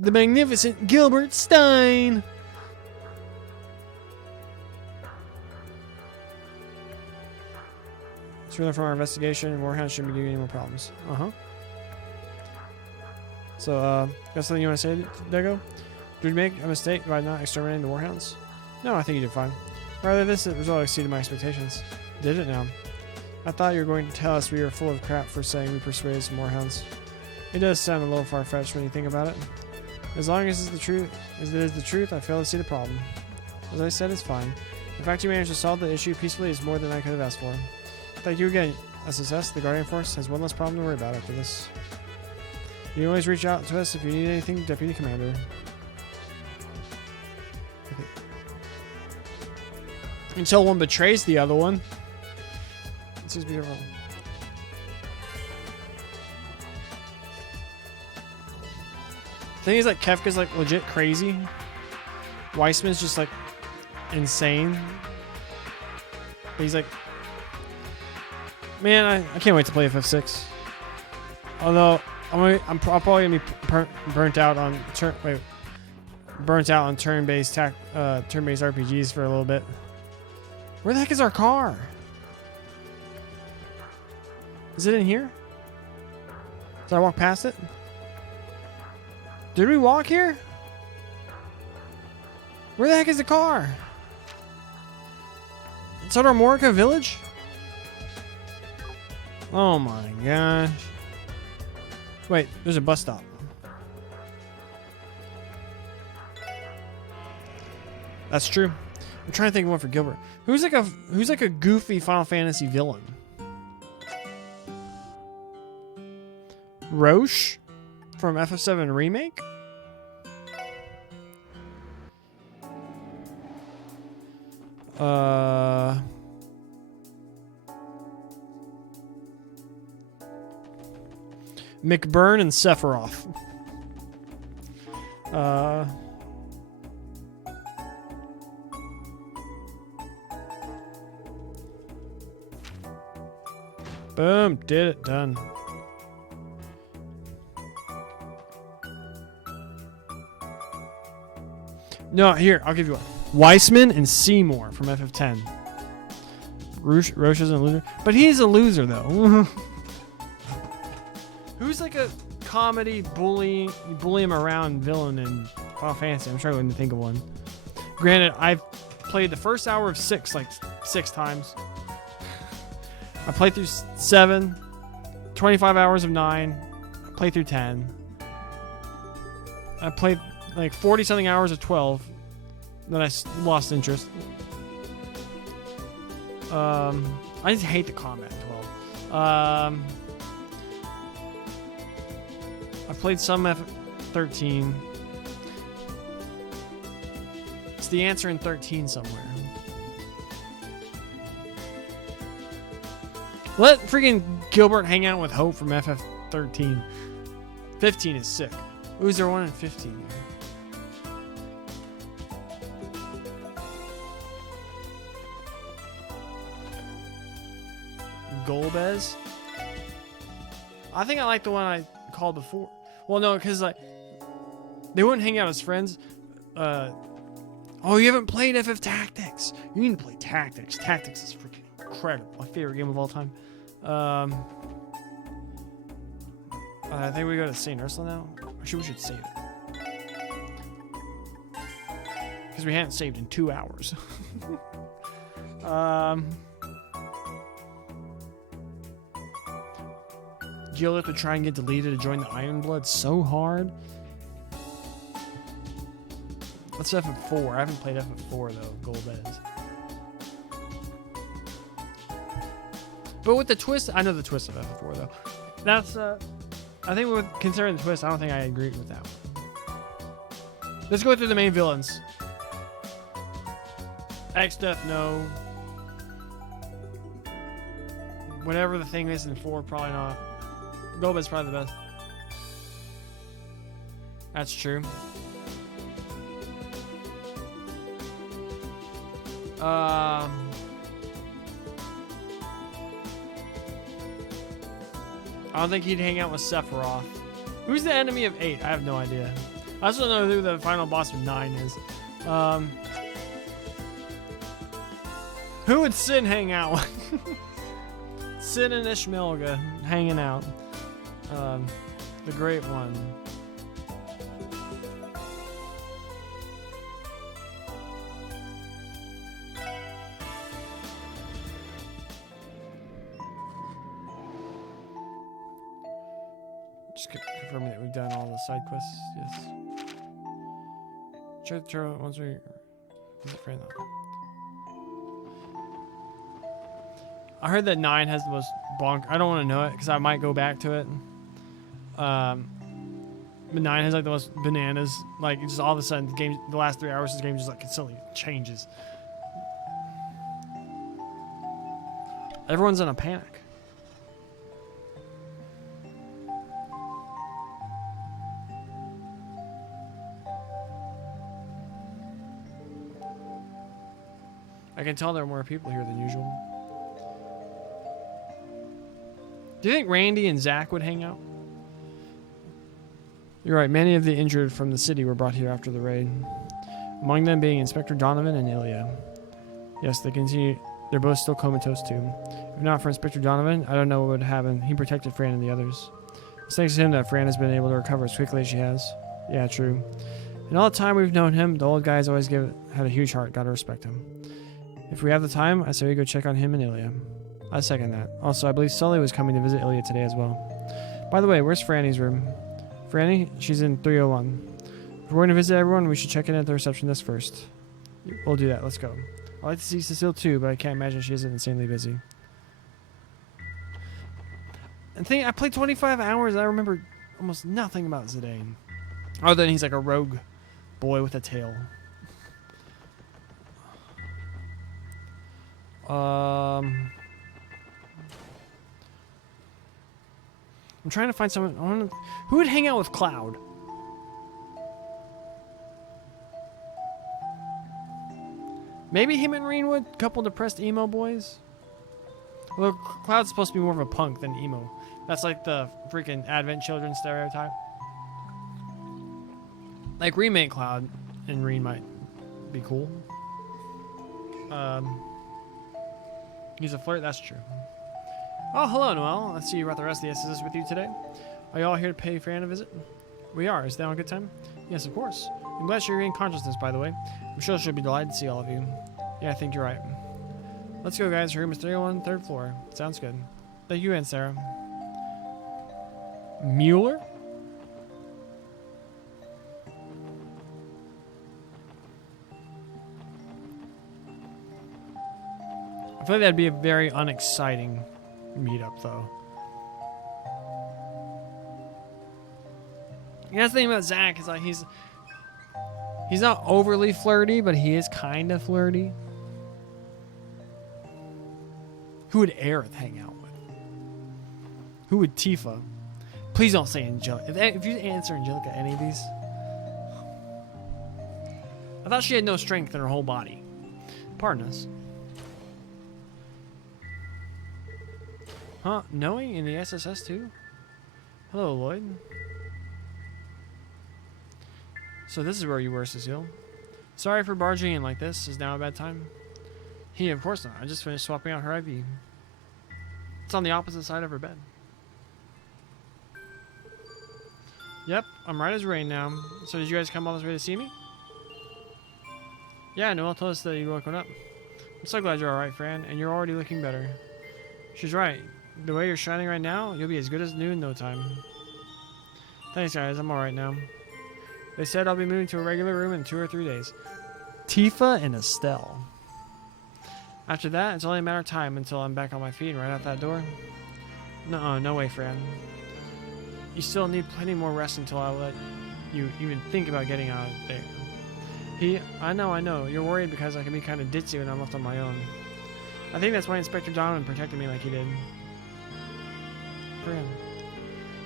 The magnificent Gilbert Stein! It's really from our investigation, and Warhound shouldn't be giving you any more problems. So, got something you want to say, Dego? Did we make a mistake by not exterminating the Warhounds? No, I think you did fine. Rather, this result exceeded my expectations. Did it now? I thought you were going to tell us we were full of crap for saying we persuaded some more hounds. It does sound a little far-fetched when you think about it. As long as it is the truth, I fail to see the problem. As I said, it's fine. The fact you managed to solve the issue peacefully is more than I could have asked for. Thank you again, SSS. The Guardian Force has one less problem to worry about after this. You can always reach out to us if you need anything, Deputy Commander. Okay. Until one betrays the other one. It seems beautiful. The thing is that Kefka's like legit crazy. Weissman's just like insane. But he's like, man, I can't wait to play FF6. Although I'm probably gonna be burnt out on turn-based turn-based RPGs for a little bit. Where the heck is our car? Is it in here? Did I walk past it? Did we walk here? Where the heck is the car? It's at our Morica village? Oh my gosh. Wait, there's a bus stop. That's true. I'm trying to think of one for Gilbert. Who's like a goofy Final Fantasy villain? Roche from FF7 Remake? McBurn and Sephiroth. Boom, did it, done. No, here, I'll give you one. Weissman and Seymour from FF10. Roche isn't a loser. But he's a loser, though. Who's like a comedy bully him around villain in Final Fantasy? I'm struggling to think of one. Granted, I've played the first hour of 6 like 6 times. I played through 7, 25 hours of 9. I played through 10. I played like 40 something hours of 12. Then I lost interest. I just hate the combat in 12. I played some F13. It's the answer in 13 somewhere. Let freaking Gilbert hang out with Hope from FF13. 15 is sick. Ooh, is there one in 15? Golbez? I think I like the one I called before. Well, no, because like they wouldn't hang out as friends. Oh, you haven't played FF Tactics? You need to play Tactics. Tactics is freaking incredible. My favorite game of all time. I think we go to St. Ursula now. Or we should save it. Because we haven't saved in 2 hours. Gilbert to try and get deleted to join the Iron Blood so hard. That's FF4. I haven't played FF4 though, Golbez. But with the twist, I know the twist of FF4 though. That's I think with considering the twist, I don't think I agree with that one. Let's go through the main villains. X-Death, no. Whatever the thing is in 4, probably not. Golbez's probably the best. That's true. I don't think he'd hang out with Sephiroth. Who's the enemy of 8? I have no idea. I also don't know who the final boss of 9 is. Who would Sin hang out with? Sin and Ishmelga hanging out. The Great One. Just confirming that we've done all the side quests. Yes. Check the turtle once we. Is it friend though? I heard that 9 has the most bonk. I don't want to know it because I might go back to it. But 9 has like the most bananas. Like just all of a sudden, the last 3 hours of the game just like instantly changes. Everyone's in a panic. I can tell there are more people here than usual. Do you think Randy and Zach would hang out? You're right. Many of the injured from the city were brought here after the raid. Among them being Inspector Donovan and Ilya. Yes, they're both still comatose too. If not for Inspector Donovan, I don't know what would happen. He protected Fran and the others. It's thanks to him that Fran has been able to recover as quickly as she has. Yeah, true. In all the time we've known him, the old guy's always had a huge heart. Gotta respect him. If we have the time, I say we go check on him and Ilya. I second that. Also, I believe Sully was coming to visit Ilya today as well. By the way, where's Franny's room? Franny? She's in 301. If we're going to visit everyone, we should check in at the reception desk first. We'll do that. Let's go. I'd like to see Cecile too, but I can't imagine she isn't insanely busy. And I played 25 hours and I remember almost nothing about Zidane. Other than he's like a rogue boy with a tail. I'm trying to find someone. Who would hang out with Cloud? Maybe him and Reen would. Couple depressed emo boys. Well, Cloud's supposed to be more of a punk than emo. That's like the freaking Advent Children stereotype. Like remake Cloud and Reen might be cool. He's a flirt, that's true. Oh, hello, Noel. Let's see you brought the rest of the SSS with you today. Are you all here to pay Fran a visit? We are. Is that a good time? Yes, of course. I'm glad you're in consciousness, by the way. I'm sure she'll be delighted to see all of you. Yeah, I think you're right. Let's go, guys. Room is 301, 3rd floor. Sounds good. Thank you, and Sarah. Mueller? I feel like that'd be a very unexciting meetup, though. Yeah, that's the thing about Zach is like he's not overly flirty, but he is kind of flirty. Who would Aerith hang out with? Who would Tifa? Please don't say Angelica. If you answer Angelica any of these, I thought she had no strength in her whole body. Pardon us. Huh? Knowing in the SSS too? Hello, Lloyd. So this is where you were, Cecile. Sorry for barging in like this. Is now a bad time? Yeah, of course not. I just finished swapping out her IV. It's on the opposite side of her bed. Yep, I'm right as rain now. So did you guys come all this way to see me? Yeah, Noelle told us that you'd woken up. I'm so glad you're alright, Fran, and you're already looking better. She's right. The way you're shining right now, you'll be as good as new in no time. Thanks, guys. I'm alright now. They said I'll be moving to a regular room in 2 or 3 days. Tifa and Estelle. After that, it's only a matter of time until I'm back on my feet and right out that door. No way, Fran. You still need plenty more rest until I let you even think about getting out of there. I know. You're worried because I can be kind of ditzy when I'm left on my own. I think that's why Inspector Donovan protected me like he did.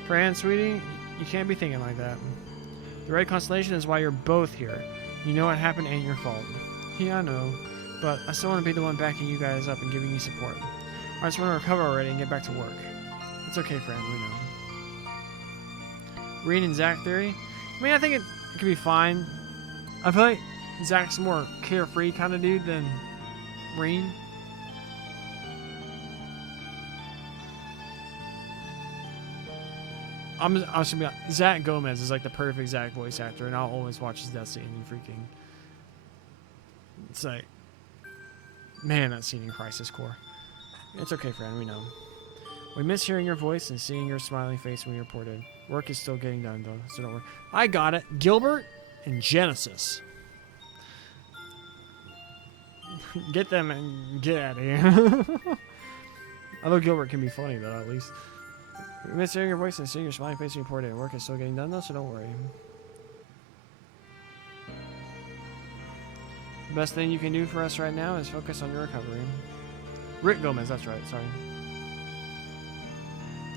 Fran, sweetie, you can't be thinking like that. The Red Constellation is why you're both here. You know what happened ain't your fault. Yeah, I know. But I still want to be the one backing you guys up and giving you support. I just want to recover already and get back to work. It's okay, Fran, we know. Reen and Zach theory? I mean, I think it could be fine. I feel like Zach's a more carefree kind of dude than Reen. I'm just gonna be honest. Zach Gomez is like the perfect Zach voice actor, and I'll always watch his death scene and freaking. It's like, man, that scene in Crisis Core. It's okay, friend. We know. We miss hearing your voice and seeing your smiling face when you reported. Work is still getting done, though, so don't worry. I got it. Gilbert and Genesis. Get them and get out of here. Although Gilbert can be funny, though, at least. We miss hearing your voice and seeing your smiling face when you reported. Work is still getting done, though, so don't worry. The best thing you can do for us right now is focus on your recovery. Rick Gomez, that's right, sorry.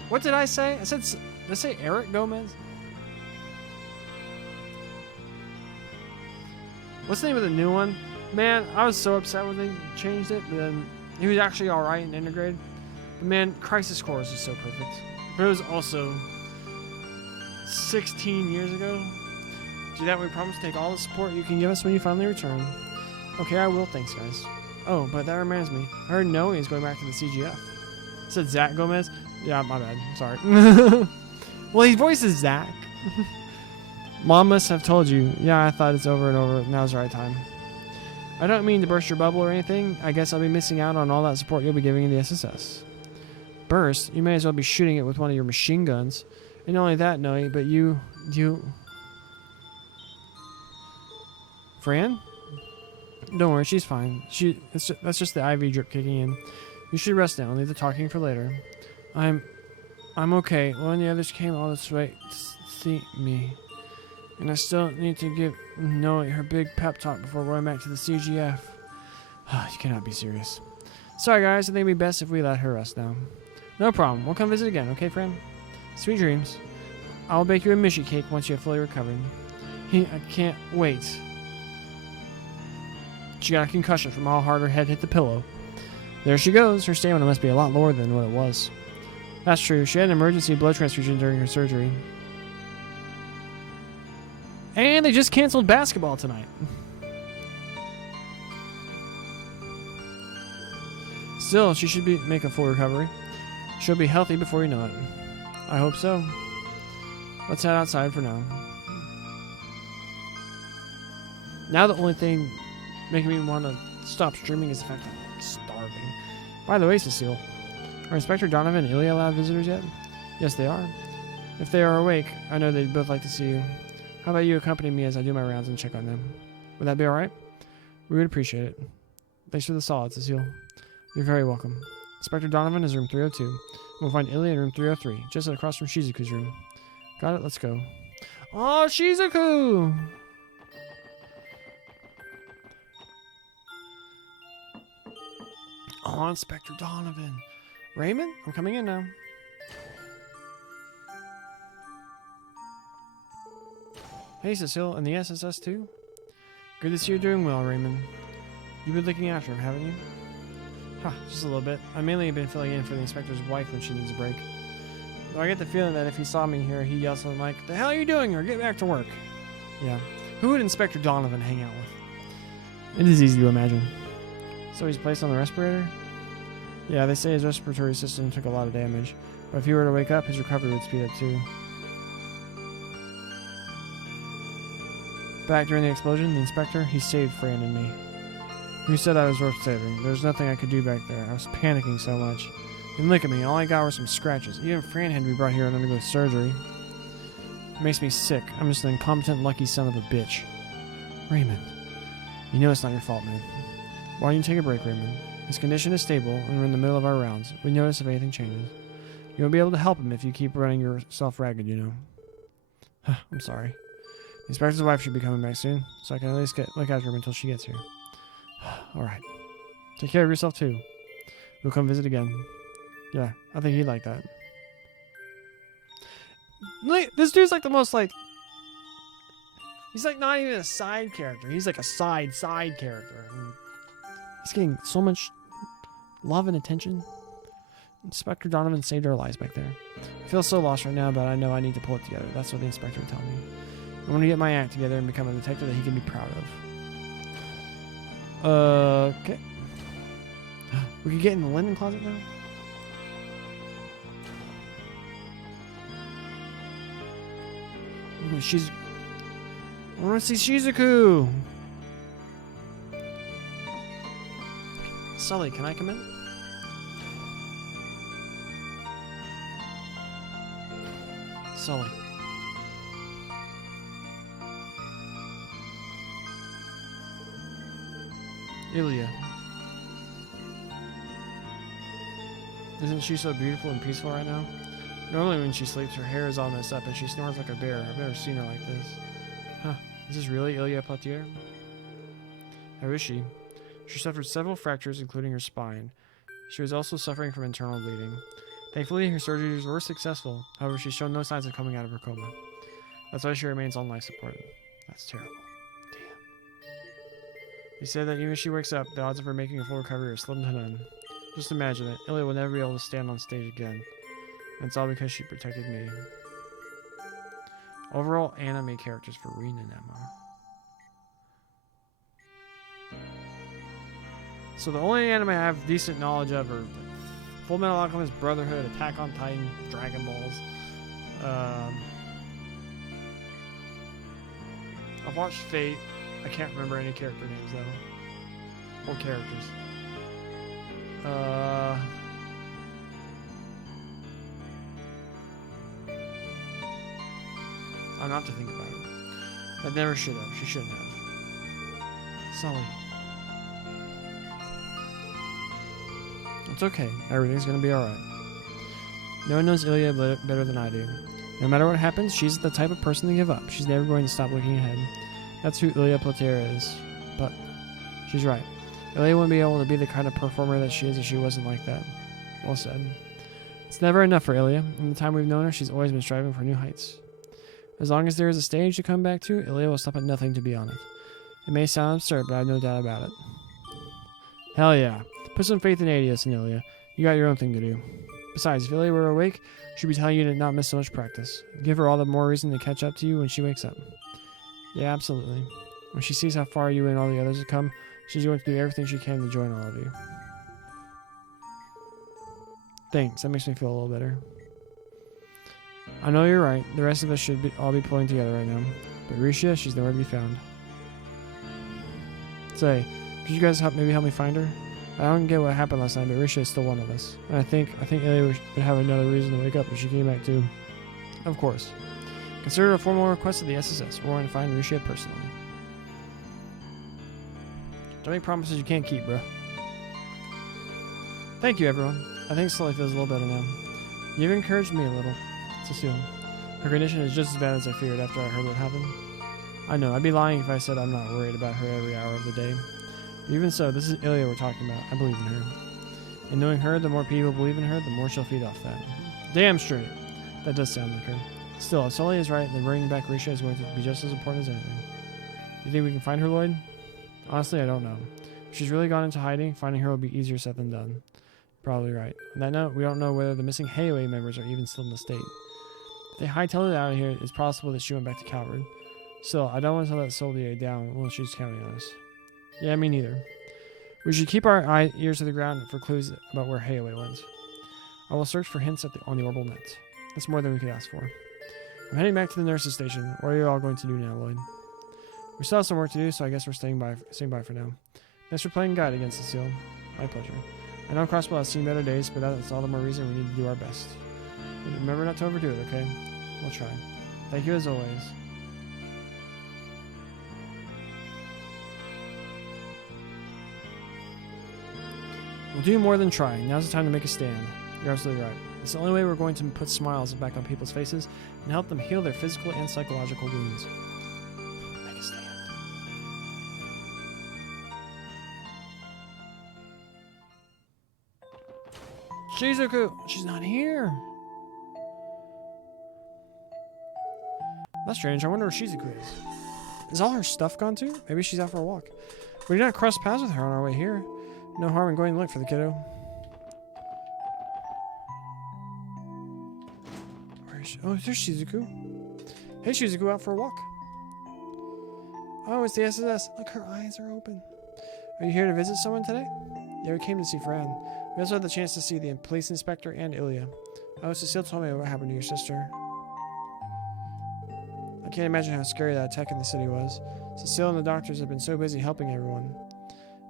What did I say? Did I say Eric Gomez? What's the name of the new one? Man, I was so upset when they changed it, but then he was actually alright and integrated. But man, Crisis Core is just so perfect. But it was also 16 years ago. Do that, we promise to take all the support you can give us when you finally return. Okay, I will, thanks guys. Oh, but that reminds me. I heard Noe is going back to the CGF. It said Zach Gomez? Yeah, my bad. Sorry. Well, he voices Zach. Mom must have told you. Yeah, I thought it's over and over. Now's the right time. I don't mean to burst your bubble or anything. I guess I'll be missing out on all that support you'll be giving in the SSS. Burst? You may as well be shooting it with one of your machine guns. And not only that, Noe, but you... Fran? Don't worry, she's fine. That's just the IV drip kicking in. You should rest now. Leave the talking for later. I'm okay. When the others came all this way to see me. And I still need to give Noe her big pep talk before going back to the CGF. You cannot be serious. Sorry guys, I think it'd be best if we let her rest now. No problem. We'll come visit again, okay friend? Sweet dreams. I'll bake you a mishi cake once you have fully recovered. I can't wait. She got a concussion from how hard her head hit the pillow. There she goes. Her stamina must be a lot lower than what it was. That's true. She had an emergency blood transfusion during her surgery. And they just canceled basketball tonight. Still, she should make a full recovery. She'll be healthy before you know it. I hope so. Let's head outside for now. Now the only thing making me want to stop streaming is the fact that I'm starving. By the way, Cecile, are Inspector Donovan and Ilya allowed visitors yet? Yes, they are. If they are awake, I know they'd both like to see you. How about you accompany me as I do my rounds and check on them? Would that be alright? We would appreciate it. Thanks for the solid, Cecile. You're very welcome. Inspector Donovan is room 302. We'll find Ilya in room 303, just across from Shizuku's room. Got it? Let's go. Oh, Shizuku! Oh, Inspector Donovan. Raymond, I'm coming in now. Hey, Cecile, and the SSS too? Good to see you're doing well, Raymond. You've been looking after him, haven't you? Huh, just a little bit. I mainly have been filling in for the inspector's wife when she needs a break. Though I get the feeling that if he saw me here, he'd yell something like, "The hell are you doing here? Get back to work." Yeah. Who would Inspector Donovan hang out with? It is easy to imagine. So he's placed on the respirator? Yeah, they say his respiratory system took a lot of damage. But if he were to wake up, his recovery would speed up too. Back during the explosion, the inspector, he saved Fran and me. He said I was worth saving. There was nothing I could do back there. I was panicking so much. And look at me, all I got were some scratches. Even Fran had to be brought here and undergo surgery. It makes me sick. I'm just an incompetent, lucky son of a bitch. Raymond, you know it's not your fault, man. Why don't you take a break, Raymond? His condition is stable, and we're in the middle of our rounds. We notice if anything changes. You won't be able to help him if you keep running yourself ragged, you know. I'm sorry. The inspector's wife should be coming back soon, so I can at least look after him until she gets here. Alright. Take care of yourself, too. We'll come visit again. Yeah, I think he'd like that. This dude's like the most, like... He's like not even a side character. He's like a side character. I mean, he's getting so much love and attention. Inspector Donovan saved our lives back there. I feel so lost right now, but I know I need to pull it together. That's what the inspector would tell me. I want to get my act together and become a detective that he can be proud of. Okay. We can get in the linen closet now? Ooh, I want to see Shizuku! Sully, can I come in? Sully. Ilya. Isn't she so beautiful and peaceful right now? Normally when she sleeps, her hair is all messed up and she snores like a bear. I've never seen her like this. Huh. Is this really Ilya Platier? How is she? She suffered several fractures, including her spine. She was also suffering from internal bleeding. Thankfully, her surgeries were successful. However, she's shown no signs of coming out of her coma. That's why she remains on life support. That's terrible. Damn. He said that even if she wakes up, the odds of her making a full recovery are slim to none. Just imagine it. Ilya will never be able to stand on stage again. And it's all because she protected me. Overall anime characters for Rin and Emma. So the only anime I have decent knowledge of are like Full Metal Alchemist Brotherhood, Attack on Titan, Dragon Balls. I've watched Fate. I can't remember any character names though. Or characters. I'll have to think about it. I never should have. She shouldn't have. Sully. It's okay. Everything's gonna be alright. No one knows Ilya better than I do. No matter what happens, she's the type of person to give up. She's never going to stop looking ahead. That's who Ilya Platier is. But she's right. Ilya wouldn't be able to be the kind of performer that she is if she wasn't like that. Well said. It's never enough for Ilya. In the time we've known her, she's always been striving for new heights. As long as there is a stage to come back to, Ilya will stop at nothing to be on it. It may sound absurd, but I have no doubt about it. Hell yeah. Put some faith in Adios and Ilya. You got your own thing to do. Besides, if Ilya were awake, she'd be telling you to not miss so much practice. Give her all the more reason to catch up to you when she wakes up. Yeah, absolutely. When she sees how far you and all the others have come, she's going to do everything she can to join all of you. Thanks, that makes me feel a little better. I know you're right. The rest of us should all be pulling together right now. But Risha, she's nowhere to be found. Say, could you guys maybe help me find her? I don't get what happened last night, but Risha is still one of us. And I think Ilya would have another reason to wake up if she came back too. Of course. Consider a formal request of the SSS. We're going to find Risha personally. Don't make promises you can't keep, bro. Thank you, everyone. I think Sully feels a little better now. You've encouraged me a little. Cecile. Her condition is just as bad as I feared after I heard what happened. I know, I'd be lying if I said I'm not worried about her every hour of the day. Even so, this is Ilya we're talking about. I believe in her. And knowing her, the more people believe in her, the more she'll feed off that. Damn straight. That does sound like her. Still, if Sully is right, then bringing back Risha is going to be just as important as anything. You think we can find her, Lloyd? Honestly, I don't know. If she's really gone into hiding, finding her will be easier said than done. Probably right. On that note, we don't know whether the missing Hayway members are even still in the state. If they hightailed it out of here, it's possible that she went back to Calvard. Still, I don't want to let Solier down while she's counting on us. Yeah, me neither. We should keep our ears to the ground for clues about where Hayway went. I will search for hints on the orbital net. That's more than we could ask for. I'm heading back to the nurse's station. What are you all going to do now, Lloyd? We still have some work to do, so I guess we're staying by for now. Thanks for playing guide against Cecile. My pleasure. I know Crossbow has seen better days, but that's all the more reason we need to do our best. Remember not to overdo it, okay? We'll try. Thank you as always. We'll do more than try. Now's the time to make a stand. You're absolutely right. It's the only way we're going to put smiles back on people's faces and help them heal their physical and psychological wounds. Make a stand. Shizuku! She's not here! That's strange. I wonder where Shizuku is. Is all her stuff gone too? Maybe she's out for a walk. We did not cross paths with her on our way here. No harm in going to look for the kiddo. Where is she? Oh, there's Shizuku. Hey, Shizuku, out for a walk. Oh, it's the SSS. Look, her eyes are open. Are you here to visit someone today? Yeah, we came to see Fran. We also had the chance to see the police inspector and Ilya. Oh, Cecile told me what happened to your sister. I can't imagine how scary that attack in the city was. Cecile and the doctors have been so busy helping everyone.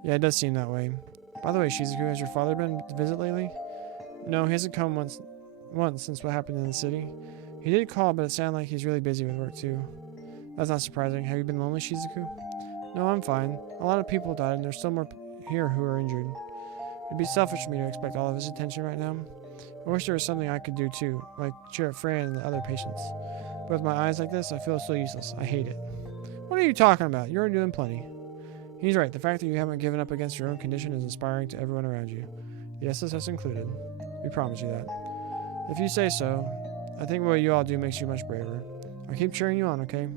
Yeah, it does seem that way. By the way, Shizuku, has your father been to visit lately? No, he hasn't come once since what happened in the city. He did call, but it sounded like he's really busy with work too. That's not surprising. Have you been lonely, Shizuku? No, I'm fine. A lot of people died, and there's still more here who are injured. It'd be selfish for me to expect all of his attention right now. I wish there was something I could do too, like cheer up Fran and the other patients. But with my eyes like this, I feel so useless. I hate it. What are you talking about? You're already doing plenty. He's right. The fact that you haven't given up against your own condition is inspiring to everyone around you. The SSS included. We promise you that. If you say so, I think what you all do makes you much braver. I'll keep cheering you on, okay?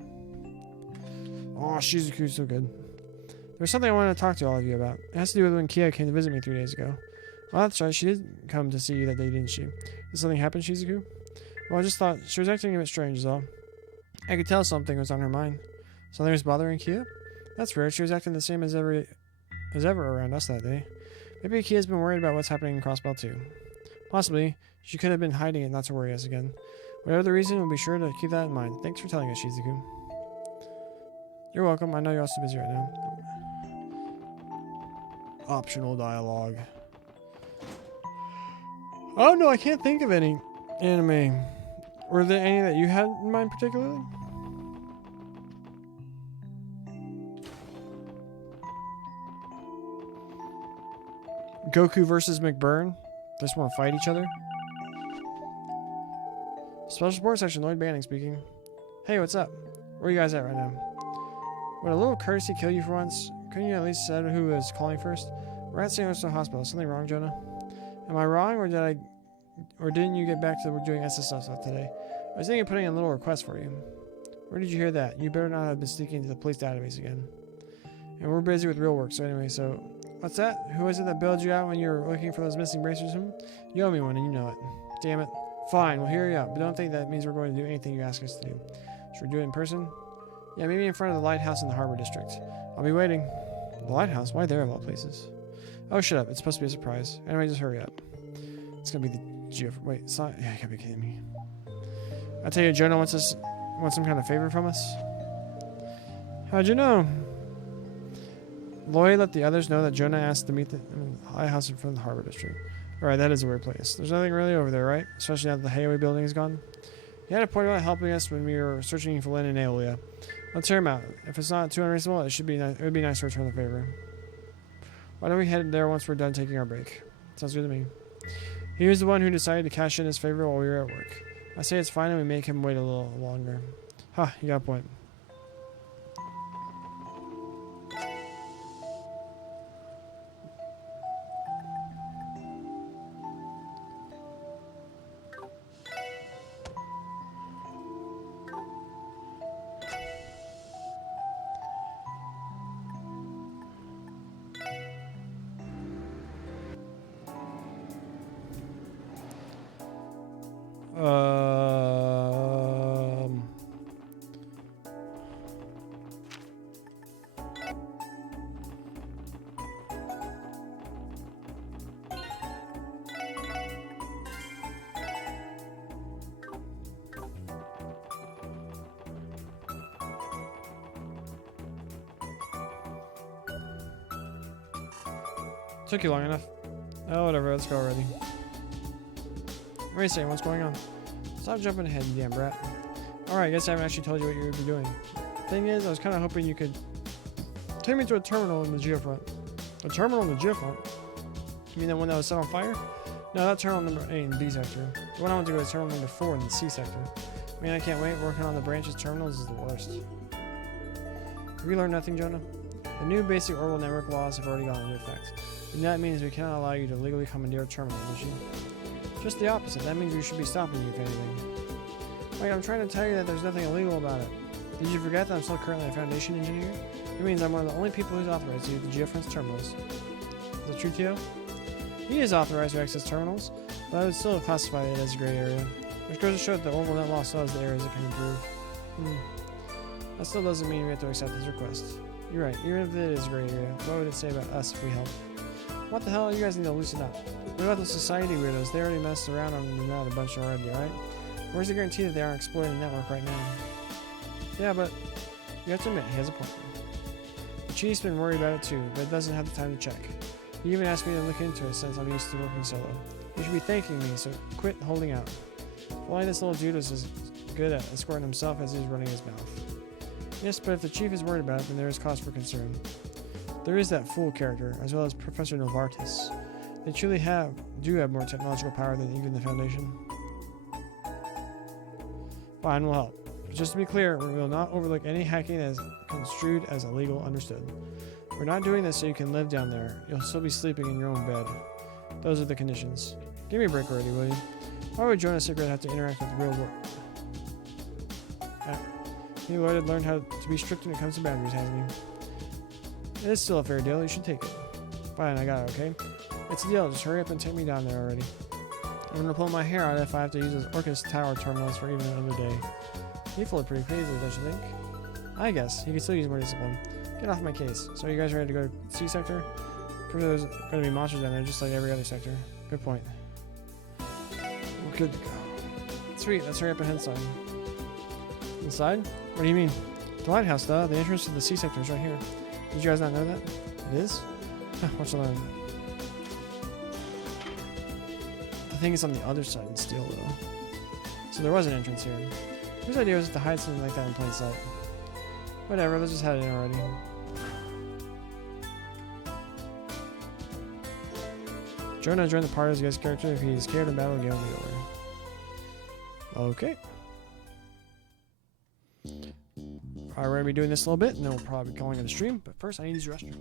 Oh, Shizuku's so good. There's something I wanted to talk to all of you about. It has to do with when Kia came to visit me 3 days ago. Well, that's right. She did come to see you that day, didn't she? Did something happen, Shizuku? Well, I just thought she was acting a bit strange, is all. I could tell something was on her mind. Something was bothering Kia? That's weird. She was acting the same as ever around us that day. Maybe Kia's been worried about what's happening in Crossbell too. Possibly. She could have been hiding it not to worry us again. Whatever the reason, we'll be sure to keep that in mind. Thanks for telling us, Shizuku. You're welcome. I know you're also busy right now. Optional dialogue. Oh no, I can't think of any anime. Were there any that you had in mind particularly? Goku versus McBurn? They just want to fight each other? Special support section, Lloyd Banning speaking. Hey, what's up? Where are you guys at right now? Would a little courtesy kill you for once? Couldn't you at least said who was calling first? We're at St. Louis Hospital. Something wrong, Jonah? Am I wrong, or didn't you get back to doing SSS stuff today? I was thinking of putting in a little request for you. Where did you hear that? You better not have been sneaking into the police database again. And we're busy with real work, so anyway, so... What's that? Who was it that bailed you out when you were looking for those missing bracers? You owe me one, and you know it. Damn it. Fine, we'll hear you out, but don't think that means we're going to do anything you ask us to do. Should we do it in person? Yeah, maybe in front of the lighthouse in the harbor district. I'll be waiting. The lighthouse? Why there of all places? Oh, shut up. It's supposed to be a surprise. Anyway, just hurry up. It's gonna be the Geo... Wait, it's not... Yeah, you can't be kidding me. I tell you, Jonah wants some kind of favor from us. How'd you know? Lloyd let the others know that Jonah asked to meet the lighthouse in front of the harbor district. Alright, that is a weird place. There's nothing really over there, right? Especially now that the Hayway building is gone. He had a point about helping us when we were searching for Lynn and Aeolia. Let's hear him out. If it's not too unreasonable, it would be nice to return the favor. Why don't we head there once we're done taking our break? Sounds good to me. He was the one who decided to cash in his favor while we were at work. I say it's fine and we make him wait a little longer. Ha, you got a point. Took you long enough. Oh, whatever. Let's go already. Wait a second. What's going on? Stop jumping ahead, you damn brat. Alright, I guess I haven't actually told you what you would be doing. Thing is, I was kind of hoping you could take me to a terminal in the geofront. A terminal in the geofront? You mean the one that was set on fire? No, that terminal number 8 in the B sector. The one I want to go is terminal number 4 in the C sector. Man, I can't wait. Working on the branches terminals is the worst. Have you learned nothing, Jonah? The new basic orbital network laws have already gone into effect. And that means we cannot allow you to legally commandeer a terminal, don't you? Just the opposite. That means we should be stopping you, if anything. Like, I'm trying to tell you that there's nothing illegal about it. Did you forget that I'm still currently a Foundation engineer? It means I'm one of the only people who's authorized to use the geofront's terminals. Is that true, Tio? He is authorized to access terminals, but I would still classify it as a gray area. Which goes to show that the orbital net law still has the areas it can improve. That still doesn't mean we have to accept his request. You're right, even if it is a gray area, what would it say about us if we help? What the hell? You guys need to loosen up. What about the society weirdos? They already messed around on the net a bunch already, right? Where's the guarantee that they aren't exploiting the network right now? Yeah, but you have to admit, he has a point. The chief's been worried about it too, but doesn't have the time to check. He even asked me to look into it since I'm used to working solo. You should be thanking me, so quit holding out. If only this little dude was as good at escorting himself as he's running his mouth. Yes, but if the chief is worried about it, then there is cause for concern. There is that fool character, as well as Professor Novartis. They truly do have more technological power than even the Foundation. Fine, we'll help. But just to be clear, we will not overlook any hacking that is construed as illegal, understood. We're not doing this so you can live down there. You'll still be sleeping in your own bed. Those are the conditions. Give me a break already, will you? Why would Jonah Secret have to interact with the real world? He had learned how to be strict when it comes to boundaries, hasn't he? It is still a fair deal. You should take it. Fine, I got it, okay? It's a deal. Just hurry up and take me down there already. I'm gonna pull my hair out if I have to use this Orcus Tower terminals for even another day. People are pretty crazy, don't you think? I guess. He could still use more discipline. Get off my case. So are you guys ready to go to C sector? Pretty sure there's gonna be monsters down there, just like every other sector. Good point. We're good to go. Sweet, let's hurry up and head inside. Inside? What do you mean? The lighthouse, though. The entrance to the C sector is right here. Did you guys not know that? It is? Watch the learn. I think it's on the other side in steel, though. So there was an entrance here. Whose idea was it to hide something like that in plain sight? Whatever, let's just head in already. Jonah joined the party as a guest character. If he is scared in battle, get on the over. Okay. Alright, we're going to be doing this a little bit, and then we'll probably be calling it a stream. But first, I need to use the restroom.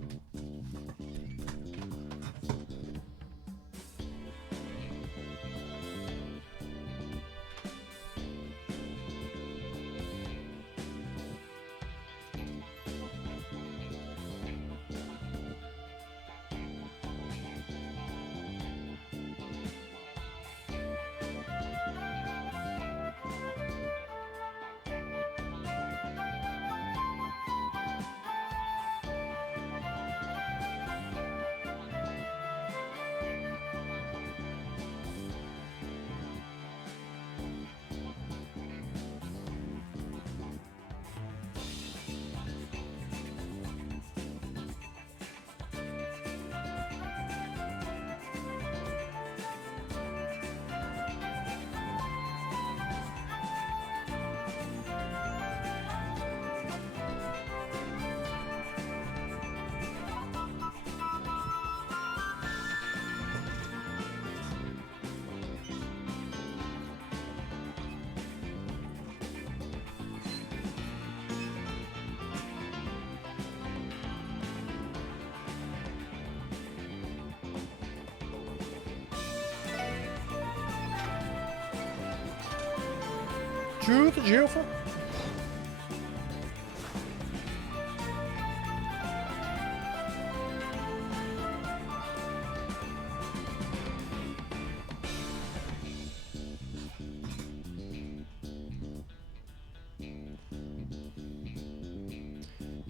To the jail for.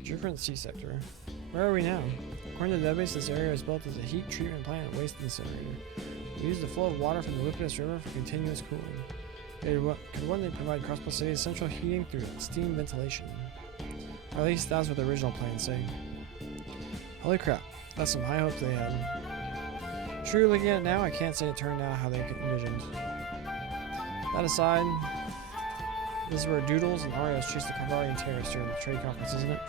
Different C sector. Where are we now? According to the database, this area was built as a heat treatment plant and waste incinerator. We use the flow of water from the Lupinus River for continuous cooling. Could one day provide Crossbow City's central heating through steam ventilation? Or at least that's what the original plans say. Holy crap, that's some high hopes they had. True, looking at it now, I can't say it turned out how they envisioned. That aside, this is where Doodles and Oreos chased the Carvarian terrorists during the trade conference, isn't it?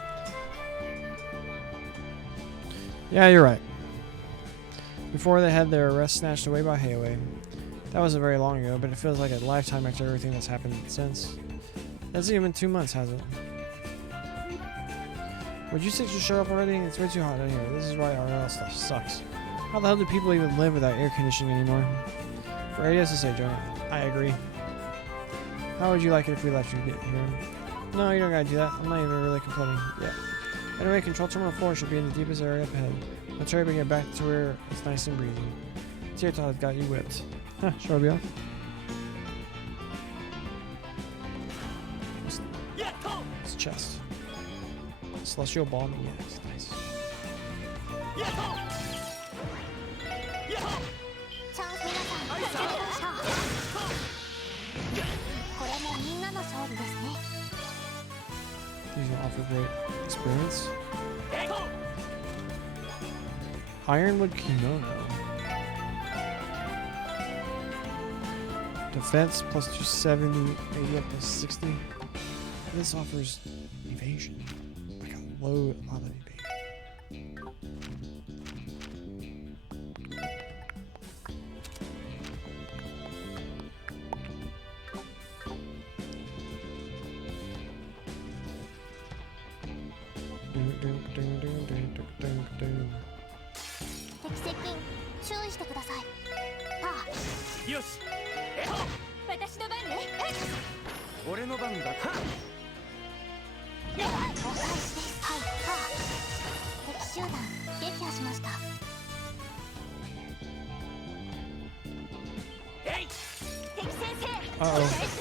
Yeah, you're right. Before they had their arrest snatched away by Hayway. That wasn't very long ago, but it feels like a lifetime after everything that's happened since. That's even been 2 months, hasn't it? Would you six just shut up already? It's way too hot in here. This is why our stuff sucks. How the hell do people even live without air conditioning anymore? For ADS to say, Jonah, I agree. How would you like it if we let you get here? No, you don't gotta do that. I'm not even really complaining. Yeah. Anyway, Control Terminal 4 should be in the deepest area up ahead. Let's hurry up and get back to where it's nice and breezy. Teartod got you whipped. Huh, Sharbio. It's chest. Celestial Bomb, yes, nice. チャンス皆さんこれもみんなの勝利ですね These will offer great experience. Ironwood Kimono. Defense plus 270, media plus 60. This offers evasion. Like a lot of evasion. Uh-oh.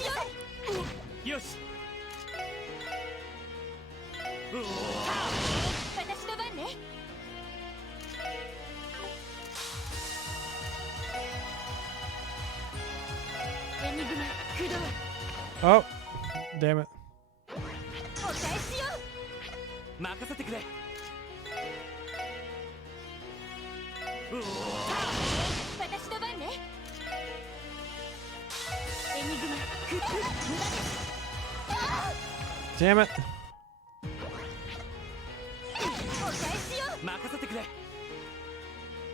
Oh, damn it. Damn it.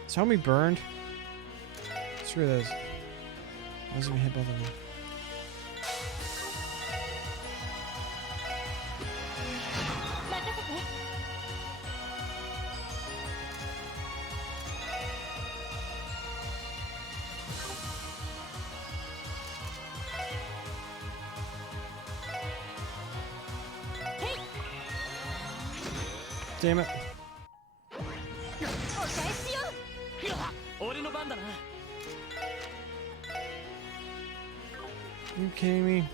Is Homie burned? Screw this. I was gonna hit both of them. Damn it. Are you kidding me?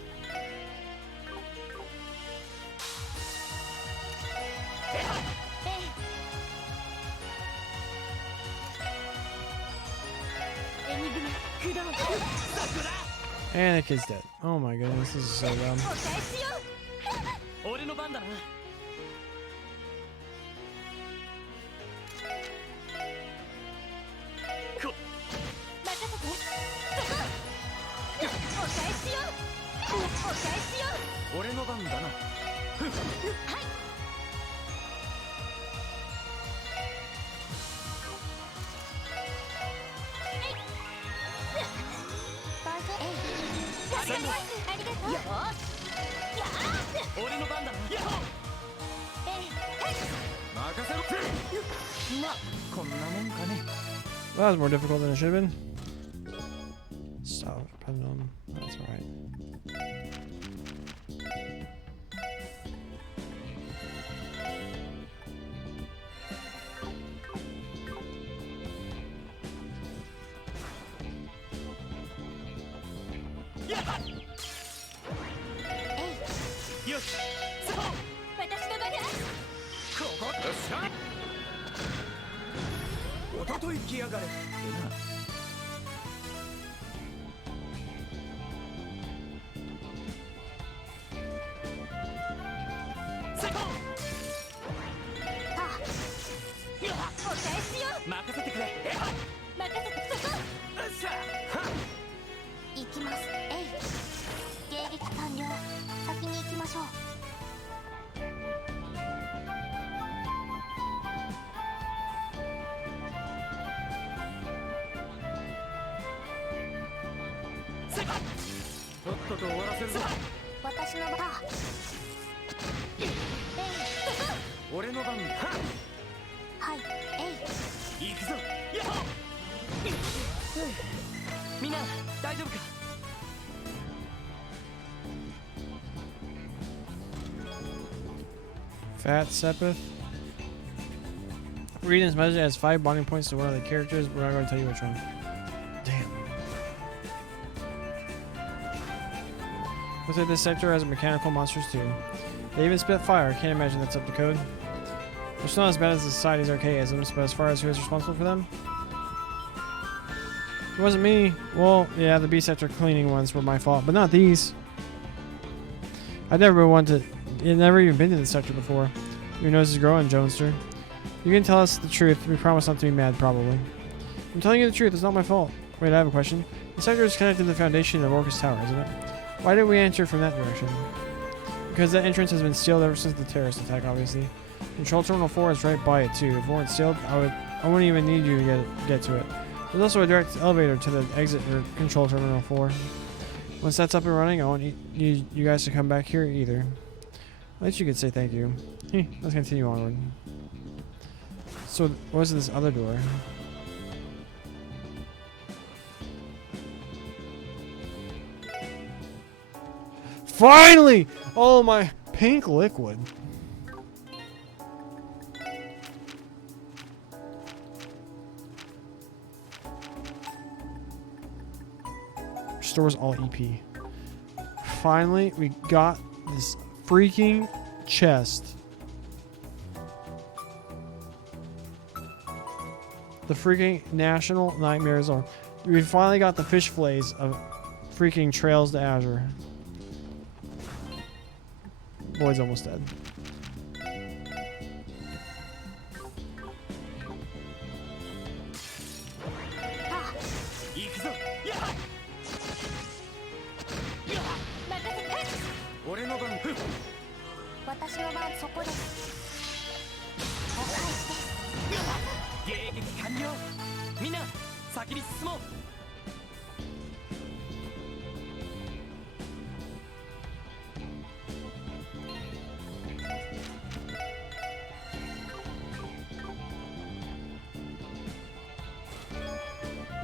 And the kid's dead. Oh my goodness, this is so dumb. Well, that was more difficult than it should have been. Stop, pendulum. That's alright. Fat Sepith. Reading this message has 5 bonding points to one of the characters, but we're not going to tell you which one. Damn. Looks like this sector has mechanical monsters too. They even spit fire. I can't imagine that's up to code. They're still not as bad as the society's archaisms, but as far as who is responsible for them? It wasn't me. Well, yeah, the B sector cleaning ones were my fault, but not these. I've never wanted to. You've never even been to this sector before. Your nose is growing, Jonester. You can tell us the truth. We promise not to be mad, probably. I'm telling you the truth. It's not my fault. Wait, I have a question. The sector is connected to the foundation of Orcus Tower, isn't it? Why did we enter from that direction? Because that entrance has been sealed ever since the terrorist attack, obviously. Control Terminal 4 is right by it, too. If it weren't sealed, I wouldn't even need you to get to it. There's also a direct elevator to the exit or Control Terminal 4. Once that's up and running, I won't need you guys to come back here either. At least you could say thank you. Let's continue onward. So, what's this other door? Finally! Oh, my pink liquid. Restores all EP. Finally, we got this freaking chest. The freaking National Nightmare Zone. We finally got the fish fillets of freaking Trails to Azure. Boy's almost dead.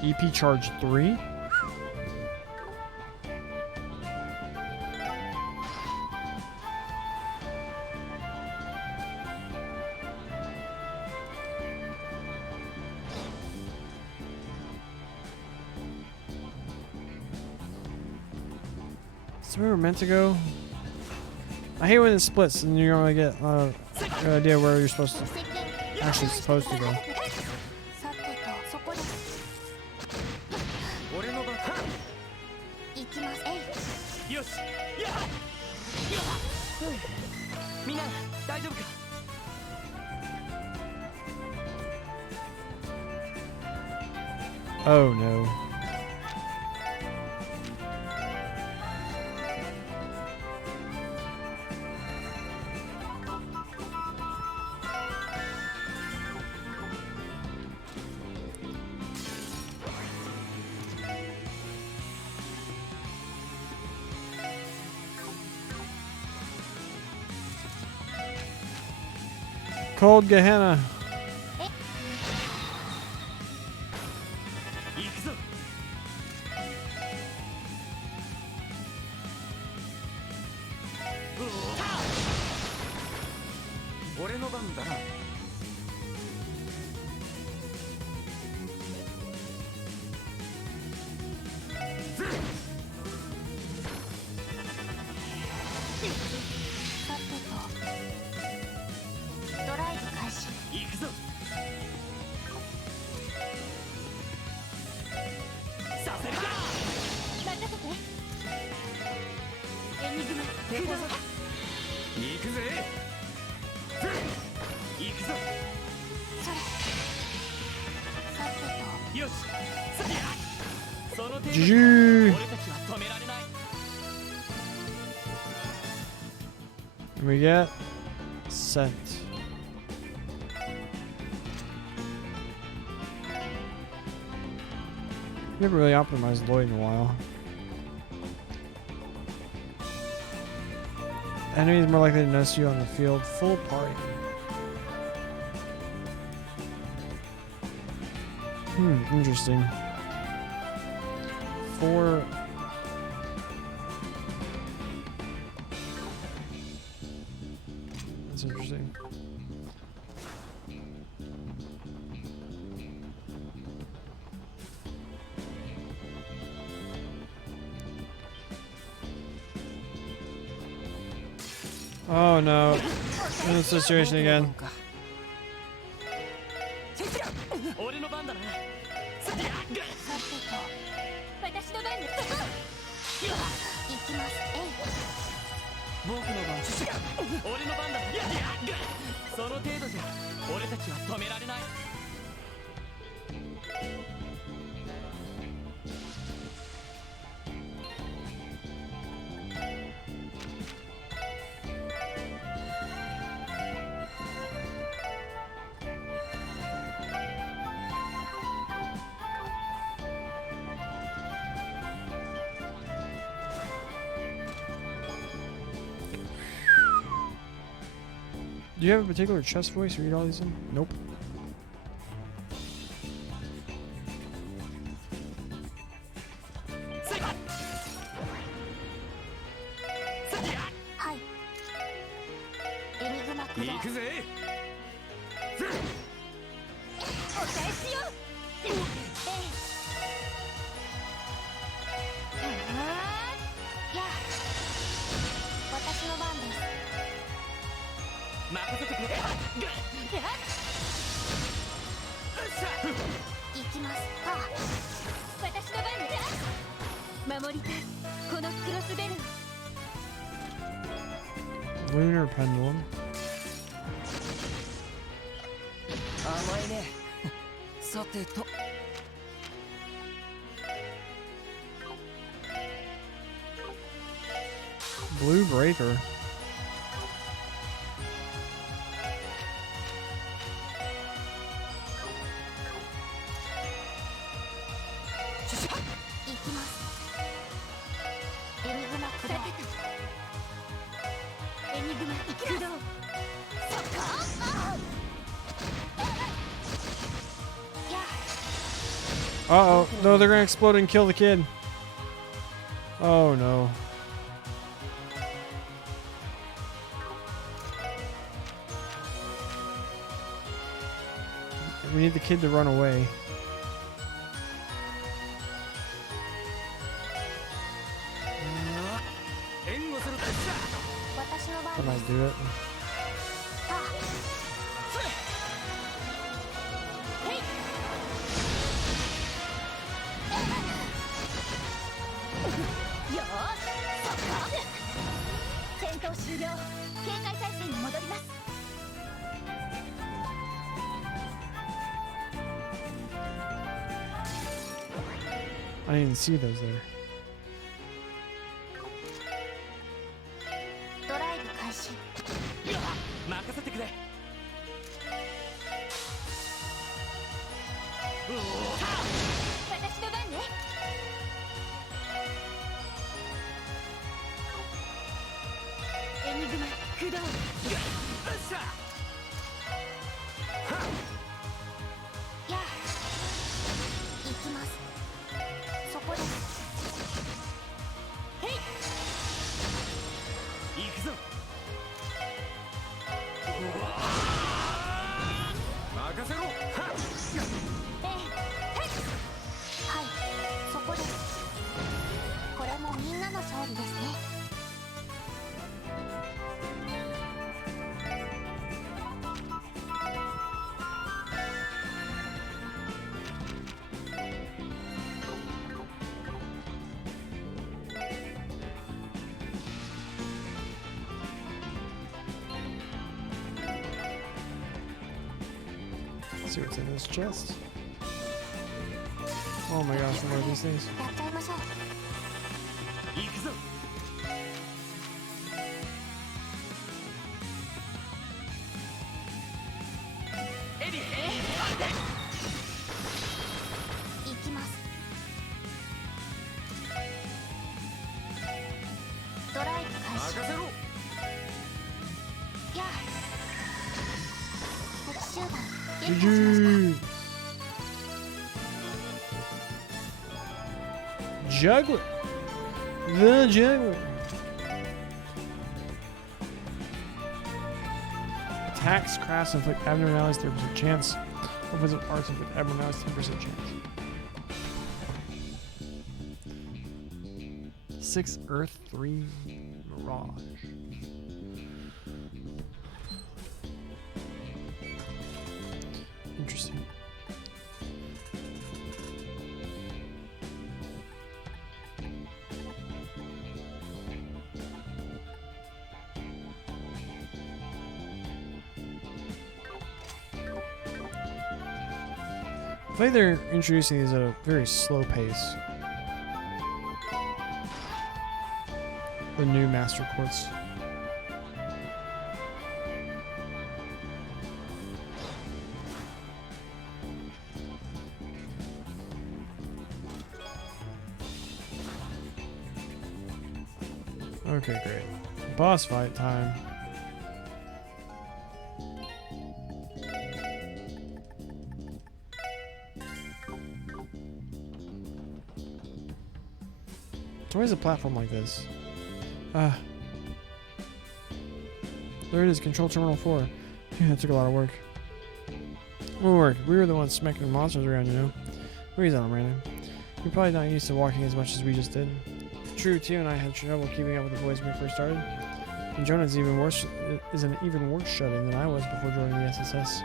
EP charge 3. So we were meant to go. I hate when it splits and you don't really get an idea where you're supposed to go. Oh no. Cold Gehenna. GG. And we get sent. Never really optimized Lloyd in a while. Enemies more likely to notice you on the field. Full party. Interesting. 4. That's interesting. Oh no. In this situation again. Do you have a particular chest voice? Read all these in? Nope. Lunar pendulum. 甘いねさてと Blue breaker. Uh-oh. No, they're gonna explode and kill the kid. Oh, no. We need the kid to run away. That might do it. I didn't even see those there. ドライブ開始。任せてくれ私の番ね。エニグマ駆動。よっしゃやあ行きます。そこです。へい行くぞ任せろはっはいそこです。これもみんなの勝利ですね。 Let's see what's in this chest. Oh my gosh, what are these things? やっちゃいましょう。行くぞエリ行きます。ドライブ開始。任せろやあ敵集団撃破しました。 Juggler! The juggler! Attacks, crafts, inflict abnormalities, 30% chance. Offensive arts inflict abnormalities, 10% chance. 6 Earth, 3 Mirage. Interesting. I think they're introducing these at a very slow pace. The new Master Quartz. Okay, great. Boss fight time. Why is a platform like this? There it is, Control Terminal 4. Yeah, that took a lot of work. What work? We were the ones smacking the monsters around, you know. Where's on, Brandon? You're probably not used to walking as much as we just did. True, Tio and I had trouble keeping up with the boys when we first started. And Jonah's is an even worse shut-in than I was before joining the SSS.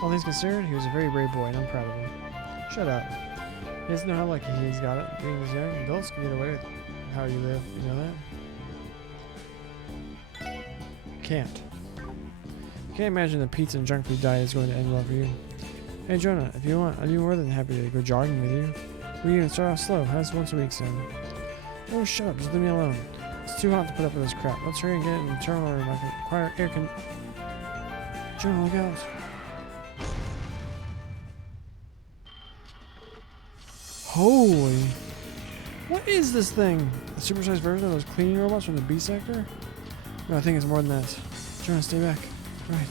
All things considered, he was a very brave boy, and I'm proud of him. Shut up. He doesn't know how lucky he's got it. Being this young, adults can get away with how you live. You know that? Can't. Can't imagine the pizza and junk food diet is going to end well for you. Hey Jonah, if you want, I'd be more than happy to go jogging with you. We can even start off slow. How's once a week soon? Oh, shut up. Just leave me alone. It's too hot to put up with this crap. Let's hurry and get in the terminal room. I can require air con... Jonah, look out. Holy... What is this thing? A supersized version of those cleaning robots from the B sector? No, I think it's more than that. Jonah, stay back. Right.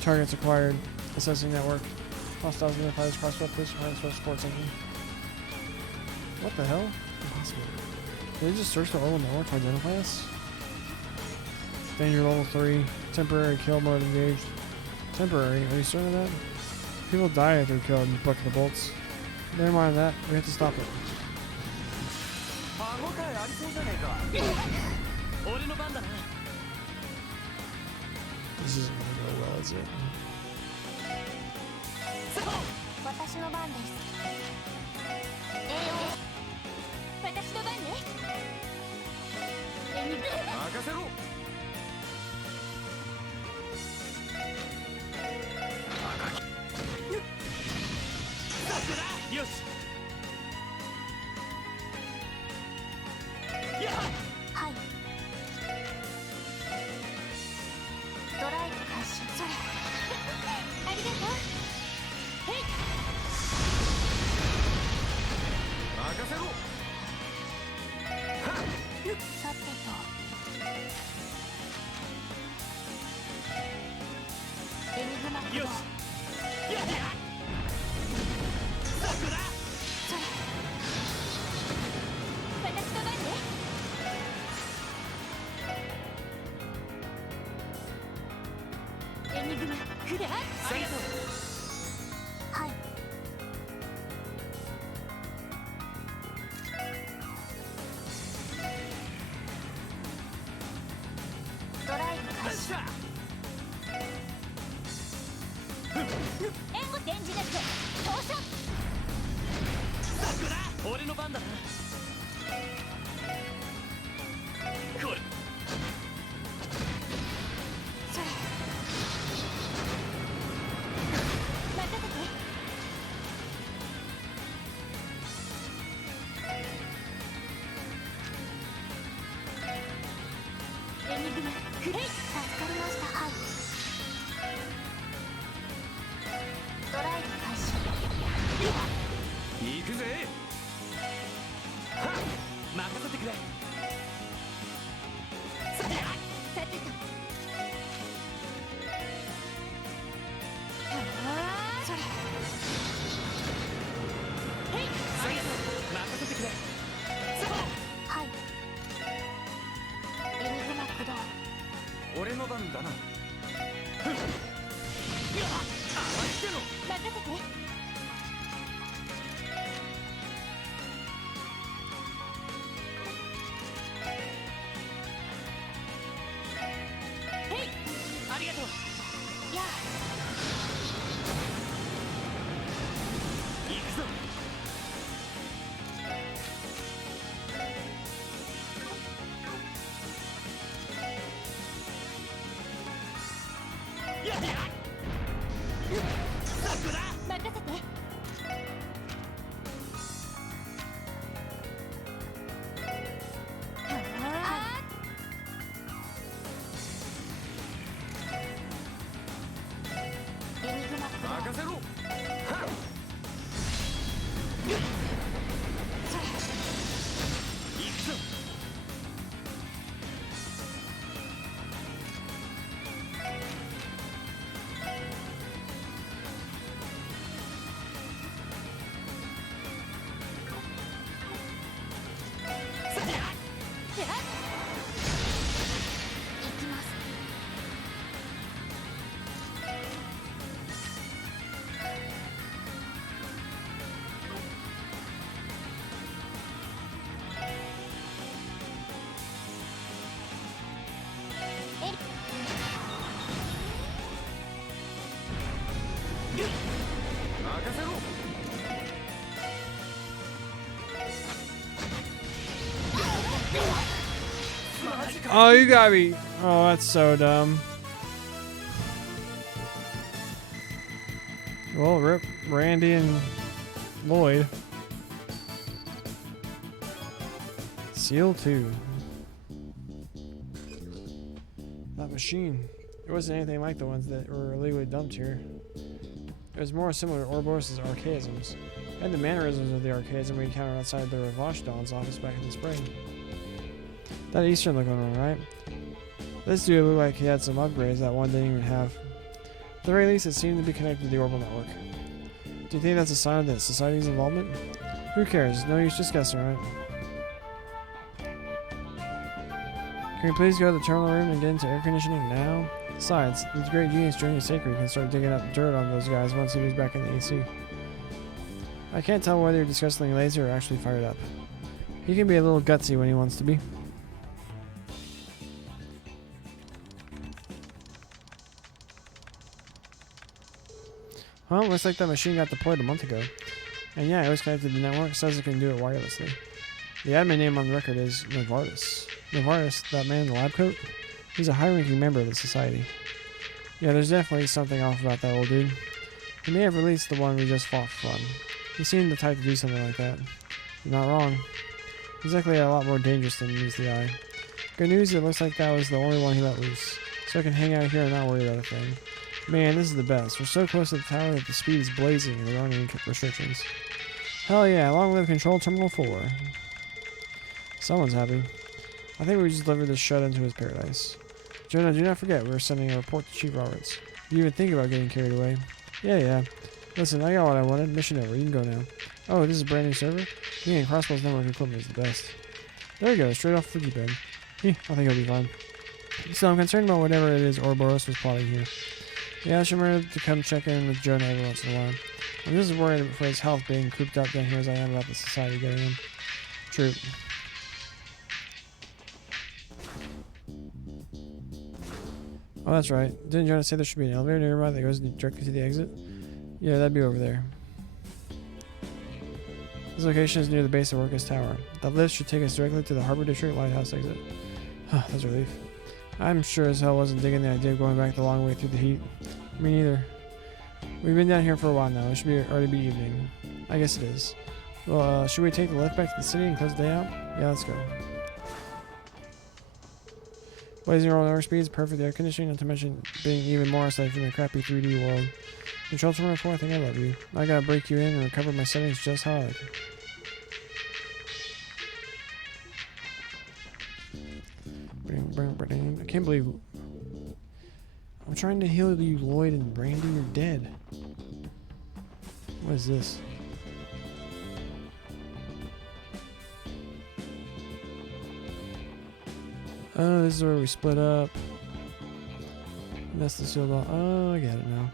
Targets acquired. Assessing network. Hostiles identified as crossbow. Police behind special support section. What the hell? Impossible. Did they just search the Orbital network to identify us? Danger level 3. Temporary kill mode engaged. Temporary? Are you certain of that? People die if they're killed in the bucket of bolts. Never mind that. We have to stop it. This isn't gonna go well, is it? 私の番です。私の番ね。任せろ。よし。はい。ドライブ開始。それ。ありがとう。へい。任せろ。さてと。エニグマ起動。よし。それ。私の番ね。エニグマクラー。ありがとう。はい。ドライブ開始。援護電磁ネット投射。俺の番だな。これ。それ。任せて。エニグマクレイ。助かりました。はい。ドライブ開始。行くぜ。はっ、任せてくれ。さてと。それ。へい。ありがとう。任せてくれ。はい。エニグマ駆動。俺の番だな。ふっ。やっ。あまりしての。任せて。ありがとう。やあ。行くぞ。やっ。そこだ。任せて。Oh, you gotta be. Oh, that's so dumb. Well, rip Randy and Lloyd. Seal 2. That machine. It wasn't anything like the ones that were illegally dumped here. It was more similar to Ouroboros' archaisms. It had the mannerisms of the archaism we encountered outside the Ravash Dawn's office back in the spring. That Eastern look going on, right? This dude looked like he had some upgrades that one didn't even have. At the very least, it seemed to be connected to the orbital network. Do you think that's a sign of the society's involvement? Who cares? No use just guessing, right? Can we please go to the terminal room and get into air conditioning now? Besides, the great genius Journey Sacred can start digging up dirt on those guys once he moves back in the AC. I can't tell whether you're disgustingly lazy or actually fired up. He can be a little gutsy when he wants to be. Well, looks like that machine got deployed a month ago. And yeah, it was connected to the network, says it can do it wirelessly. The admin name on the record is Novartis. Novartis, that man in the lab coat? He's a high-ranking member of the society. Yeah, there's definitely something off about that old dude. He may have released the one we just fought for fun. He seemed the type to do something like that. You're not wrong. He's likely a lot more dangerous than meets the eye. Good news, it looks like that was the only one he let loose. So I can hang out here and not worry about a thing. Man, this is the best. We're so close to the tower that the speed is blazing and there aren't any restrictions. Hell yeah, long live Control Terminal 4. Someone's happy. I think we just delivered this shut into his paradise. Jonah, do not forget, we're sending a report to Chief Roberts. Did you even think about getting carried away? Yeah. Listen, I got what I wanted. Mission over. You can go now. Oh, this is a brand new server? Yeah, Crossbow's network equipment is the best. There you go, straight off the deep end. I think he'll be fine. So I'm concerned about whatever it is Ouroboros was plotting here. Yeah, I should remember to come check in with Jonah every once in a while. I'm just as worried for his health being cooped up down here as I am about the society getting him. True. Oh, that's right. Didn't Jonah say there should be an elevator nearby that goes directly to the exit? Yeah, that'd be over there. This location is near the base of Orcus Tower. That lift should take us directly to the Harbor District Lighthouse exit. That's a relief. I'm sure as hell wasn't digging the idea of going back the long way through the heat. Me neither. We've been down here for a while now. It should already be evening. I guess it is. Well, should we take the lift back to the city and close the day out? Yeah, let's go. Blazing roll network speeds, perfect air conditioning, not to mention being even more aside from the crappy 3D world. Control Terminal 4, I think I love you. I gotta break you in and recover my settings just how I like it. I can't believe I'm trying to heal you, Lloyd and Brandy. You're dead. What is this? Oh, this is where we split up. That's the sealed off. Oh, I get it now.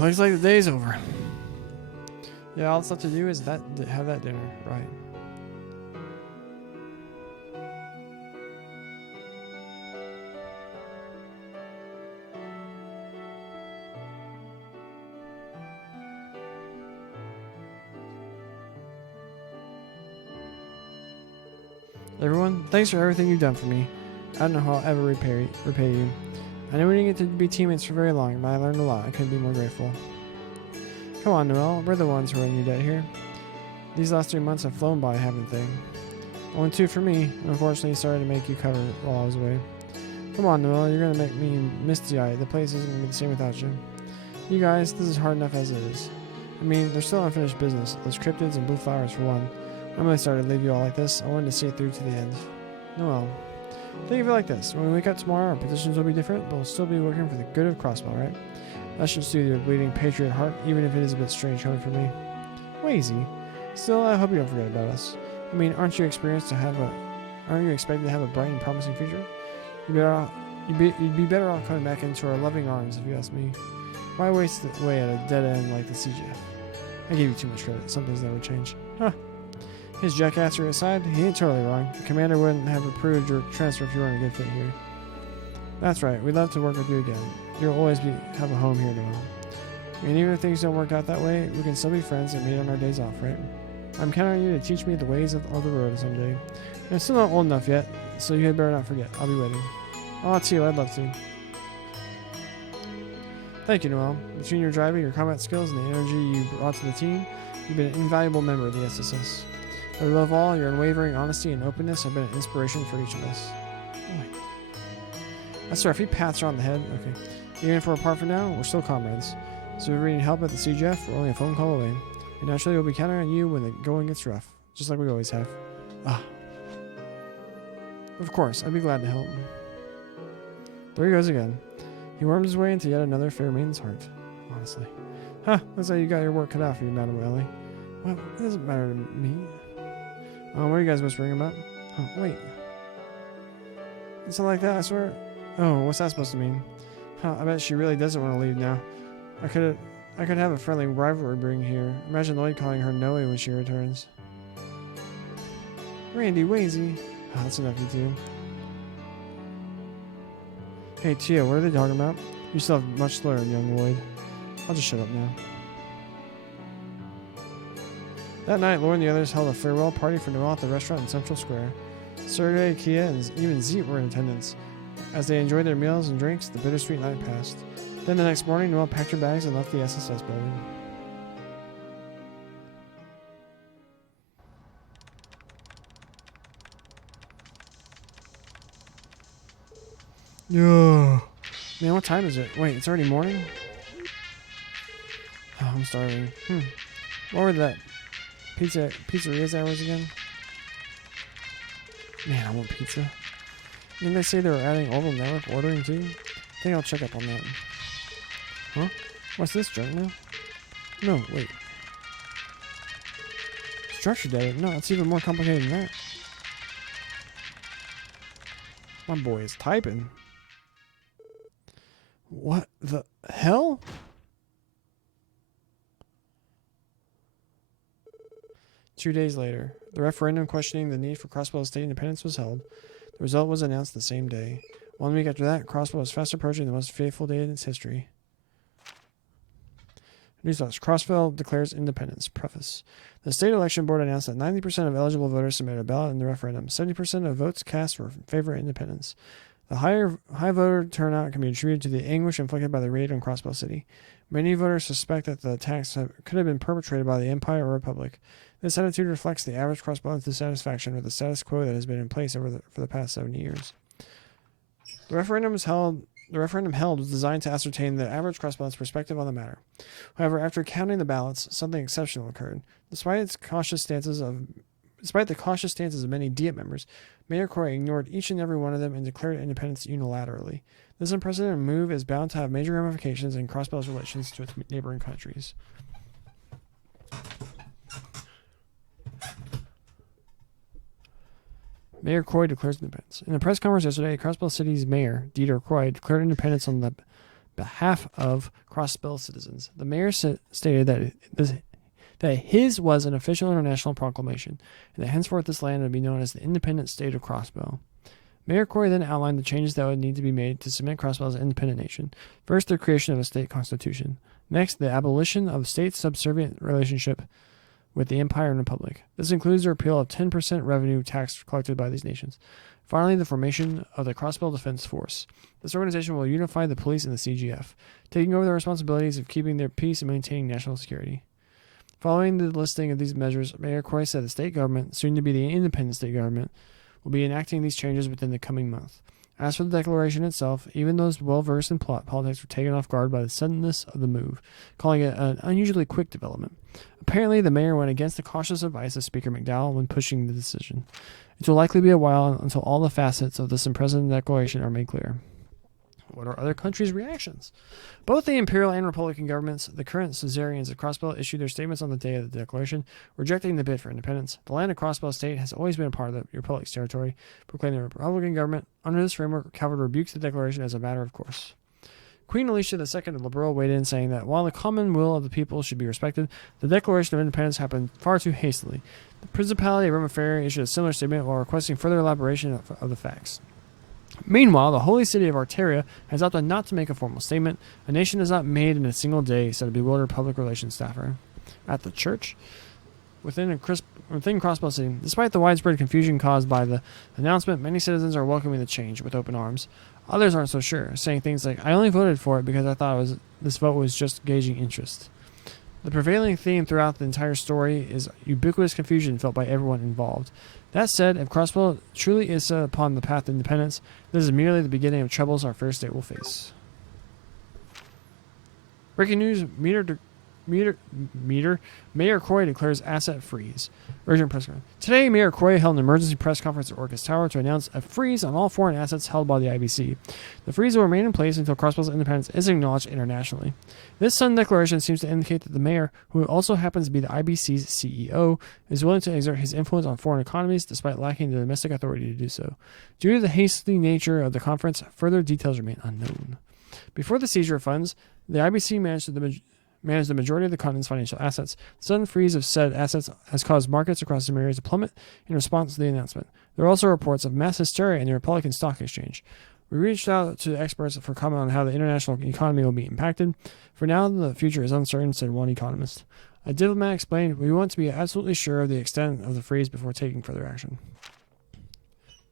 Looks like the day's over. Yeah, all that's left to do is have that dinner, right? Everyone, thanks for everything you've done for me. I don't know how I'll ever repay you. I know we didn't get to be teammates for very long, but I learned a lot. I couldn't be more grateful. Come on, Noel. We're the ones who are in your debt here. These last 3 months have flown by, haven't they? 1-2 for me. Unfortunately, sorry to make you cover it while I was away. Come on, Noel. You're going to make me misty-eyed. The place isn't going to be the same without you. You guys, this is hard enough as it is. I mean, there's still unfinished business. Those cryptids and blue flowers, for one. I'm really sorry to leave you all like this. I wanted to see it through to the end. Noel. Think of it like this. When we wake up tomorrow, our positions will be different, but we'll still be working for the good of Crossbow, right? That should soothe your bleeding patriot heart, even if it is a bit strange coming from me. Wazy. Still, I hope you don't forget about us. I mean, aren't you expected to have a bright and promising future? You'd be better off coming back into our loving arms, if you ask me. Why waste away at a dead end like the CGF? I gave you too much credit. Some things never change. Huh. His jackassery aside, he ain't totally wrong. The commander wouldn't have approved your transfer if you weren't a good fit here. That's right. We'd love to work with you again. You'll always have a home here now. And even if things don't work out that way, we can still be friends and meet on our days off, right? I'm counting on you to teach me the ways of the road someday. I'm still not old enough yet, so you had better not forget. I'll be waiting. Oh, Tio, I'd love to. Thank you, Noel. Between your driving, your combat skills, and the energy you brought to the team, you've been an invaluable member of the SSS. But above all, your unwavering honesty and openness have been an inspiration for each of us. Oh, that's rough. He pats her on the head. Okay. Even if we're apart for now, we're still comrades. So if we need help at the CGF, we're only a phone call away. And naturally, we'll be counting on you when the going gets rough. Just like we always have. Ah. Of course, I'd be glad to help. There he goes again. He worms his way into yet another fair maiden's heart. Honestly. Huh, looks like you got your work cut out for you, Madam Ellie. Well, it doesn't matter to me. What are you guys whispering about? Oh, wait. Something like that, I swear. Oh, what's that supposed to mean? Huh, I bet she really doesn't want to leave now. I could have a friendly rivalry bring here. Imagine Lloyd calling her Noe when she returns. Randy Wazy. Oh, that's enough, you two. Hey, Tio, what are they talking about? You still have much to learn, young Lloyd. I'll just shut up now. That night, Lloyd and the others held a farewell party for Noel at the restaurant in Central Square. Sergei, Kia, and even Zeet were in attendance. As they enjoyed their meals and drinks, the bittersweet night passed. Then the next morning, Noel packed her bags and left the SSS building. Yeah. Man, what time is it? Wait, it's already morning? Oh, I'm starving. What were that pizzeria's hours again? Man, I want pizza. Didn't they say they were adding all the network ordering too? I think I'll check up on that. Huh? What's this, junk mail? No, wait. Structured data? No, it's even more complicated than that. My boy is typing. What the hell? Two days later, the referendum questioning the need for Crossbell state independence was held. The result was announced the same day. 1 week after that, Crossbell was fast approaching the most fateful day in its history. Newsflash: Crossbell declares independence. Preface: the state election board announced that 90% of eligible voters submitted a ballot in the referendum. 70% of votes cast were in favor of independence. The high voter turnout can be attributed to the anguish inflicted by the raid on Crossbell City. Many voters suspect that the attacks could have been perpetrated by the Empire or Republic. This attitude reflects the average Crossbellan's dissatisfaction with the status quo that has been in place for the past 70 years. The referendum held was designed to ascertain the average Crossbellan's perspective on the matter. However, after counting the ballots, something exceptional occurred. Despite the cautious stances of many Diet members, Mayor Croy ignored each and every one of them and declared independence unilaterally. This unprecedented move is bound to have major ramifications in Crossbell's relations to its neighboring countries. Mayor Croy declares independence. In a press conference yesterday, Crossbell City's mayor, Dieter Croy, declared independence on the behalf of Crossbell citizens. The mayor stated that his was an official international proclamation, and that henceforth this land would be known as the independent state of Crossbell. Mayor Croy then outlined the changes that would need to be made to cement Crossbell as an independent nation. First, the creation of a state constitution. Next, the abolition of state-subservient relationship with the Empire and Republic. This includes the repeal of 10% revenue tax collected by these nations. Finally, the formation of the Crossbell Defense Force. This organization will unify the police and the CGF, taking over the responsibilities of keeping their peace and maintaining national security. Following the listing of these measures, Mayor Croy said the state government, soon to be the independent state government, will be enacting these changes within the coming month. As for the declaration itself, even those well-versed in politics were taken off guard by the suddenness of the move, calling it an unusually quick development. Apparently, the mayor went against the cautious advice of Speaker McDowell when pushing the decision. It will likely be a while until all the facets of this impressive declaration are made clear. What are other countries' reactions? Both the Imperial and Republican governments, the current suzerains of Crossbell, issued their statements on the day of the declaration, rejecting the bid for independence. The land of Crossbell State has always been a part of the Republic's territory, proclaimed the Republican government. Under this framework, Calvert rebukes the declaration as a matter of course. Queen Alicia II of Liberal weighed in, saying that while the common will of the people should be respected, the Declaration of Independence happened far too hastily. The Principality of Roma Ferry issued a similar statement while requesting further elaboration of the facts. Meanwhile, the holy city of Arteria has opted not to make a formal statement. A nation is not made in a single day, said a bewildered public relations staffer. At the church, within Crossbell City, despite the widespread confusion caused by the announcement, many citizens are welcoming the change with open arms. Others aren't so sure, saying things like, "I only voted for it because I thought this vote was just gauging interest." The prevailing theme throughout the entire story is ubiquitous confusion felt by everyone involved. That said, if Crossbell truly is set upon the path to independence, this is merely the beginning of troubles our fair state will face. Breaking news, Mayor Croy declares asset freeze. Urgent press conference. Today, Mayor Croy held an emergency press conference at Orcus Tower to announce a freeze on all foreign assets held by the IBC. The freeze will remain in place until Crossbell's independence is acknowledged internationally. This sudden declaration seems to indicate that the mayor, who also happens to be the IBC's CEO, is willing to exert his influence on foreign economies despite lacking the domestic authority to do so. Due to the hasty nature of the conference, further details remain unknown. Before the seizure of funds, the IBC managed the majority of the continent's financial assets. The sudden freeze of said assets has caused markets across some areas to plummet in response to the announcement. There are also reports of mass hysteria in the Republican Stock Exchange. We reached out to experts for comment on how the international economy will be impacted. For now, the future is uncertain, said one economist. A diplomat explained, "We want to be absolutely sure of the extent of the freeze before taking further action."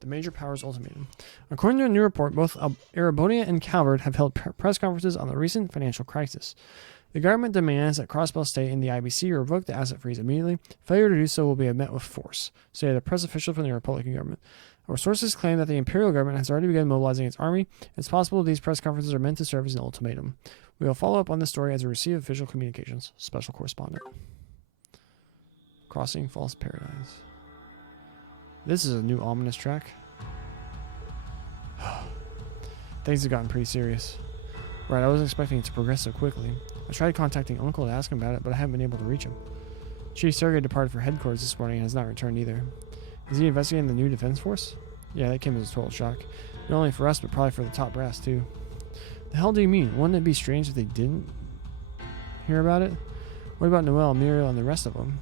The major powers ultimatum. According to a new report, both Arabonia and Calvert have held press conferences on the recent financial crisis. The government demands that Crossbell State and the IBC revoke the asset freeze immediately. Failure to do so will be met with force, said a press official from the Republican government. Our sources claim that the Imperial government has already begun mobilizing its army. It's possible these press conferences are meant to serve as an ultimatum. We will follow up on this story as we receive official communications. Special correspondent. Crossing False Paradise. This is a new ominous track. Things have gotten pretty serious. Right, I wasn't expecting it to progress so quickly. I tried contacting Uncle to ask him about it, but I haven't been able to reach him. Chief Sergey departed for headquarters this morning and has not returned either. Is he investigating the new defense force? Yeah, that came as a total shock. Not only for us, but probably for the top brass, too. The hell do you mean? Wouldn't it be strange if they didn't hear about it? What about Noel, Muriel, and the rest of them?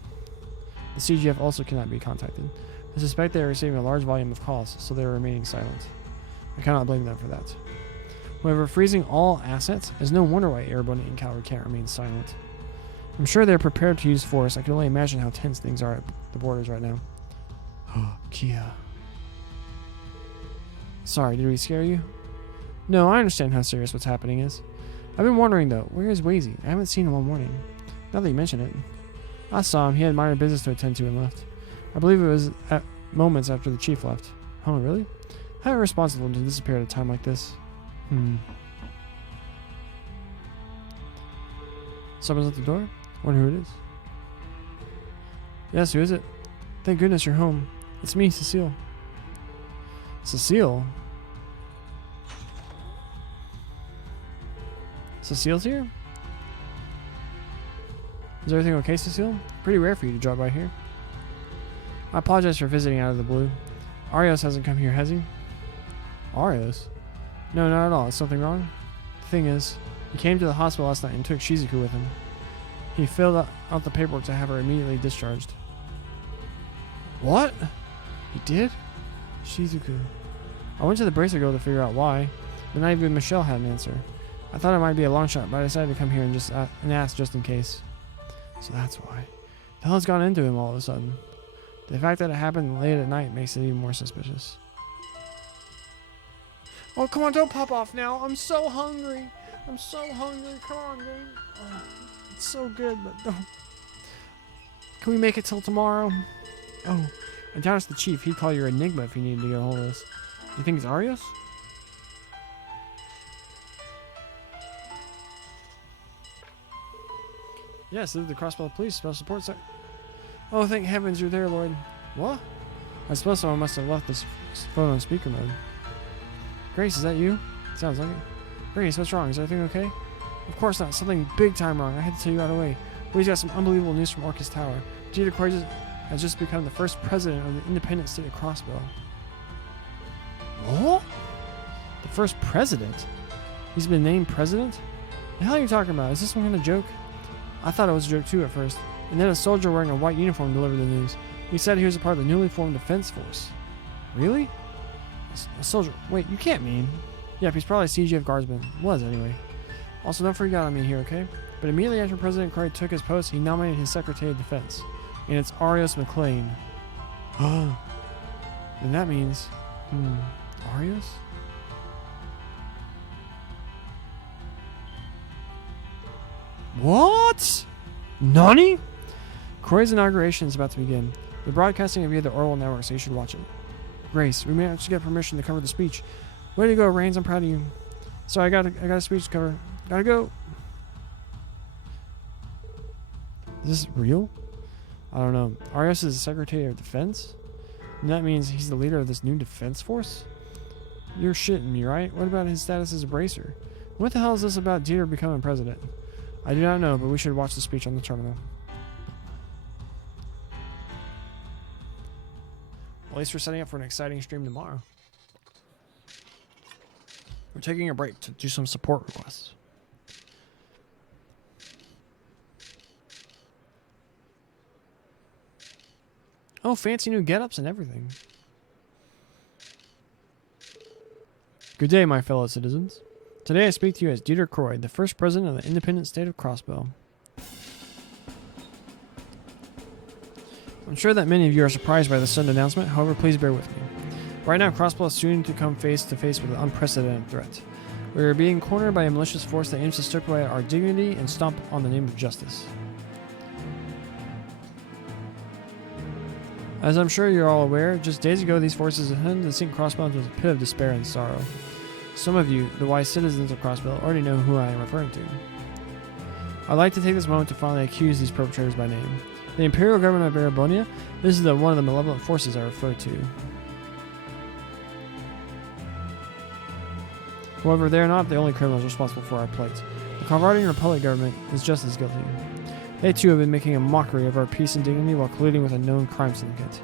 The CGF also cannot be contacted. I suspect they are receiving a large volume of calls, so they are remaining silent. I cannot blame them for that. However, freezing all assets is no wonder why Arabonia and Calvert can't remain silent. I'm sure they're prepared to use force. I can only imagine how tense things are at the borders right now. Kia. Sorry, did we scare you? No, I understand how serious what's happening is. I've been wondering though, where is Wazy? I haven't seen him all morning. Now that you mention it. I saw him, he had minor business to attend to and left. I believe it was at moments after the chief left. Oh, really? How irresponsible to disappear at a time like this. Someone's at the door? Wonder who it is. Yes, who is it? Thank goodness you're home. It's me, Cecile. Cecile? Cecile's here? Is everything okay, Cecile? Pretty rare for you to drop by here. I apologize for visiting out of the blue. Arios hasn't come here, has he? Arios? No, not at all. Is something wrong? The thing is, he came to the hospital last night and took Shizuku with him. He filled out the paperwork to have her immediately discharged. What? He did? Shizuku. I went to the bracer girl to figure out why, but not even Michelle had an answer. I thought it might be a long shot, but I decided to come here and ask just in case. So that's why. The hell has gone into him all of a sudden? The fact that it happened late at night makes it even more suspicious. Oh, come on, don't pop off now. I'm so hungry. I'm so hungry. Come on, dude. Oh, it's so good, but don't. Can we make it till tomorrow? Oh, I doubt it's the chief. He'd call you Enigma if he needed to get a hold of us. You think it's Arios? Yes, this is the Crossbell Police Special Support Center. Oh, thank heavens you're there, Lloyd. What? I suppose someone must have left this phone on speaker mode. Grace, is that you? Sounds like it. Grace, what's wrong? Is everything okay? Of course not. Something big time wrong. I had to tell you right away. We've got some unbelievable news from Orcus Tower. Dieter Croix has just become the first president of the independent state of Crossbow. What? The first president? He's been named president? The hell are you talking about? Is this some kind of joke? I thought it was a joke too at first. And then a soldier wearing a white uniform delivered the news. He said he was a part of the newly formed defense force. Really? A soldier? Wait, you can't mean. Yep, he's probably a CGF guardsman. Was anyway. Also, don't freak out on me here, okay? But immediately after President Croix took his post, he nominated his Secretary of Defense. And it's Arios McLean. Then that means... Arios? What? Nani? Croix's inauguration is about to begin. They're broadcasting it via the oral network, so you should watch it. Grace, we managed to get permission to cover the speech. Way to go, Reigns. I'm proud of you. Sorry, I got a speech to cover. Gotta go. Is this real? I don't know. Arios is the Secretary of Defense? And that means he's the leader of this new defense force? You're shitting me, right? What about his status as a bracer? What the hell is this about Dieter becoming president? I do not know, but we should watch the speech on the terminal. At least we're setting up for an exciting stream tomorrow. We're taking a break to do some support requests. Oh, fancy new get-ups and everything. Good day, my fellow citizens. Today I speak to you as Dieter Croix, the first president of the independent state of Crossbow. I'm sure that many of you are surprised by this sudden announcement, however, please bear with me. Right now, Crossbow is soon to come face to face with an unprecedented threat. We are being cornered by a malicious force that aims to strip away our dignity and stomp on the name of justice. As I'm sure you're all aware, just days ago these forces attempted to sink Crossbow into a pit of despair and sorrow. Some of you, the wise citizens of Crossbow, already know who I am referring to. I'd like to take this moment to finally accuse these perpetrators by name. The Imperial Government of Arabonia, this is one of the malevolent forces I refer to. However, they are not the only criminals responsible for our plight. The Carvardian Republic government is just as guilty. They too have been making a mockery of our peace and dignity while colluding with a known crime syndicate.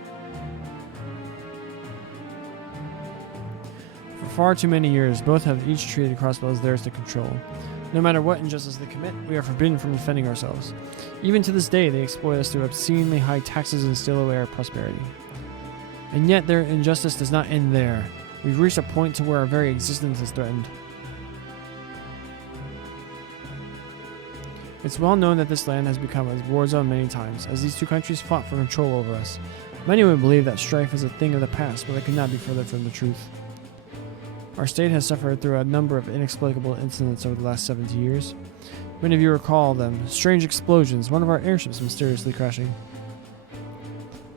For far too many years, both have each treated Crossbow as theirs to control. No matter what injustice they commit, we are forbidden from defending ourselves. Even to this day, they exploit us through obscenely high taxes and steal away our prosperity. And yet their injustice does not end there. We've reached a point to where our very existence is threatened. It's well known that this land has become a war zone many times, as these two countries fought for control over us. Many would believe that strife is a thing of the past, but it could not be further from the truth. Our state has suffered through a number of inexplicable incidents over the last 70 years. Many of you recall them. Strange explosions, one of our airships mysteriously crashing.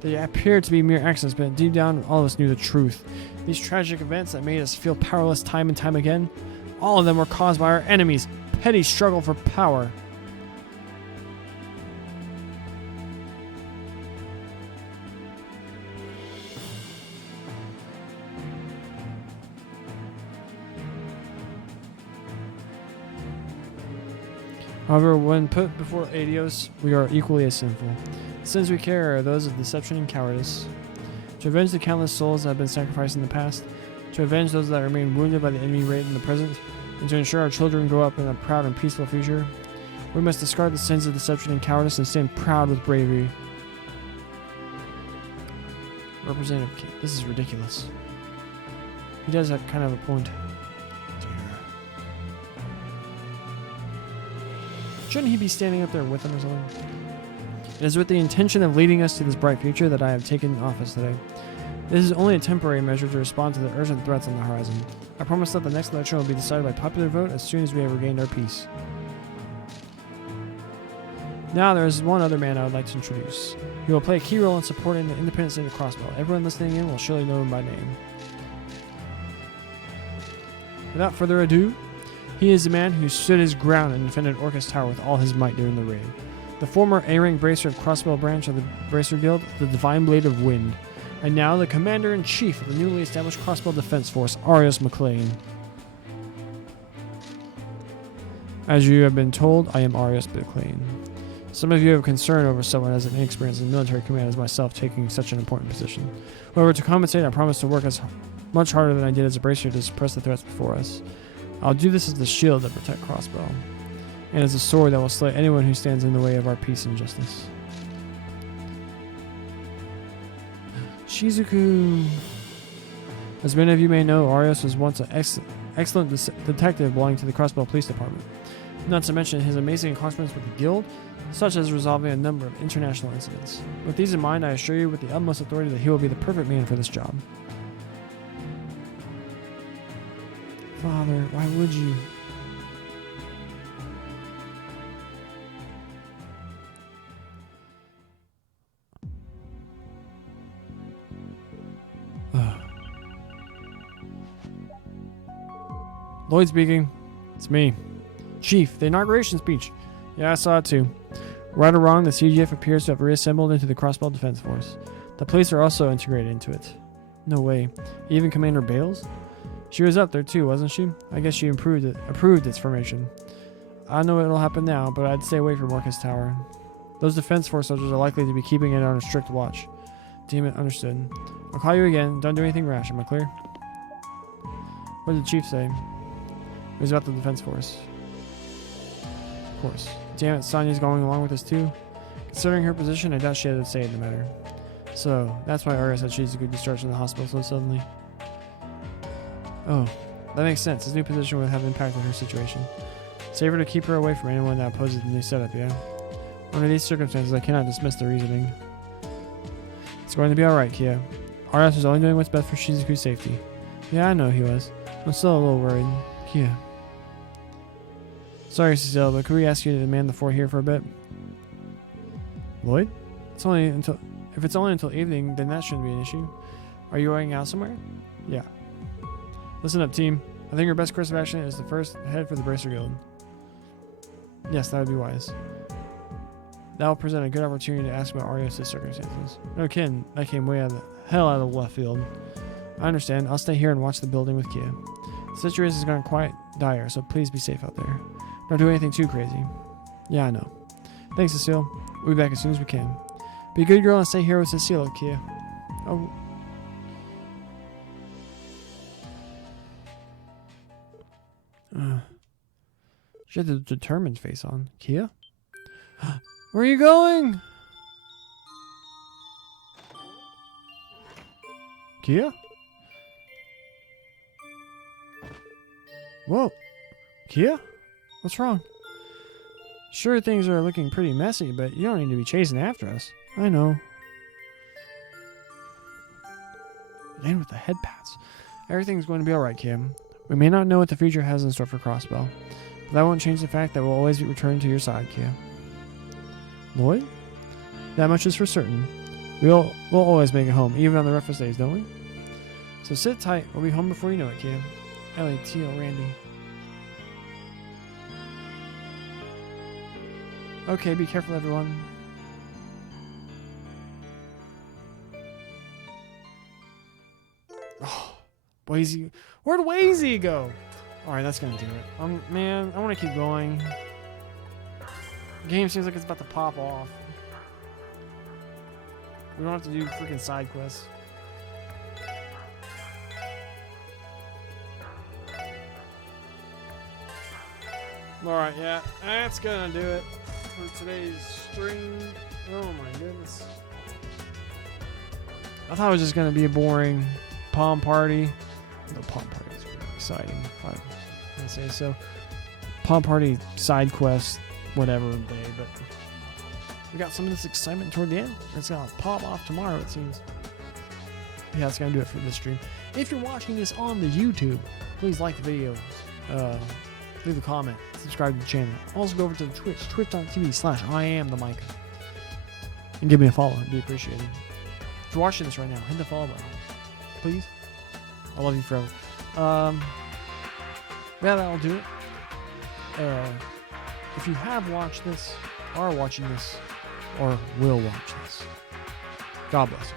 They appeared to be mere accidents, but deep down, all of us knew the truth. These tragic events that made us feel powerless time and time again, all of them were caused by our enemies' petty struggle for power. However, when put before Adios, we are equally as sinful. The sins we carry are those of deception and cowardice. To avenge the countless souls that have been sacrificed in the past, to avenge those that remain wounded by the enemy raid in the present, and to ensure our children grow up in a proud and peaceful future, we must discard the sins of deception and cowardice and stand proud with bravery. Representative Kate, this is ridiculous. He does have kind of a point. Shouldn't he be standing up there with them or something? It is with the intention of leading us to this bright future that I have taken office today. This is only a temporary measure to respond to the urgent threats on the horizon. I promise that the next election will be decided by popular vote as soon as we have regained our peace. Now there is one other man I would like to introduce. He will play a key role in supporting the independent state of Crossbow. Everyone listening in will surely know him by name. Without further ado, he is the man who stood his ground and defended Orcus Tower with all his might during the raid. The former A-rank bracer of Crossbow branch of the Bracer Guild, the Divine Blade of Wind. And now the Commander-in-Chief of the newly established Crossbow Defense Force, Arios McLean. As you have been told, I am Arius Bicklane. Some of you have concern over someone as inexperienced in military command as myself taking such an important position. However, to compensate, I promise to work as much harder than I did as a bracer to suppress the threats before us. I'll do this as the shield that protects Crossbow, and as a sword that will slay anyone who stands in the way of our peace and justice. Shizuku. As many of you may know, Arius was once an excellent detective belonging to the Crossbow Police Department. Not to mention his amazing accomplishments with the Guild, such as resolving a number of international incidents. With these in mind, I assure you with the utmost authority that he will be the perfect man for this job. Father, why would you? Lloyd speaking. It's me. Chief, the inauguration speech. Yeah, I saw it too. Right or wrong, the CGF appears to have reassembled into the Crossbow Defense Force. The police are also integrated into it. No way. Even Commander Bales? She was up there too, wasn't she? I guess she approved its formation. I know it'll happen now, but I'd stay away from Orcus Tower. Those Defense Force soldiers are likely to be keeping it on a strict watch. Damn it, understood. I'll call you again. Don't do anything rash, am I clear? What did the chief say? It was about the Defense Force. Of course. Damn it, Sonya's going along with us too. Considering her position, I doubt she had a say in the matter. So, that's why Arius had Shizuku discharged from the hospital so suddenly. Oh, that makes sense. His new position would have impacted her situation. Safer to keep her away from anyone that opposes the new setup, yeah? Under these circumstances, I cannot dismiss the reasoning. It's going to be alright, Kia. Arius was only doing what's best for Shizuku's safety. Yeah, I know he was. I'm still a little worried. Kia. Sorry, Cecile, but could we ask you to man the fort here for a bit? Lloyd? If it's only until evening, then that shouldn't be an issue. Are you going out somewhere? Yeah. Listen up, team. I think your best course of action is to first head for the Bracer Guild. Yes, that would be wise. That will present a good opportunity to ask about Arius' circumstances. No kidding, that came way out of the left field. I understand. I'll stay here and watch the building with Kia. The situation has gone quite dire, so please be safe out there. Don't do anything too crazy. Yeah, I know. Thanks, Cecile. We'll be back as soon as we can. Be a good girl and stay here with Cecile, Kia. Oh. She had the determined face on. Kia? Where are you going? Kia? Whoa. Kia? What's wrong? Sure, things are looking pretty messy, but you don't need to be chasing after us. I know. And with the head pats. Everything's going to be alright, Kim. We may not know what the future has in store for Crossbow, but that won't change the fact that we'll always be returning to your side, Kia. Lloyd? That much is for certain. We'll always make it home, even on the roughest days, don't we? So sit tight. We'll be home before you know it, Kia. Ellie, Teal, Randy. Okay, be careful, everyone. Oh, Wazy. Where'd Wazy go? Alright, that's gonna do it. Man, I want to keep going. The game seems like it's about to pop off. We don't have to do freaking side quests. Alright, yeah, that's gonna do it for today's stream. Oh my goodness. I thought it was just gonna be a boring palm party. The palm party is really exciting, if I can say so. Palm party side quest, whatever day, but we got some of this excitement toward the end. It's gonna pop off tomorrow, it seems. Yeah, that's gonna do it for this stream. If you're watching this on the YouTube, please like the video. Leave a comment, subscribe to the channel. Also go over to the Twitch, twitch.tv/IamTheMicah. And give me a follow, it'd be appreciated. If you're watching this right now, hit the follow button. Please. I love you forever. Yeah, that'll do it. If you have watched this, are watching this, or will watch this, God bless you.